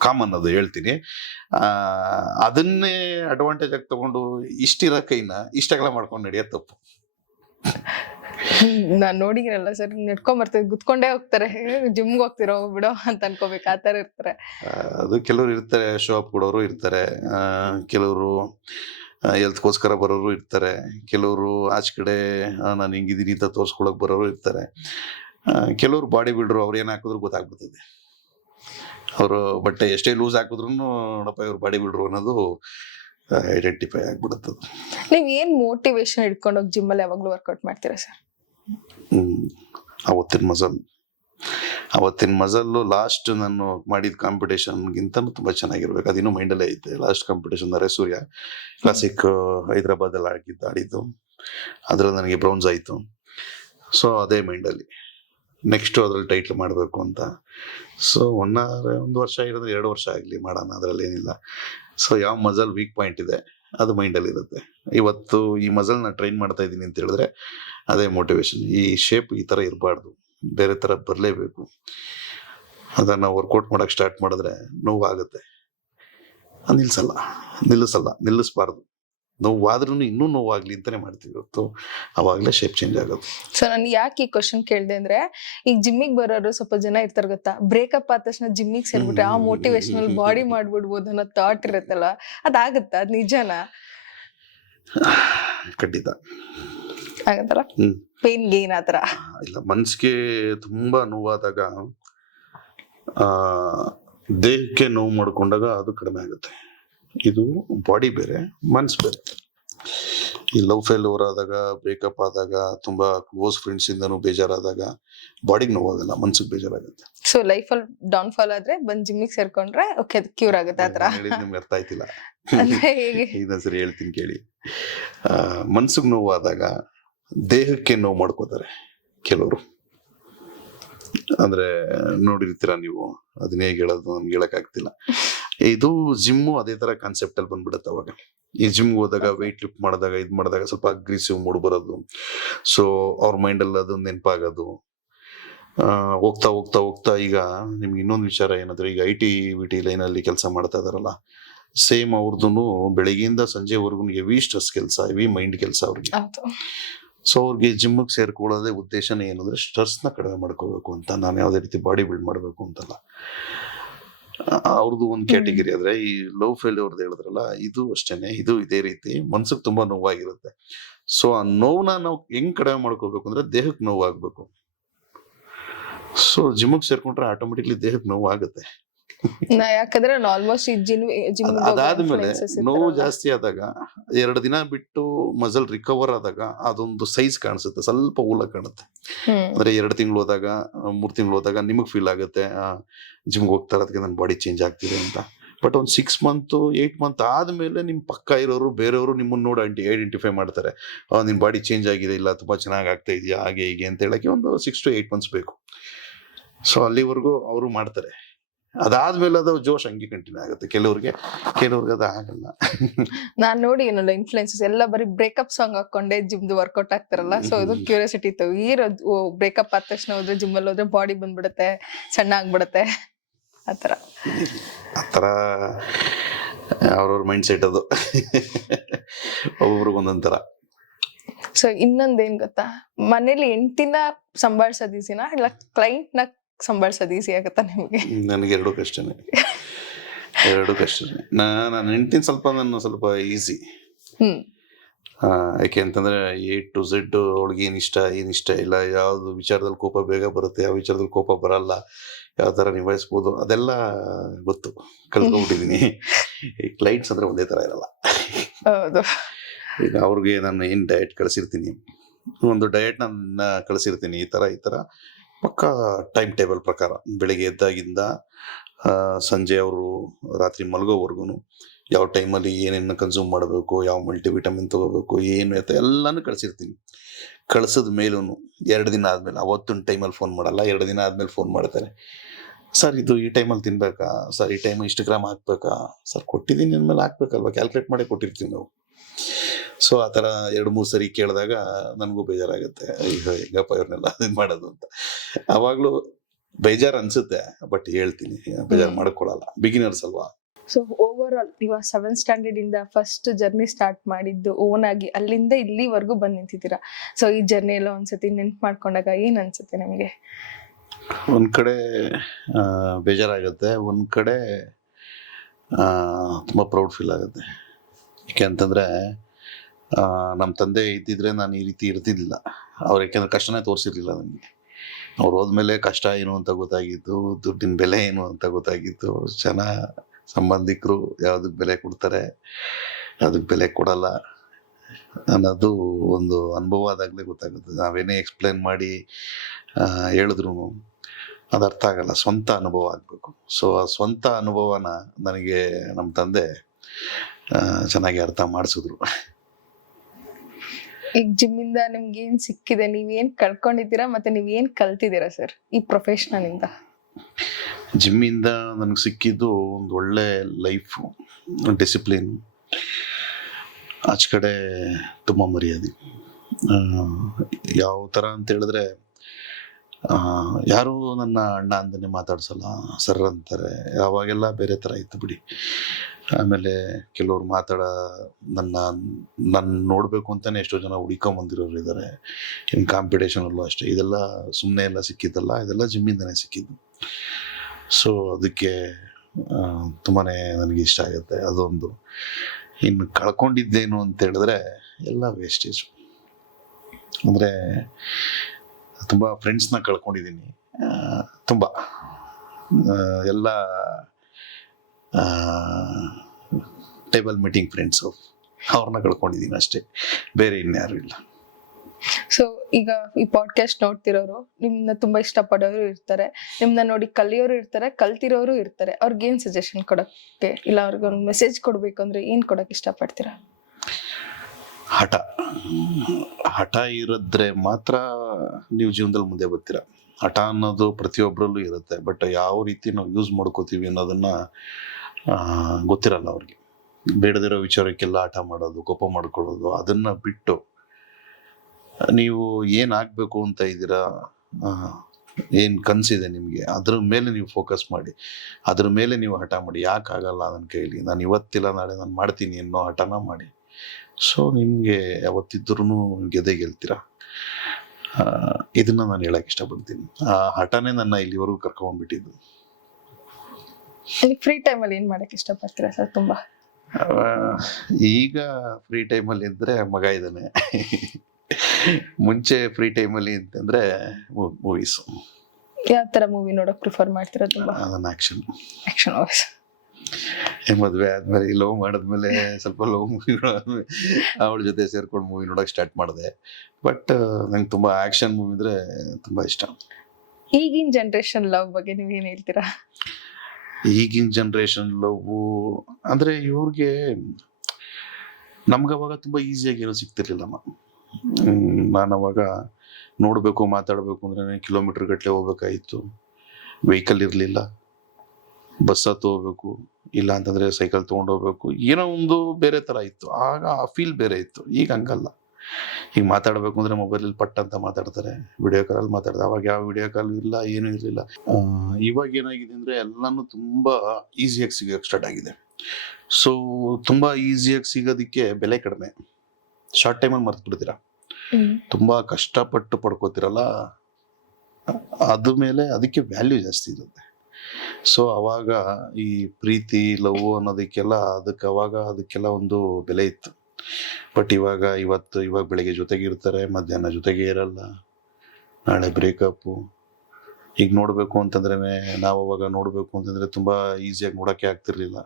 ಕಾಮನ್, ಅದು ಹೇಳ್ತೀನಿ. ಅದನ್ನೇ ಅಡ್ವಾಂಟೇಜ್ ಆಗಿ ತಗೊಂಡು ಇಷ್ಟಿರೋ ಕೈನ ಇಷ್ಟಾಗಲ ಮಾಡ್ಕೊಂಡು ನಡೆಯೋದು ತಪ್ಪು. ನಾನ್ ನೋಡಿರಲ್ಲ ಸರ್, ನೆಡ್ಕೊಂಡ್ ಬರ್ತಾರೆ, ಗುತ್ಕೊಂಡೇ ಹೋಗ್ತಾರೆ, ಜಿಮ್ಗೆ ಹೋಗ್ತಿರೋ ಬಿಡೋ ಅಂತ ಅನ್ಕೋಬೇಕು, ಆತರ ಇರ್ತಾರೆ. ಅದು ಕೆಲವರು ಇರ್ತಾರೆ, ಶೋ ಅಪ್ ಕೊಡೋರು ಇರ್ತಾರೆ, ಕೆಲವರು ಹೆಲ್ತ್ಗೋಸ್ಕರ ಬರೋರು ಇರ್ತಾರೆ, ಕೆಲವರು ಆಚೆ ಕಡೆ ನಾನು ಹಿಂಗಿದ್ದೀನಿ ಅಂತ ತೋರ್ಸ್ಕೊಳಕ್ ಬರೋರು ಇರ್ತಾರೆ, ಕೆಲವರು ಬಾಡಿ ಬಿಲ್ಡರು. ಅವ್ರು ಏನು ಹಾಕಿದ್ರು ಗೊತ್ತಾಗ್ಬಿಡ್ತದೆ. ಅವರು ಬಟ್ಟೆ ಎಷ್ಟೇ ಲೂಸ್ ಹಾಕಿದ್ರು ನೋಡಪ್ಪ ಇವ್ರು ಬಾಡಿ ಬಿಲ್ಡರು ಅನ್ನೋದು ಐಡೆಂಟಿಫೈ ಆಗ್ಬಿಡುತ್ತದೆ. ನೀವ್ ಏನ್ ಮೋಟಿವೇಶನ್ ಇಟ್ಕೊಂಡೋಗಿ ಜಿಮ್ಮಲ್ಲಿ ಯಾವಾಗ್ಲೂ ವರ್ಕೌಟ್ ಮಾಡ್ತೀರಾ ಸರ್? ಅವತ್ತಿನ ಮಸಲ್ಲು ಲಾಸ್ಟ್ ನಾನು ಮಾಡಿದ ಕಾಂಪಿಟೇಷನ್ಗಿಂತ ತುಂಬ ಚೆನ್ನಾಗಿರ್ಬೇಕು. ಅದಿನ್ನೂ ಮೈಂಡಲ್ಲೇ ಐತೆ. ಲಾಸ್ಟ್ ಕಾಂಪಿಟೇಷನ್ ನರೇಸೂರ್ಯ ಕ್ಲಾಸಿಕ್ ಹೈದರಾಬಾದಲ್ಲಿ ಆಡಿದ್ದು, ಅದ್ರಲ್ಲಿ ನನಗೆ ಬ್ರೌನ್ಸ್ ಆಯಿತು. ಸೊ ಅದೇ ಮೈಂಡಲ್ಲಿ ನೆಕ್ಸ್ಟು ಅದ್ರಲ್ಲಿ ಟೈಟ್ಲ್ ಮಾಡಬೇಕು ಅಂತ. ಸೊ 1 ವರ್ಷ ಇರೋದ್ರೆ 2 ವರ್ಷ ಆಗಲಿ ಮಾಡೋಣ, ಅದರಲ್ಲಿ ಏನಿಲ್ಲ. ಸೊ ಯಾವ ಮಸಲ್ ವೀಕ್ ಪಾಯಿಂಟ್ ಇದೆ ಅದು ಮೈಂಡಲ್ಲಿ ಇರುತ್ತೆ. ಇವತ್ತು ಈ ಮಸಲ್ನ ಟ್ರೈನ್ ಮಾಡ್ತಾ ಇದ್ದೀನಿ ಅಂತ ಹೇಳಿದ್ರೆ ಅದೇ ಮೋಟಿವೇಶನ್. ಈ ಶೇಪ್ ಈ ಥರ ಇರಬಾರ್ದು, ಬೇರೆ ಥರ ಬರಲೇಬೇಕು. ಅದನ್ನು ವರ್ಕೌಟ್ ಮಾಡೋಕ್ಕೆ ಸ್ಟಾರ್ಟ್ ಮಾಡಿದ್ರೆ ನೋವಾಗುತ್ತೆ, ನಿಲ್ಲಿಸಬಾರ್ದು. ನೋವಾದ್ರೂ ಇನ್ನೂ ನೋವಾಗ್ಲಿ ಅಂತಾನೆ ಮಾಡ್ತೀವಿ ಹೊರತು ಅವಾಗಲೇ ಶೇಪ್ ಚೇಂಜ್ ಆಗೋದು. ಸೊ ನಾನು ಯಾಕೆ ಈ ಕ್ವಶನ್ ಕೇಳಿದೆ ಅಂದ್ರೆ, ಈಗ ಜಿಮ್ಮಿಗೆ ಬರೋರು ಸ್ವಲ್ಪ ಜನ ಇರ್ತಾರೆ ಗೊತ್ತಾ, ಬ್ರೇಕಪ್ ಆದ ತಕ್ಷಣ ಜಿಮ್ಮಿಗೆ ಸೇರ್ಬಿಟ್ರೆ ಆ ಮೋಟಿವೇಶನಲ್ ಬಾಡಿ ಮಾಡ್ಬಿಡ್ಬೋದು ಅನ್ನೋ ಥಾಟ್ ಇರುತ್ತಲ್ಲ, ಅದಾಗತ್ತಾ? ಅದ್ ನಿಜನಾ? ಖಂಡಿತ ಆಗತ್ತಲ್ಲ, ಪೇನ್ ಗೇನ್ ಆತರ ಇಲ್ಲ. ಮನ್ಸಿಗೆ ತುಂಬಾ ನೋವಾದಾಗ ದೇಹಕ್ಕೆ ನೋವು ಮಾಡ್ಕೊಂಡಾಗ ಅದು ಕಡಿಮೆ ಆಗುತ್ತೆ. ಇದು ಬಾಡಿ ಬೇರೆ, ಮನ್ಸು ಬೇರೆ. ಈ ಲವ್ ಫೇಲ್ಯೂರ್ ಆದಾಗ, ಬ್ರೇಕಪ್ ಆದಾಗ, ತುಂಬಾ ಕ್ಲೋಸ್ ಫ್ರೆಂಡ್ಸ್ ಇಂದನೂ ಬೇಜಾರಾದಾಗ ಬಾಡಿಗೆ ನೋವಾಗಲ್ಲ, ಮನ್ಸಿಗೆ ಬೇಜಾರಾಗುತ್ತೆ. ಸೊ ಲೈಫ್ ಅಲ್ಲಿ ಡೌನ್ ಫಾಲ್ ಆದ್ರೆ ಬಂದ್ ಜಿಮ್ಮಿಗೆ ಸೇರ್ಕೊಂಡ್ರೆ ಓಕೆ ಅದು ಕ್ಯೂರ್ ಆಗುತ್ತೆ ಆತರ? ನಿಮ್ಗೆ ಅರ್ಥ ಆಯ್ತಿಲ್ಲ, ಹೇಗೆ? ಇನ್ನೊಂದ್ಸರಿ ಹೇಳ್ತೀನಿ ಕೇಳಿ. ಮನ್ಸಿಗೆ ನೋವಾದಾಗ ದೇಹಕ್ಕೆ ನೋವು ಮಾಡ್ಕೋತಾರೆ ಕೆಲವರು. ಅಂದ್ರೆ ನೋಡಿರ್ತೀರ ನೀವು, ಅದನ್ನ ಹೇಗೆ ಹೇಳೋದು ನನ್ಗೆ ಹೇಳಕ್ ಆಗ್ತಿಲ್ಲ. ಇದು ಜಿಮ್ಮು ಅದೇ ತರ ಕಾನ್ಸೆಪ್ಟ್ ಅಲ್ಲಿ ಬಂದ್ಬಿಡುತ್ತೆ. ಅವಾಗ ಈ ಜಿಮ್ಗೆ ಹೋದಾಗ ವೆಯ್ಟ್ ಲಿಫ್ಟ್ ಮಾಡಿದಾಗ ಸ್ವಲ್ಪ ಅಗ್ರೆಸಿವ್ ಮೂಡ್ ಬರೋದು. ಸೊ ಅವ್ರ ಮೈಂಡಲ್ಲಿ ಅದು ನೆನಪಾಗೋದು. ಹೋಗ್ತಾ ಹೋಗ್ತಾ ಹೋಗ್ತಾ ಈಗ ನಿಮ್ಗೆ ಇನ್ನೊಂದು ವಿಚಾರ ಏನಂದ್ರೆ, ಈಗ IT ಲೈನಲ್ಲಿ ಕೆಲಸ ಮಾಡ್ತಾ ಇದಾರಲ್ಲ, ಸೇಮ್ ಅವ್ರದ್ದು ಬೆಳಗ್ಗೆಯಿಂದ ಸಂಜೆವರೆಗೂ ಹೆವಿ ಸ್ಟ್ರೆಸ್ ಕೆಲಸ, ಹೆವಿ ಮೈಂಡ್ ಕೆಲಸ ಅವ್ರಿಗೆ. ಸೊ ಅವ್ರಿಗೆ ಜಿಮ್ಗೆ ಸೇರ್ಕೊಳ್ಳೋದೇ ಉದ್ದೇಶನೇ ಏನಂದ್ರೆ ಸ್ಟ್ರೆಸ್ನ ಕಡಿಮೆ ಮಾಡ್ಕೋಬೇಕು ಅಂತ. ನಾನು ಯಾವುದೇ ರೀತಿ ಬಾಡಿ ಬಿಲ್ಡ್ ಮಾಡಬೇಕು ಅಂತಲ್ಲ. ಅವ್ರದ್ದು ಒಂದು ಕ್ಯಾಟಗರಿ. ಆದ್ರೆ ಈ ಲವ್ ಫೇಲ್ಯೂರ್ ಹೇಳಿದ್ರಲ್ಲ, ಇದು ಅಷ್ಟೇನೆ, ಇದು ಇದೇ ರೀತಿ ಮನ್ಸಿಗೆ ತುಂಬಾ ನೋವಾಗಿರುತ್ತೆ. ಸೊ ಆ ನೋವನ್ನ ನಾವು ಹೆಂಗ್ ಕಡಿಮೆ ಮಾಡ್ಕೋಬೇಕು ಅಂದ್ರೆ ದೇಹಕ್ಕೆ ನೋವಾಗ್ಬೇಕು. ಸೊ ಜಿಮ್ಗೆ ಸೇರ್ಕೊಂಡ್ರೆ ಆಟೋಮೆಟಿಕ್ಲಿ ದೇಹಕ್ಕೆ ನೋವು ಆಗುತ್ತೆ. ಯಾಕಂದ್ರೆ ನಾನು ಆಲ್ಮೋಸ್ಟ್ ಈ ಜಿಮ್ ಅದಾದ್ಮೇಲೆ ನೋವು ಜಾಸ್ತಿ ಆದಾಗ 2 ದಿನ ಬಿಟ್ಟು ಮಸಲ್ ರಿಕವರ್ ಆದಾಗ ಅದೊಂದು ಸೈಜ್ ಕಾಣಿಸುತ್ತೆ, ಸ್ವಲ್ಪ ಊಲ ಕಾಣುತ್ತೆ. ಅಂದ್ರೆ 2 ತಿಂಗಳು ಹೋದಾಗ 3 ತಿಂಗಳು ಹೋದಾಗ ನಿಮಗ್ ಫೀಲ್ ಆಗುತ್ತೆ ಜಿಮ್ಗೆ ಹೋಗ್ತಾ ಇರೋದಕ್ಕೆ ನನ್ನ ಬಾಡಿ ಚೇಂಜ್ ಆಗ್ತಿದೆ ಅಂತ. ಬಟ್ ಒಂದು 6 ಮಂತ್ 8 ಮಂತ್ ಆದ್ಮೇಲೆ ನಿಮ್ ಪಕ್ಕ ಇರೋರು ಬೇರೆಯವರು ನಿಮ್ಮನ್ನ ನೋಡಿ ಐಡೆಂಟಿಫೈ ಮಾಡ್ತಾರೆ. ನಿನ್ ಬಾಡಿ ಚೇಂಜ್ ಆಗಿದೆ, ಇಲ್ಲ ತುಂಬಾ ಚೆನ್ನಾಗಿ ಆಗ್ತಾ ಇದೆಯಾ, ಹಾಗೆ ಹೀಗೆ ಅಂತ ಹೇಳಕ್ಕೆ ಒಂದು 6 to 8 months ಬೇಕು. ಸೊ ಅಲ್ಲಿವರೆಗೂ ಅವರು ಮಾಡ್ತಾರೆ. ಅದಾದ್ಮೇಲೆ ಅದು ಜೋಶ್ ಹಂಗೆ ಕಂಟಿನ್ಯೂ ಆಗುತ್ತೆ. ಕೆಲವ್ರಿಗೆ ಅದು ಆಗಲ್ಲ. ನಾನ್ ನೋಡಿ ಏನಲ್ಲ ಇನ್ಫ್ಲುಯೆನ್ಸಸ್ ಎಲ್ಲ ಬರೀ ಬ್ರೇಕಪ್ ಸಾಂಗ್ ಹಾಕೊಂಡೆ ಜಿಮ್ದು ವರ್ಕೌಟ್ ಆಗ್ತಾರಲ್ಲ. ಸೊ ಇದು ಕ್ಯೂರಿಯಾಸಿಟಿ ಇತ್ತು, ಬ್ರೇಕಪ್ ಆದ ತಕ್ಷಣ ಹೋದ್ರೆ ಜಿಮ್ ಅಲ್ಲಿ ಹೋದ್ರೆ ಬಾಡಿ ಬಂದ್ಬಿಡುತ್ತೆ, ಸಣ್ಣ ಆಗ್ಬಿಡುತ್ತೆ ಆತರ. ಅವ್ರವ್ರ ಮೈಂಡ್ ಸೆಟ್ ಅದು. ಒಬ್ಬೊಬ್ರಿಗೆ ಒಂದೊಂದ್ ತರ. ಸೊ ಇನ್ನೊಂದೇನ್ ಗೊತ್ತಾ, ಮನೇಲಿ ಹೆಂಡತಿನ ಸಂಭಾಳ್ಸೋದ್ ಈಸಿನಾ ಇಲ್ಲ ಕ್ಲೈಂಟ್ ನ ಸಂಭಾಳ್ಸೋದ್ ಈಸಿ ಆಗತ್ತಾ ನಿಮ್ಗೆ? ನನಗೆ ಎರಡು ಕಷ್ಟನೇ. ನನ್ನ ಹೆಂಡತಿನ ಸ್ವಲ್ಪ ಈಸಿ. ಯಾಕೆ ಅಂತಂದ್ರೆ A to Z ಅವಳಿಗೆ ಏನಿಷ್ಟ ಇಲ್ಲ, ಯಾವ್ದು ವಿಚಾರದಲ್ಲಿ ಕೋಪ ಬೇಗ ಬರುತ್ತೆ, ಯಾವ ವಿಚಾರದಲ್ಲಿ ಕೋಪ ಬರಲ್ಲ, ಯಾವ ತರ ನಿಭಾಯಿಸ್ಬೋದು ಅದೆಲ್ಲ ಗೊತ್ತು, ಕಲ್ತ್ಕೊಂಡ್ಬಿಟ್ಟಿದೀನಿ. ಈ ಕ್ಲೈಂಟ್ಸ್ ಅಂದ್ರೆ ಒಂದೇ ತರ ಇರಲ್ಲ. ಹೌದು. ಈಗ ಅವ್ರಿಗೆ ನಾನು ಏನ್ ಡಯಟ್ ಕಳಿಸಿರ್ತೀನಿ, ಒಂದು ಡಯಟ್ ನನ್ನ ಕಳಿಸಿರ್ತೀನಿ, ಈ ತರ ಪಕ್ಕ ಟೈಮ್ ಟೇಬಲ್ ಪ್ರಕಾರ ಬೆಳಿಗ್ಗೆ ಎದ್ದಾಗಿಂದ ಸಂಜೆ ಅವರು ರಾತ್ರಿ ಮಲಗೋವರೆಗೂ ಯಾವ ಟೈಮಲ್ಲಿ ಏನೇನು ಕನ್ಸ್ಯೂಮ್ ಮಾಡಬೇಕು, ಯಾವ ಮಲ್ಟಿವಿಟಮಿನ್ ತಗೋಬೇಕು, ಏನು ಎಲ್ಲಾನು ಕಳಿಸಿರ್ತೀನಿ. ಕಳ್ಸಿದ ಮೇಲೂ 2 ದಿನ ಆದ್ಮೇಲೆ, ಅವತ್ತೊಂದು ಟೈಮಲ್ಲಿ ಫೋನ್ ಮಾಡಲ್ಲ, 2 ದಿನ ಆದ್ಮೇಲೆ ಫೋನ್ ಮಾಡ್ತಾರೆ. ಸರ್ ಇದು ಈ ಟೈಮಲ್ಲಿ ತಿನ್ಬೇಕಾ, ಸರ್ ಈ ಟೈಮ್ ಇಷ್ಟು ಗ್ರಾಮ್ ಹಾಕ್ಬೇಕಾ, ಸರ್ ಕೊಟ್ಟಿದ್ದೀನಿ ಅಂದ್ಮೇಲೆ ಹಾಕ್ಬೇಕಲ್ವಾ, ಕ್ಯಾಲ್ಕುಲೇಟ್ ಮಾಡಿ ಕೊಟ್ಟಿರ್ತೀವಿ ನಾವು. ಸೊ ಆ ಥರ 2-3 ಸರಿ ಕೇಳಿದಾಗ ನನಗೂ ಬೇಜಾರಾಗುತ್ತೆ, ಈಗ ಹೆಂಗಪ್ಪ ಇವ್ರನ್ನೆಲ್ಲ ಇದು ಮಾಡೋದು ಅಂತ. ಅವಾಗ್ಲೂ ಬೇಜಾರು ಅನ್ಸುತ್ತೆ, ಬಟ್ ಹೇಳ್ತೀನಿ, ಬೇಜಾರು ಮಾಡ್ಕೊಳಲ್ಲ, ಬಿಗಿನರ್ಸ್ ಅಲ್ವಾ. ಸೊ ಓವರ್ ಆಲ್ ಇವಾಗ 7th ಸ್ಟ್ಯಾಂಡರ್ಡ್ ಇಂದ ಫಸ್ಟ್ ಜರ್ನಿ ಸ್ಟಾರ್ಟ್ ಮಾಡಿದ್ದು ಓನ್ ಆಗಿ, ಅಲ್ಲಿಂದ ಇಲ್ಲಿವರೆಗೂ ಬಂದ್ ನಿಂತಿದ್ದೀರಾ. ಸೊ ಈ ಜರ್ನಿ ಎಲ್ಲ ಒಂದ್ಸತಿ ನೆನ್ಪು ಮಾಡ್ಕೊಂಡಾಗ ಏನ್ ಅನ್ಸುತ್ತೆ ನಿಮ್ಗೆ? ಒಂದ್ ಕಡೆ ಬೇಜಾರಾಗುತ್ತೆ, ಒಂದ್ ಕಡೆ ತುಂಬಾ ಪ್ರೌಡ್ ಫೀಲ್ ಆಗುತ್ತೆ. ಯಾಕೆ ಅಂತಂದ್ರೆ ನಮ್ಮ ತಂದೆ ಇದ್ದಿದ್ರೆ ನಾನು ಈ ರೀತಿ ಇರ್ತಿರ್ಲಿಲ್ಲ. ಅವ್ರು ಯಾಕೆಂದ್ರೆ ಕಷ್ಟನೇ ತೋರಿಸಿರ್ಲಿಲ್ಲ ನನಗೆ. ಅವ್ರು ಹೋದ್ಮೇಲೆ ಕಷ್ಟ ಏನು ಅಂತ ಗೊತ್ತಾಗಿತ್ತು, ದುಡ್ಡಿನ ಬೆಲೆ ಏನು ಅಂತ ಗೊತ್ತಾಗಿತ್ತು. ಜನ ಸಂಬಂಧಿಕರು ಯಾವ್ದಕ್ ಬೆಲೆ ಕೊಡ್ತಾರೆ, ಯಾವ್ದಕ್ ಬೆಲೆ ಕೊಡಲ್ಲ ಅನ್ನೋದು ಒಂದು ಅನುಭವ ಆದಾಗಲೇ ಗೊತ್ತಾಗುತ್ತೆ. ನಾವೇನೇ ಎಕ್ಸ್ಪ್ಲೇನ್ ಮಾಡಿ ಹೇಳಿದ್ರು ಅದು ಅರ್ಥ ಆಗಲ್ಲ, ಸ್ವಂತ ಅನುಭವ ಆಗ್ಬೇಕು. ಸೊ ಆ ಸ್ವಂತ ಅನುಭವನ ನನಗೆ ನಮ್ಮ ತಂದೆ ಚೆನ್ನಾಗಿ ಅರ್ಥ ಮಾಡಿಸಿದ್ರು. ಈಗ ಜಿಮ್ ಇಂದ ನಿಮ್ಗೆ ಏನ್ ಸಿಕ್ಕಿದೆ, ನೀವೇನ್ ಕಳ್ಕೊಂಡಿದ್ದೀರಾ, ಮತ್ತೆ ನೀವೇನ್ ಕಲ್ತಿದ್ದೀರಾ ಸರ್ ಈ ಪ್ರೊಫೆಷನಲ್ ಇಂದ? ಜಿಮ್ ಇಂದ ನನಗೆ ಸಿಕ್ಕಿದ್ದು ಒಂದು ಒಳ್ಳೆ ಲೈಫ್ ಡಿಸಿಪ್ಲಿನ್, ಆಚ ಕಡೆ ತುಂಬ ಮರ್ಯಾದೆ. ಯಾವ ಥರ ಅಂತ ಹೇಳಿದ್ರೆ, ಯಾರು ನನ್ನ ಅಣ್ಣ ಅಂದನೆ ಮಾತಾಡ್ಸಲ್ಲ, ಸರ್ ಅಂತಾರೆ. ಅವಾಗೆಲ್ಲ ಬೇರೆ ಥರ ಇತ್ತು ಬಿಡಿ. ಆಮೇಲೆ ಕೆಲವ್ರು ನನ್ನ ನೋಡಬೇಕು ಅಂತಾನೆ ಎಷ್ಟೋ ಜನ ಹುಡ್ಕೊಂಬಂದಿರೋರು ಇದ್ದಾರೆ. ಇನ್ನು ಕಾಂಪಿಟೇಷನಲ್ಲೂ ಅಷ್ಟೇ. ಇದೆಲ್ಲ ಸುಮ್ಮನೆ ಎಲ್ಲ ಸಿಕ್ಕಿದ್ದಲ್ಲ, ಇದೆಲ್ಲ ಜಿಮ್ಮಿಂದನೇ ಸಿಕ್ಕಿದ್ದು. ಸೊ ಅದಕ್ಕೆ ತುಂಬಾ ನನಗೆ ಇಷ್ಟ ಆಗುತ್ತೆ ಅದೊಂದು. ಇನ್ನು ಕಳ್ಕೊಂಡಿದ್ದೇನು ಅಂತ ಹೇಳಿದ್ರೆ ಎಲ್ಲ ವೇಸ್ಟೇಜು. ಅಂದರೆ ತುಂಬ ಫ್ರೆಂಡ್ಸ್ನ ಕಳ್ಕೊಂಡಿದ್ದೀನಿ, ತುಂಬ ಎಲ್ಲ ಟೇಬಲ್ ಮೀಟಿಂಗ್ ಫ್ರೆಂಡ್ಸು, ಅವ್ರನ್ನ ಕಳ್ಕೊಂಡಿದ್ದೀನಿ ಅಷ್ಟೇ, ಬೇರೆ ಇನ್ಯಾರು ಇಲ್ಲ. ಸೊ ಈಗ ಈ ಪಾಡ್ಕಾಸ್ಟ್ ನೋಡ್ತಿರೋರು, ನಿಮ್ನ ತುಂಬಾ ಇಷ್ಟಪಡೋರು ಇರ್ತಾರೆ, ನಿಮ್ನ ನೋಡಿ ಕಲಿಯೋರು ಇರ್ತಾರೆ, ಕಲ್ತಿರೋರು ಇರ್ತಾರೆ. ಅವ್ರಿಗೆ ಏನ್ ಸಜೆಷನ್ ಕೊಡಕ್ಕೆ, ಇಲ್ಲ ಅವ್ರಿಗೆ ಒಂದು ಮೆಸೇಜ್ ಕೊಡ್ಬೇಕು ಅಂದ್ರೆ ಏನ್ ಕೊಡಕ್ ಇಷ್ಟಪಡ್ತೀರಾ? ಹಠ ಇರಿದ್ರೆ ಮಾತ್ರ ನೀವು ಜೀವನದಲ್ಲಿ ಮುಂದೆ ಬರ್ತೀರಾ. ಹಠ ಅನ್ನೋದು ಪ್ರತಿಯೊಬ್ಬರಲ್ಲೂ ಇರುತ್ತೆ, ಬಟ್ ಯಾವ ರೀತಿ ನಾವು ಯೂಸ್ ಮಾಡ್ಕೋತೀವಿ ಅನ್ನೋದನ್ನ ಗೊತ್ತಿರಲ್ಲ ಅವ್ರಿಗೆ. ಬೇಡದಿರೋ ವಿಚಾರಕ್ಕೆಲ್ಲ ಹಠ ಮಾಡೋದು, ಕೋಪ ಮಾಡ್ಕೊಳ್ಳೋದು, ಅದನ್ನ ಬಿಟ್ಟು ನೀವು ಏನಾಗಬೇಕು ಅಂತ ಇದ್ದೀರಾ, ಏನು ಕನಸಿದೆ ನಿಮಗೆ, ಅದ್ರ ಮೇಲೆ ನೀವು ಫೋಕಸ್ ಮಾಡಿ, ಅದ್ರ ಮೇಲೆ ನೀವು ಹಠ ಮಾಡಿ. ಯಾಕಾಗಲ್ಲ ನನ್ನ ಕೈಲಿ, ನಾನು ಇವತ್ತಿಲ್ಲ ನಾಳೆ ನಾನು ಮಾಡ್ತೀನಿ ಅನ್ನೋ ಹಠನ ಮಾಡಿ. ಸೊ ನಿಮಗೆ ಯಾವತ್ತಿದ್ರೂ ಗೆದ್ದೇ ಗೆಲ್ತೀರಾ. ಇದನ್ನ ನಾನು ಹೇಳಕ್ ಇಷ್ಟಪಡ್ತೀನಿ. ಆ ಹಠನೇ ನನ್ನ ಇಲ್ಲಿವರೆಗೂ ಕರ್ಕೊಂಡ್ಬಿಟ್ಟಿದ್ದು. ಫ್ರೀ ಟೈಮಲ್ಲಿ ಏನ್ ಮಾಡಕ್ ಇಷ್ಟಪಡ್ತೀರಾ ಸರ್ ತುಂಬಾ? ಈಗ ಫ್ರೀ ಟೈಮಲ್ಲಿ ಇದ್ರೆ ಮಗ ಇದ್ದಾನೆ. ಮುಂಚೆ ಫ್ರೀ ಟೈಮಲ್ಲಿ ಅಂತಂದ್ರೆ ಮೂವೀಸ್. ಯಾವ ತರ ಮೂವಿ ನೋಡಕ್ ಪ್ರಿಫರ್ ಮಾಡ್ತೀರಾ ತುಂಬಾ? ಅದನ್ನ ಆಕ್ಷನ್. Action movies. ಮದ್ವೆ ಆದ್ಮೇಲೆ ಲವ್ ಮಾಡಿದ್ಮೇಲೆ ಸ್ವಲ್ಪ ಲವ್ ಮೂವಿ ಅವಳ ಜೊತೆ ಸೇರ್ಕೊಂಡು ಮೂವಿ ನೋಡಕ್ ಸ್ಟಾರ್ಟ್ ಮಾಡಿದೆ. ಬಟ್ ನಂಗೆ ತುಂಬಾ ಆಕ್ಷನ್ ಮೂವಿ ಅಂದ್ರೆ ತುಂಬಾ ಇಷ್ಟ. ಈಗಿನ ಜನರೇಷನ್ ಲವ್ ಬಗ್ಗೆ ನೀವ್ ಏನ್ ಹೇಳ್ತೀರಾ? ಈಗಿನ ಜನರೇಷನ್ ಲವ್ ಅಂದ್ರೆ ಇವ್ರಿಗೆ ನಮ್ಗೆ ಅವಾಗ ತುಂಬಾ ಈಸಿಯಾಗಿ ಏನೋ ಸಿಗ್ತಿರ್ಲಿಲ್ಲಮ್ಮ. ನಾನು ಅವಾಗ ನೋಡ್ಬೇಕು ಮಾತಾಡ್ಬೇಕು ಅಂದ್ರೆ ಕಿಲೋಮೀಟರ್ ಗಟ್ಟಲೆ ಹೋಗ್ಬೇಕಾಗಿತ್ತು. ವೆಹಿಕಲ್ ಇರ್ಲಿಲ್ಲ, ಬಸ್ ಹತ್ತು ಹೋಗ್ಬೇಕು, ಇಲ್ಲ ಅಂತಂದ್ರೆ ಸೈಕಲ್ ತಗೊಂಡು ಹೋಗ್ಬೇಕು. ಏನೋ ಒಂದು ಬೇರೆ ತರ ಇತ್ತು ಆಗ, ಆ ಫೀಲ್ ಬೇರೆ ಇತ್ತು. ಈಗ ಹಂಗಲ್ಲ. ಈಗ ಮಾತಾಡ್ಬೇಕು ಅಂದ್ರೆ ಮೊಬೈಲಲ್ಲಿ ಪಟ್ ಅಂತ ಮಾತಾಡ್ತಾರೆ, ವಿಡಿಯೋ ಕಾಲಲ್ಲಿ ಮಾತಾಡ್ತಾರೆ. ಅವಾಗ ಯಾವ ವಿಡಿಯೋ ಕಾಲ್ ಇಲ್ಲ, ಏನೂ ಇರಲಿಲ್ಲ. ಇವಾಗ ಏನಾಗಿದೆ ಅಂದ್ರೆ ಎಲ್ಲಾನು ತುಂಬಾ ಈಸಿಯಾಗಿ ಸಿಗೋಕೆ ಸ್ಟಾರ್ಟ್ ಆಗಿದೆ. ಸೊ ತುಂಬಾ ಈಸಿಯಾಗಿ ಸಿಗೋದಕ್ಕೆ ಬೆಲೆ ಕಡಿಮೆ, ಶಾರ್ಟ್ ಟೈಮಲ್ಲಿ ಮರ್ತು ಬಿಡ್ತೀರಾ. ತುಂಬಾ ಕಷ್ಟಪಟ್ಟು ಪಡ್ಕೋತಿರಲ್ಲ, ಅದ ಮೇಲೆ ಅದಕ್ಕೆ ವ್ಯಾಲ್ಯೂ ಜಾಸ್ತಿ ಇರುತ್ತೆ. ಸೊ ಅವಾಗ ಈ ಪ್ರೀತಿ ಲವ್ ಅನ್ನೋದಕ್ಕೆಲ್ಲ ಅದಕ್ಕೆಲ್ಲ ಒಂದು ಬೆಲೆ ಇತ್ತು. ಬಟ್ ಇವಾಗ ಬೆಳಗ್ಗೆ ಜೊತೆಗೆ ಇರ್ತಾರೆ, ಮಧ್ಯಾಹ್ನ ಜೊತೆಗೆ ಇರಲ್ಲ, ನಾಳೆ ಬ್ರೇಕಪ್ಪು. ಈಗ ನೋಡ್ಬೇಕು ಅಂತಂದ್ರೆ ನಾವು ಅವಾಗ ನೋಡ್ಬೇಕು ಅಂತಂದ್ರೆ ತುಂಬಾ ಈಸಿಯಾಗಿ ನೋಡಕ್ಕೆ ಆಗ್ತಿರ್ಲಿಲ್ಲ.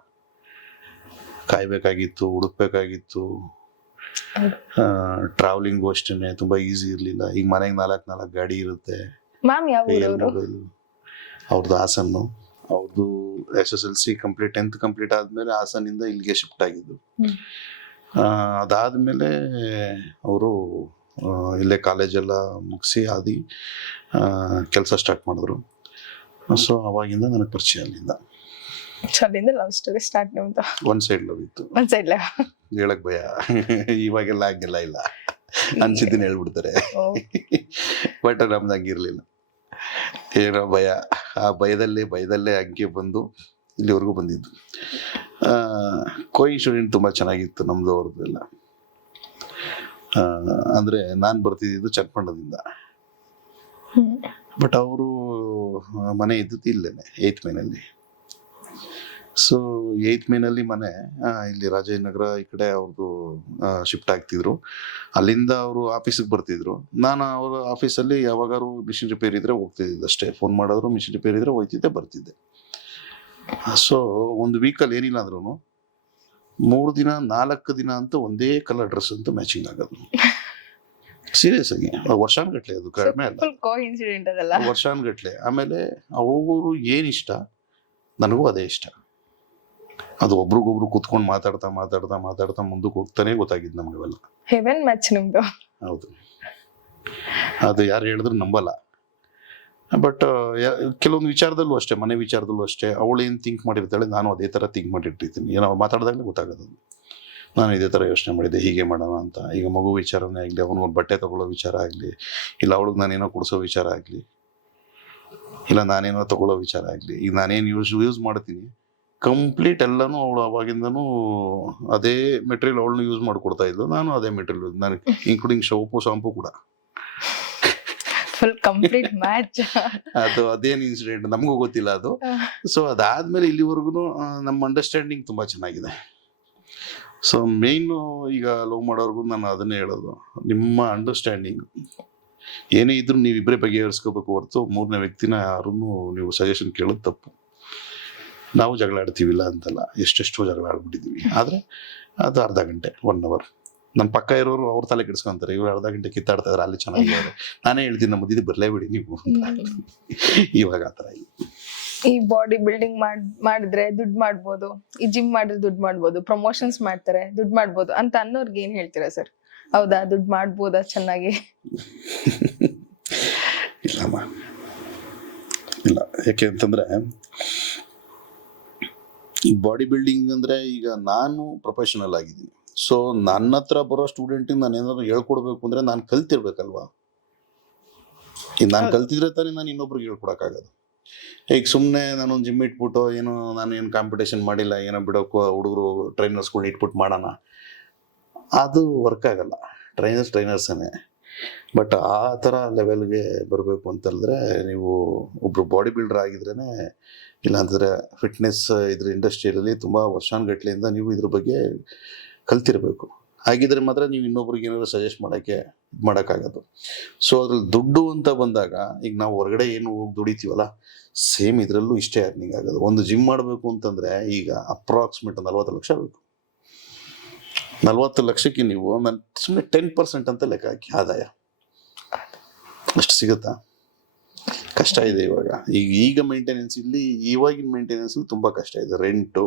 ಕಾಯ್ಬೇಕಾಗಿತ್ತು, ಹುಡುಕ್ಬೇಕಾಗಿತ್ತು. ಟ್ರಾವೆಲಿಂಗು ಅಷ್ಟೇನೆ ತುಂಬಾ ಈಸಿ ಇರ್ಲಿಲ್ಲ. ಈಗ ಮನೆಗೆ 4 ಗಾಡಿ ಇರುತ್ತೆ. ಮ್ಯಾಮ್ ಯಾವ ಊರವ್ರು? ಅವ್ರದ್ದು ಹಾಸನ್ನು. ಅವ್ರದ್ದು SSLC ಕಂಪ್ಲೀಟ್, 10th ಕಂಪ್ಲೀಟ್ ಆದ್ಮೇಲೆ ಹಾಸನಿಂದ ಇಲ್ಲಿಗೆ ಶಿಫ್ಟ್ ಆಗಿದ್ದು. ಅದಾದ್ಮೇಲೆ ಅವರು ಇಲ್ಲೇ ಕಾಲೇಜೆಲ್ಲ ಮುಗಿಸಿ ಆದಿ ಕೆಲಸ ಸ್ಟಾರ್ಟ್ ಮಾಡಿದ್ರು. ಸೊ ಅವಾಗಿಂದ ನನಗೆ ಪರಿಚಯ ಅಲ್ಲಿಂದ. ಅಲ್ಲಿಂದ ಲವ್ ಸ್ಟೋರಿ ಸ್ಟಾರ್ಟ್ ನಿಮ್ದು? ಒನ್ ಸೈಡ್ ಲವ್ ಇತ್ತು. ಒಂದ್ ಸೈಡ್ ಲವ್. ಹೇಳಕ್ ಭಯ. ಇವಾಗೆಲ್ಲ ಹಂಗೆಲ್ಲ ಇಲ್ಲ, ಅನ್ಸಿದ್ದೀನಿ ಹೇಳ್ಬಿಡ್ತಾರೆ. ಬಟ್ ನಮ್ದು ಹಂಗಿರ್ಲಿಲ್ಲ. ಏನೋ ಭಯ, ಆ ಭಯದಲ್ಲೇ ಹಂಗೆ ಬಂದು ಇಲ್ಲಿವರೆಗೂ ಬಂದಿದ್ದು. ಕೋಇನ್ಸಿಡೆಂಟ್ ತುಂಬಾ ಚೆನ್ನಾಗಿತ್ತು ನಮ್ದು ಅವ್ರದ್ದು ಎಲ್ಲ. ಅಂದ್ರೆ ನಾನ್ ಬರ್ತಿದ್ದು ಚನ್ನಪಟ್ಟಣದಿಂದ, ಬಟ್ ಅವರು ಮನೆ ಇದ್ದದ್ದು ಇಲ್ಲೇನೆ 8th ಮೈನಲ್ಲಿ. ಸೊ 8th ಮೈನಲ್ಲಿ ಮನೆ, ಇಲ್ಲಿ ರಾಜನಗರ ಈ ಕಡೆ ಅವ್ರದ್ದು ಶಿಫ್ಟ್ ಆಗ್ತಿದ್ರು. ಅಲ್ಲಿಂದ ಅವರು ಆಫೀಸಿಗೆ ಬರ್ತಿದ್ರು. ನಾನು ಅವ್ರ ಆಫೀಸಲ್ಲಿ ಯಾವಾಗಾರು ಮಿಷಿನ್ ರಿಪೇರ್ ಇದ್ರೆ ಹೋಗ್ತಿದ್ದೆ ಅಷ್ಟೇ. ಫೋನ್ ಮಾಡಿದ್ರು ಮಿಷಿನ್ ರಿಪೇರ್ ಇದ್ರೆ ಹೋಗ್ತಿದ್ದೆ, ಬರ್ತಿದ್ದೆ. ಸೊ ಒಂದು ವೀಕಲ್ಲಿ ಏನಿಲ್ಲ ಅಂದ್ರೂ 3 ದಿನ 4 ದಿನ ಅಂತ ಒಂದೇ ಕಲರ್ ಡ್ರೆಸ್ ಅಂತ ಮ್ಯಾಚಿಂಗ್ ಆಗೋದು. ಸೀರಿಯಸ್ ಆಗಿ ವರ್ಷಾನ್ಗಟ್ಲೆ, ಅದು ಕಡಿಮೆ ಅಲ್ಲ, ಕೋಇನ್ಸಿಡೆಂಟ್ ಅದಲ್ಲ, ವರ್ಷಾನ್ಗಟ್ಲೆ. ಆಮೇಲೆ ಅವರು ಏನ್ ಇಷ್ಟ ನನಗೂ ಅದೇ ಇಷ್ಟ. ಅದು ಒಬ್ರಿಗೊಬ್ರು ಕುತ್ಕೊಂಡು ಮಾತಾಡ್ತಾ ಮುಂದಕ್ಕೆ ಹೋಗ್ತಾನೆ ಗೊತ್ತಾಗಿದ್ದು ನಮ್ಗೆಲ್ಲ. ಹೆವೆನ್ ಮ್ಯಾಚ್ ನಿಮ್ದು. ಹೌದು, ಅದು ಯಾರು ಹೇಳಿದ್ರು ನಂಬಲ್ಲ. ಬಟ್ ಕೆಲವೊಂದು ವಿಚಾರದಲ್ಲೂ ಅಷ್ಟೇ, ಮನೆ ವಿಚಾರದಲ್ಲೂ ಅಷ್ಟೇ, ಅವಳು ಏನು ಥಿಂಕ್ ಮಾಡಿರ್ತಾಳೆ ನಾನು ಅದೇ ಥರ ಥಿಂಕ್ ಮಾಡಿರ್ತೀನಿ. ಏನೋ ಮಾತಾಡಿದಾಗಲೇ ಗೊತ್ತಾಗೋದು ನಾನು ಇದೇ ಥರ ಯೋಚನೆ ಮಾಡಿದ್ದೆ, ಹೀಗೆ ಮಾಡೋಣ ಅಂತ. ಈಗ ಮಗು ವಿಚಾರನೇ ಆಗಲಿ, ಅವನಿಗೊಂದು ಬಟ್ಟೆ ತಗೊಳ್ಳೋ ವಿಚಾರ ಆಗಲಿ, ಇಲ್ಲ ಅವಳಿಗೆ ನಾನೇನೋ ಕೊಡಿಸೋ ವಿಚಾರ ಆಗಲಿ, ಇಲ್ಲ ನಾನೇನೋ ತಗೊಳ್ಳೋ ವಿಚಾರ ಆಗಲಿ, ಈಗ ನಾನೇನು ಯೂಸ್ ಮಾಡ್ತೀನಿ ಕಂಪ್ಲೀಟ್ ಎಲ್ಲನೂ ಅವಳು ಅವಾಗಿಂದನೂ ಅದೇ ಮೆಟೀರಿಯಲ್ ಅವಳನ್ನ ಯೂಸ್ ಮಾಡ್ಕೊಡ್ತಾ ಇದ್ಲು, ನಾನು ಅದೇ ಮೆಟೀರಿಯಲ್, ನಾನು ಇನ್ಕ್ಲೂಡಿಂಗ್ ಶಾಂಪು ಕೂಡ. Full complete match. ಅದು ಅದೇನು ಇನ್ಸಿಡೆಂಟ್ ನಮಗೂ ಗೊತ್ತಿಲ್ಲ ಅದು. ಸೊ ಅದಾದ್ಮೇಲೆ ಇಲ್ಲಿವರೆಗೂ ನಮ್ಮ ಅಂಡರ್ಸ್ಟ್ಯಾಂಡಿಂಗ್ ತುಂಬಾ ಚೆನ್ನಾಗಿದೆ. ಸೊ ಮೇಯ್ನು ಈಗ ಲವ್ ಮಾಡೋರ್ಗು ನಾನು ಅದನ್ನೇ ಹೇಳೋದು, ನಿಮ್ಮ ಅಂಡರ್ಸ್ಟ್ಯಾಂಡಿಂಗ್ ಏನೇ ಇದ್ರು ನೀವಿಬ್ಬರೇ ಬಗೆಹರಿಸ್ಕೋಬೇಕು ಹೊರತು 3ನೇ ವ್ಯಕ್ತಿನ ಯಾರೂ ನೀವು ಸಜೆಷನ್ ಕೇಳೋದು ತಪ್ಪು. ನಾವು ಜಗಳ ಆಡ್ತೀವಿಲ್ಲ ಅಂತಲ್ಲ, ಎಷ್ಟೆಷ್ಟೋ ಜಗಳ ಆಡ್ಬಿಟ್ಟಿದ್ದೀವಿ. ಆದರೆ ಅದು ಅರ್ಧ ಗಂಟೆ 1 hour. ನಮ್ಮ ಪಕ್ಕ ಇರೋರು ಅವ್ರ ತಲೆ ಕೆಡಿಸ್ಕೊಂತಾರೆ, ಇವ್ರು ಅರ್ಧ ಗಂಟೆ ಕಿತ್ತಾಡ್ತಾ ಇದ್ದಾರೆ, ಅಲ್ಲಿ ಚೆನ್ನಾಗಿದ್ದಾರೆ. ನಾನೇ ಹೇಳ್ತೀನಿ ನಮ್ಮ ಮುದ್ದಿದ್ದು ಬರಲೇಬೇಡಿ ನೀವು ಅಂತ. ಇವಾಗ ಆ ಥರ ಇಲ್ಲ. ಈ ಬಾಡಿ ಬಿಲ್ಡಿಂಗ್ ಮಾಡಿದ್ರೆ ದುಡ್ಡು ಮಾಡ್ಬೋದು, ಈ ಜಿಮ್ ಮಾಡಿದ್ರೆ ದುಡ್ಡು ಮಾಡ್ಬೋದು, ಪ್ರಮೋಷನ್ಸ್ ಮಾಡ್ತಾರೆ ದುಡ್ಡು ಮಾಡ್ಬೋದು ಅಂತ ಅನ್ನೋರ್ಗೆ ಏನ್ ಹೇಳ್ತೀರಾ ಸರ್? ಹೌದಾ, ದುಡ್ಡು ಮಾಡ್ಬೋದಾ ಚೆನ್ನಾಗಿ? ಇಲ್ಲಮ್ಮ, ಇಲ್ಲ. ಯಾಕೆ ಅಂತಂದ್ರೆ ಈ ಬಾಡಿ ಬಿಲ್ಡಿಂಗ್ ಅಂದ್ರೆ ಈಗ ನಾನು ಪ್ರೊಫೆಷನಲ್ ಆಗಿದ್ದೀನಿ. ಸೊ ನನ್ನ ಹತ್ರ ಬರೋ ಸ್ಟೂಡೆಂಟಿಗೆ ನಾನು ಏನಾದ್ರು ಹೇಳ್ಕೊಡ್ಬೇಕು ಅಂದ್ರೆ ನಾನು ಕಲ್ತಿರ್ಬೇಕಲ್ವಾ. ಈಗ ನಾನು ಕಲ್ತಿದ್ರೆ ತಾನೇ ನಾನು ಇನ್ನೊಬ್ರಿಗೆ ಹೇಳ್ಕೊಡಕ್ಕಾಗೋದು. ಈಗ ಸುಮ್ಮನೆ ನಾನೊಂದು ಜಿಮ್ ಇಟ್ಬಿಟ್ಟು ನಾನೇನು ಕಾಂಪಿಟೇಷನ್ ಮಾಡಿಲ್ಲ, ಏನೋ ಬಿಡೋಕ್ಕೂ ಹುಡುಗರು ಟ್ರೈನರ್ಸ್ಗಳನ್ನ ಇಟ್ಬಿಟ್ಟು ಮಾಡೋಣ, ಅದು ವರ್ಕ್ ಆಗಲ್ಲ. ಟ್ರೈನರ್ಸೇನೆ. ಬಟ್ ಆ ಥರ ಲೆವೆಲ್ಗೆ ಬರಬೇಕು ಅಂತಂದ್ರೆ ನೀವು ಒಬ್ರು ಬಾಡಿ ಬಿಲ್ಡರ್ ಆಗಿದ್ರೇ ಇಲ್ಲಾಂತಂದರೆ ಫಿಟ್ನೆಸ್ ಇದ್ರ ಇಂಡಸ್ಟ್ರಿಯಲ್ಲಿ ತುಂಬ ವರ್ಷಾನುಗಟ್ಲೆಯಿಂದ ನೀವು ಇದ್ರ ಬಗ್ಗೆ ಕಲ್ತಿರಬೇಕು. ಹಾಗಿದ್ರೆ ಮಾತ್ರ ನೀವು ಇನ್ನೊಬ್ರಿಗೆ ಏನಾದ್ರು ಸಜೆಸ್ಟ್ ಮಾಡೋಕ್ಕೆ ಇದು ಮಾಡೋಕ್ಕಾಗೋದು. ಸೊ ಅದ್ರಲ್ಲಿ ದುಡ್ಡು ಅಂತ ಬಂದಾಗ ಈಗ ನಾವು ಹೊರಗಡೆ ಏನು ಹೋಗಿ ದುಡಿತೀವಲ್ಲ, ಸೇಮ್ ಇದರಲ್ಲೂ ಇಷ್ಟೇ ಅರ್ನಿಂಗ್ ಆಗೋದು. ಒಂದು ಜಿಮ್ ಮಾಡಬೇಕು ಅಂತಂದರೆ ಈಗ ಅಪ್ರಾಕ್ಸಿಮೇಟ್ 40 ಲಕ್ಷ ಬೇಕು. 40 ಲಕ್ಷಕ್ಕೆ ನೀವು ನಾನು ಸುಮ್ಮನೆ 10% ಅಂತ ಲೆಕ್ಕ ಹಾಕಿ ಆದಾಯ ಅಷ್ಟು ಸಿಗುತ್ತಾ? ಕಷ್ಟ ಇದೆ ಇವಾಗ. ಈಗ ಮೇಂಟೆನೆನ್ಸ್ ಇವಾಗಿನ ಮೇಂಟೆನೆನ್ಸಲ್ಲಿ ತುಂಬ ಕಷ್ಟ ಇದೆ. ರೆಂಟು,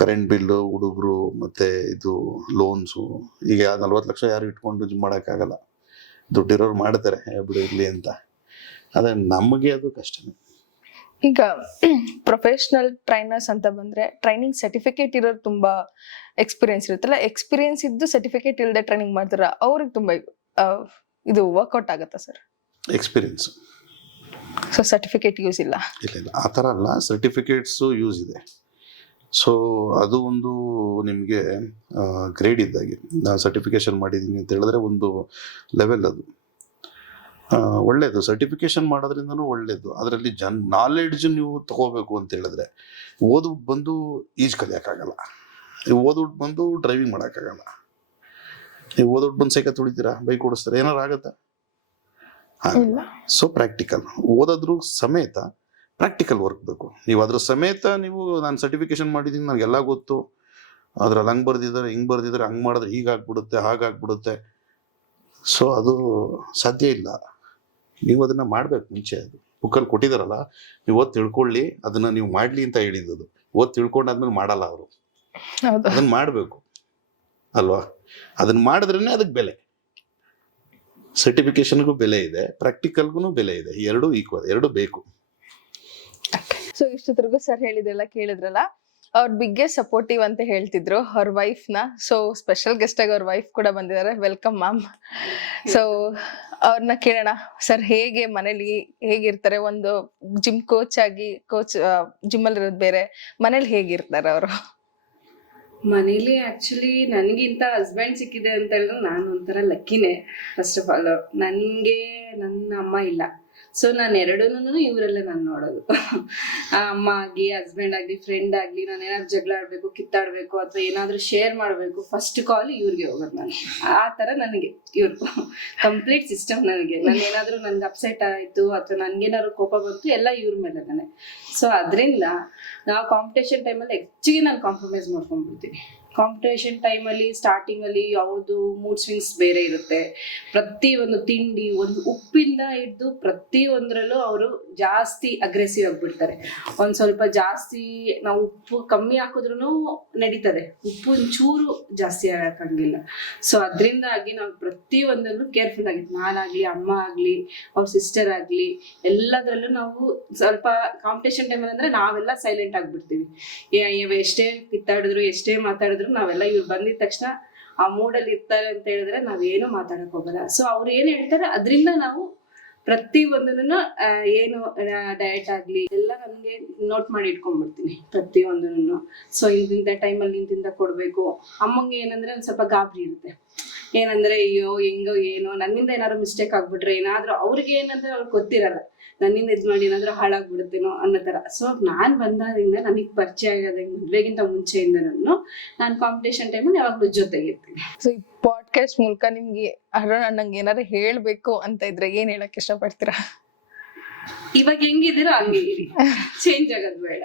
ಕರೆಂಟ್ ಬಿಲ್ಲು, ಹುಡುಗರು, ಮತ್ತು ಇದು ಲೋನ್ಸು. ಈಗ 40 ಲಕ್ಷ ಯಾರು ಇಟ್ಕೊಂಡು ಜಿಮ್ ಮಾಡೋಕ್ಕಾಗಲ್ಲ. ದುಡ್ಡಿರೋರು ಮಾಡ್ತಾರೆ, ಬಿಡು ಇರಲಿ ಅಂತ. ಆದರೆ ನಮಗೆ ಅದು ಕಷ್ಟನೇ. ಈಗ ಪ್ರೊಫೆಷನಲ್ ಟ್ರೈನರ್ಸ್ ಅಂತ ಬಂದ್ರೆ ಟ್ರೈನಿಂಗ್ ಸರ್ಟಿಫಿಕೇಟ್ ಇರೋರು ತುಂಬಾ ಎಕ್ಸ್ಪೀರಿಯನ್ಸ್ ಇರುತ್ತಲ್ಲ, ಎಕ್ಸ್ಪೀರಿಯನ್ಸ್ ಇದ್ದು ಸರ್ಟಿಫಿಕೇಟ್ ಇಲ್ಲದೆ ಟ್ರೈನಿಂಗ್ ಮಾಡ್ತಾರ, ಅವ್ರಿಗೆ ತುಂಬಾ ಇದು ವರ್ಕೌಟ್ ಆಗುತ್ತಾ sir? Experience. So certificate use ಇಲ್ಲ? ಇಲ್ಲ, ಆ ಥರ ಅಲ್ಲ, ಸರ್ಟಿಫಿಕೇಟ್ಸು ಯೂಸ್ ಇದೆ. ಸೊ ಅದು ಒಂದು ನಿಮಗೆ ಗ್ರೇಡ್ ಇದ್ದಾಗೆ. ನಾನು ಸರ್ಟಿಫಿಕೇಷನ್ ಮಾಡಿದ್ದೀನಿ ಅಂತ ಹೇಳಿದ್ರೆ ಒಂದು ಲೆವೆಲ್ ಅದು ಒಳ್ಳೆಯದು. ಸರ್ಟಿಫಿಕೇಷನ್ ಮಾಡೋದ್ರಿಂದನೂ ಒಳ್ಳೆಯದು. ಅದರಲ್ಲಿ ನಾಲೆಡ್ಜ್ ನೀವು ತಗೋಬೇಕು ಅಂತ ಹೇಳಿದ್ರೆ ಓದ್ಬಿಟ್ಟು ಬಂದು ಈಜು ಕಲಿಯೋಕ್ಕಾಗಲ್ಲ, ನೀವು ಓದ್ಬಿಟ್ಟು ಬಂದು ಡ್ರೈವಿಂಗ್ ಮಾಡೋಕ್ಕಾಗಲ್ಲ. ನೀವು ಓದ್ಬಿಟ್ಟು ಬಂದು ಸೈಕಲ್ ತುಳಿತೀರಾ, ಬೈಕ್ ಓಡಿಸ್ತಾರೆ, ಏನಾರು ಆಗುತ್ತಾ? ಸೊ ಪ್ರಾಕ್ಟಿಕಲ್ ಓದೋದ್ರ ಸಮೇತ ಪ್ರಾಕ್ಟಿಕಲ್ ವರ್ಕ್ ಬೇಕು. ನೀವು ಅದ್ರ ಸಮೇತ ನೀವು ನಾನು ಸರ್ಟಿಫಿಕೇಷನ್ ಮಾಡಿದ್ದೀನಿ, ನನಗೆಲ್ಲ ಗೊತ್ತು, ಅದ್ರಲ್ಲಿ ಹಂಗೆ ಬರ್ದಿದ್ದಾರೆ, ಹಿಂಗೆ ಬರ್ದಿದ್ದಾರೆ, ಹಂಗೆ ಮಾಡಿದ್ರೆ ಹೀಗಾಗ್ಬಿಡುತ್ತೆ, ಹಾಗಾಗ್ಬಿಡುತ್ತೆ. ಸೊ ಅದು ಸಾಧ್ಯ ಇಲ್ಲ. ನೀವು ಅದನ್ನು ಮಾಡಬೇಕು. ಮುಂಚೆ ಅದು ಬುಕ್ಕಲ್ಲಿ ಕೊಟ್ಟಿದ್ದಾರಲ್ಲ, ನೀವು ಓದಿ ತಿಳ್ಕೊಳ್ಳಿ, ಅದನ್ನು ನೀವು ಮಾಡಲಿ ಅಂತ ಹೇಳಿದ್ದು. ಓದಿ ತಿಳ್ಕೊಂಡಾದ್ಮೇಲೆ ಮಾಡಲ್ಲ ಅವರು, ಅದನ್ನು ಮಾಡಬೇಕು ಅಲ್ವಾ? ಅದನ್ನು ಮಾಡಿದ್ರೇ ಅದಕ್ಕೆ ಬೆಲೆ. ಸರ್ಟಿಫಿಕೇಶನ್ಗೂ ಬೆಲೆ ಇದೆ, ಪ್ರಾಕ್ಟಿಕಲ್ಗೂ ಬೆಲೆ ಇದೆ. ಎರಡೂ ಈಕ್ವಲ್, ಎರಡೂ ಬೇಕು. ಸೊ ಇಷ್ಟೊತ್ತರೆಗೂ ಸರ್ ಹೇಳಿದ್ರೆಲ್ಲ ಕೇಳಿದ್ರಲ್ಲ, ಅವ್ರ ಬಿಗ್ಗೆಸ್ಟ್ ಸಪೋರ್ಟಿವ್ ಅಂತ ಹೇಳ್ತಿದ್ರು ಅವ್ರ ವೈಫ್ ನ. ಸೊ ಸ್ಪೆಷಲ್ ಗೆಸ್ಟ್ ಆಗಿ ಅವ್ರ ವೈಫ್ ಕೂಡ ಬಂದಿದ್ದಾರೆ. Welcome ma'am. ಸೊ ಅವ್ರನ್ನ ಕೇಳೋಣ, ಸರ್ ಹೇಗೆ ಮನೇಲಿ ಹೇಗಿರ್ತಾರೆ? ಒಂದು ಜಿಮ್ ಕೋಚ್ ಆಗಿ, ಜಿಮ್ ಅಲ್ಲಿ ಇರೋದು ಬೇರೆ, ಮನೇಲಿ ಹೇಗಿರ್ತಾರೆ ಅವರು? ಮನೇಲಿ ಆಕ್ಚುಲಿ ನನಗಿಂತ ಹಸ್ಬೆಂಡ್ ಸಿಕ್ಕಿದೆ ಅಂತ ಹೇಳಿದ್ರೆ ನಾನು ಒಂಥರ ಲಕ್ಕಿನೇ. ಫಸ್ಟ್ ಆಫ್ ಆಲ್ ನನಗೆ ನನ್ನ ಅಮ್ಮ ಇಲ್ಲ. ಸೊ ನಾನು ಎರಡನ್ನೂ ಇವರಲ್ಲೇ ನಾನು ನೋಡೋದು. ಅಮ್ಮ ಆಗಲಿ, ಹಸ್ಬೆಂಡ್ ಆಗಲಿ, ಫ್ರೆಂಡ್ ಆಗಲಿ, ನಾನು ಏನಾದ್ರು ಜಗಳ ಆಡಬೇಕು, ಕಿತ್ತಾಡಬೇಕು, ಅಥವಾ ಏನಾದರೂ ಶೇರ್ ಮಾಡಬೇಕು, ಫಸ್ಟ್ ಕಾಲ್ ಇವ್ರಿಗೆ ಹೋಗೋದು ನಾನು. ಆ ಥರ ನನಗೆ ಇವ್ರು ಕಂಪ್ಲೀಟ್ ಸಿಸ್ಟಮ್. ನನಗೆ ನಾನು ಏನಾದರೂ ನನಗೆ ಅಪ್ಸೆಟ್ ಆಯಿತು ಅಥವಾ ನನಗೇನಾದ್ರು ಕೋಪ ಬಂತು, ಎಲ್ಲ ಇವ್ರ ಮೇಲೆ ನಾನೇ. ಸೊ ಅದರಿಂದ ನಾವು ಕಾಂಪಿಟೇಷನ್ ಟೈಮಲ್ಲಿ ಹೆಚ್ಚಿಗೆ ನಾನು ಕಾಂಪ್ರಮೈಸ್ ಮಾಡ್ಕೊಂಡ್ಬಿಡ್ತೀನಿ. ಕಾಂಪಿಟೇಷನ್ ಟೈಮಲ್ಲಿ ಸ್ಟಾರ್ಟಿಂಗಲ್ಲಿ ಅವ್ರದ್ದು ಮೂಡ್ ಸ್ವಿಂಗ್ಸ್ ಬೇರೆ ಇರುತ್ತೆ. ಪ್ರತಿಯೊಂದು ತಿಂಡಿ, ಒಂದು ಉಪ್ಪಿಂದ ಹಿಡಿದು ಪ್ರತಿಯೊಂದರಲ್ಲೂ ಅವರು ಜಾಸ್ತಿ ಅಗ್ರೆಸಿವ್ ಆಗಿಬಿಡ್ತಾರೆ. ಒಂದು ಸ್ವಲ್ಪ ಜಾಸ್ತಿ ನಾವು ಉಪ್ಪು ಕಮ್ಮಿ ಹಾಕಿದ್ರೂ ನಡೀತದೆ, ಉಪ್ಪು ಚೂರು ಜಾಸ್ತಿ ಹಾಕಂಗಿಲ್ಲ. ಸೊ ಅದರಿಂದಾಗಿ ನಾವು ಪ್ರತಿಯೊಂದಲ್ಲೂ ಕೇರ್ಫುಲ್ ಆಗಿತ್ತು. ನಾನಾಗಲಿ, ಅಮ್ಮ ಆಗಲಿ, ಅವ್ರ ಸಿಸ್ಟರ್ ಆಗಲಿ, ಎಲ್ಲದರಲ್ಲೂ ನಾವು ಸ್ವಲ್ಪ ಕಾಂಪಿಟೇಷನ್ ಟೈಮಲ್ಲಿ ಅಂದರೆ ನಾವೆಲ್ಲ ಸೈಲೆಂಟ್ ಆಗಿಬಿಡ್ತೀವಿ. ಎಷ್ಟೇ ಕಿತ್ತಾಡಿದ್ರು, ಎಷ್ಟೇ ಮಾತಾಡಿದ್ರು ನಾವೆಲ್ಲ ಇವ್ರು ಬಂದಿದ ತಕ್ಷಣ ಆ ಮೂಡಲ್ಲಿ ಇರ್ತಾರೆ ಅಂತ ಹೇಳಿದ್ರೆ ನಾವೇನು ಮಾತಾಡಕ್ ಹೋಗಲ್ಲ. ಸೊ ಅವ್ರು ಏನ್ ಹೇಳ್ತಾರೆ ಅದರಿಂದ ನಾವು ಪ್ರತಿ ಒಂದನ್ನು ಏನು ಡಯಟ್ ಆಗ್ಲಿ ಎಲ್ಲ ನನ್ಗೆ ನೋಟ್ ಮಾಡಿ ಇಟ್ಕೊಂಡ್ಬಿಡ್ತೀನಿ ಪ್ರತಿ ಒಂದನ್ನು. ಸೊ ಇಂತಿಂತ ಟೈಮಲ್ಲಿ ಇಂತಿಂತ ಕೊಡ್ಬೇಕು. ಅಮ್ಮಂಗೆ ಏನಂದ್ರೆ ಒಂದ್ ಸ್ವಲ್ಪ ಗಾಬರಿ ಇರುತ್ತೆ. ಏನಂದ್ರೆ ಅಯ್ಯೋ ಹೆಂಗೋ ಏನೋ ನನ್ನಿಂದ ಏನಾದ್ರು ಮಿಸ್ಟೇಕ್ ಆಗ್ಬಿಟ್ರೆ, ಏನಾದ್ರು ಅವ್ರಿಗೆ ಏನಂದ್ರೆ ಅವ್ರಿಗೆ ಗೊತ್ತಿರಲ್ಲ, ನನ್ನಿಂದ ಇದ್ ಮಾಡಿ ಏನಾದ್ರು ಹಾಳಾಗ್ಬಿಡುತ್ತೇನೋ ಅನ್ನೋ ತರ. ಸೊ ನಾನ್ ಬಂದಾದ್ರಿಂದ ನನಗ್ ಪರಿಚಯ ಆಗೋದ ಮದ್ವೆಗಿಂತ ಮುಂಚೆಯಿಂದ ನಾನು ಕಾಂಪಿಟೇಷನ್ ಟೈಮಲ್ಲಿ ಯಾವಾಗ್ಲೂ ಜೊತೆಗಿರ್ತೀನಿ. ಸೊ ಈ ಪಾಡ್ಕಾಸ್ಟ್ ಮೂಲಕ ನಿಮ್ಗೆ ಅರುಣ್ ಅಣ್ಣಂಗೆ ಏನಾದ್ರು ಹೇಳ್ಬೇಕು ಅಂತ ಇದ್ರೆ ಏನ್ ಹೇಳಕ್ ಇಷ್ಟಪಡ್ತೀರಾ? ಇವಾಗ ಹೆಂಗಿದ್ದೀರೋ ಹಂಗೆ ಇರಿ, ಚೇಂಜ್ ಆಗೋದು ಬೇಡ.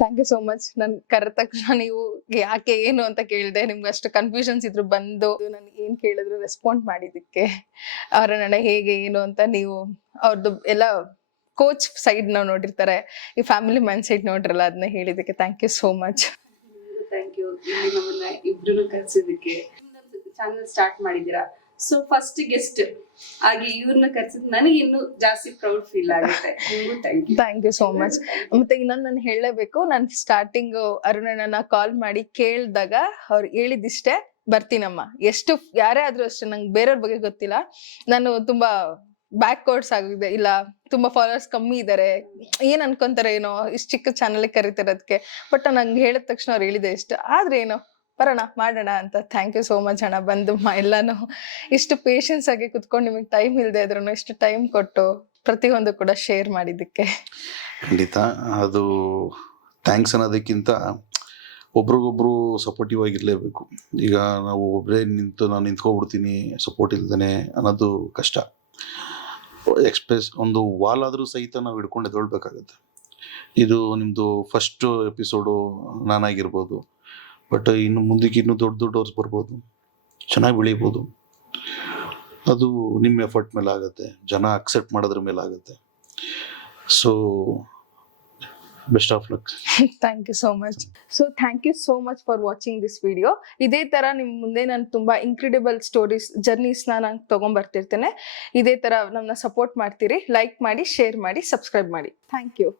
Thank you so much. ನನ್ ಕರೆದ ತಕ್ಷಣ ನೀವು ಯಾಕೆ ಏನು ಅಂತ ಕೇಳಿದೆ, ನಿಮ್ಗೆ ಅಷ್ಟು ಕನ್ಫ್ಯೂಷನ್ಸ್ ಇದ್ರು ಬಂದು ನನ್ಗೆ ಏನ್ ಕೇಳಿದ್ರು ರೆಸ್ಪಾಂಡ್ ಮಾಡಿದಕ್ಕೆ, ಅವರ ನಡೆ ಹೇಗೆ ಏನು ಅಂತ ನೀವು ಅವ್ರದ್ದು ಎಲ್ಲ ಕೋಚ್ ಸೈಡ್ ನಾವು ನೋಡಿರ್ತಾರೆ, ಈ ಫ್ಯಾಮಿಲಿ ಮೈಂಡ್ ಸೈಡ್ ನೋಡಿರಲ್ಲ, ಅದನ್ನ ಹೇಳಿದಕ್ಕೆ thank you so much. Thank you. ನಮ್ಮನ್ನ ಇಬ್ರು ಕರ್ಸಿದಕ್ಕೆ. ಚಾನಲ್ ಸ್ಟಾರ್ಟ್ ಮಾಡಿದೀರಾ. ಸೊ ಫಸ್ಟ್ ಗೆಸ್ಟ್ ಆಗಿ ಇವ್ರನ್ನ ಕರ್ಸಿದ್ ನನಗೆ ಇನ್ನೂ ಜಾಸ್ತಿ ಪ್ರೌಡ್ ಫೀಲ್ ಆಗುತ್ತೆ. Thank you so much. ಮತ್ತೆ ಇನ್ನೊಂದು ನಾನು ಹೇಳಲೇಬೇಕು, ನಾನು ಸ್ಟಾರ್ಟಿಂಗ್ ಅರುಣಣ್ಣನ ಕಾಲ್ ಮಾಡಿ ಕೇಳಿದಾಗ ಅವ್ರು ಹೇಳಿದಿಷ್ಟೇ, ಬರ್ತೀನಮ್ಮ. ಎಷ್ಟು ಯಾರೇ ಆದ್ರೂ ಅಷ್ಟೇ, ನಂಗೆ ಬೇರೆಯವ್ರ ಬಗ್ಗೆ ಗೊತ್ತಿಲ್ಲ, ನಾನು ತುಂಬಾ ಬ್ಯಾಕ್ವರ್ಡ್ಸ್ ಆಗಿದೆ, ಇಲ್ಲ ತುಂಬಾ ಫಾಲೋವರ್ಸ್ ಕಮ್ಮಿ ಇದಾರೆ, ಏನ್ ಅನ್ಕೊಂತಾರೆ ಏನೋ ಇಷ್ಟು ಚಿಕ್ಕ ಚಾನಲ್ ಕರೀತಿರೋದಕ್ಕೆ, ಬಟ್ ನಂಗೆ ಹೇಳಿದ ತಕ್ಷಣ ಅವ್ರು ಹೇಳಿದೆ ಇಷ್ಟ ಆದ್ರೆ ಏನೋ ಬರೋಣ ಮಾಡೋಣ ಅಂತ. ಥ್ಯಾಂಕ್ ಯು ಸೋ ಮಚ್ ಅಣ್ಣ, ಬಂದು ಎಲ್ಲಾನು ಇಷ್ಟು ಪೇಷನ್ಸ್ ಆಗಿ ಕುತ್ಕೊಂಡು, ನಿಮಗೆ ಟೈಮ್ ಇಲ್ಲದೆ ಇದ್ರು ಇಷ್ಟು ಟೈಮ್ ಕೊಟ್ಟು ಪ್ರತಿಯೊಂದು ಕೂಡ ಶೇರ್ ಮಾಡಿದ್ದಕ್ಕೆ. ಖಂಡಿತ. ಅದು ಥ್ಯಾಂಕ್ಸ್ ಅನ್ನೋದಕ್ಕಿಂತ ಒಬ್ರಿಗೊಬ್ರು ಸಪೋರ್ಟಿವ್ ಆಗಿರಲೇಬೇಕು. ಈಗ ನಾವು ಒಬ್ಬರೇ ನಾನು ನಿಂತ್ಕೊಬಿಡ್ತೀನಿ ಸಪೋರ್ಟ್ ಇಲ್ದೇ ಅನ್ನೋದು ಕಷ್ಟ. ಒಂದು ವಾಲ್ ಆದರೂ ಸಹಿತ ನಾವು ಹಿಡ್ಕೊಂಡು ಎದ್ದೇಳ್ಬೇಕಾಗತ್ತೆ. ಇದು ನಿಮ್ಮದು ಫಸ್ಟು ಎಪಿಸೋಡು ನಾನಾಗಿರ್ಬೋದು, ಬಟ್ ಇನ್ನು ಮುಂದಕ್ಕೆ ಇನ್ನೂ ದೊಡ್ಡವ್ರು ಬರ್ಬೋದು, ಚೆನ್ನಾಗಿ ಬೆಳಿಬೋದು. ಅದು ನಿಮ್ಮ ಎಫರ್ಟ್ ಮೇಲೆ ಆಗುತ್ತೆ, ಜನ ಅಕ್ಸೆಪ್ಟ್ ಮಾಡೋದ್ರ ಮೇಲೆ ಆಗುತ್ತೆ. So best of luck. Thank you so much. So thank you so much for watching this video. ಇದೇ ಥರ ನಿಮ್ಮ ಮುಂದೆ ನಾನು ತುಂಬ ಇನ್ಕ್ರೆಡಿಬಲ್ ಸ್ಟೋರೀಸ್ ಜರ್ನೀಸ್ನ ನಾನು ತೊಗೊಂಬರ್ತಿರ್ತೇನೆ. ಇದೇ ಥರ ನಮ್ಮನ್ನ ಸಪೋರ್ಟ್ ಮಾಡ್ತೀರಿ. ಲೈಕ್ ಮಾಡಿ, ಶೇರ್ ಮಾಡಿ, ಸಬ್ಸ್ಕ್ರೈಬ್ ಮಾಡಿ. Thank you.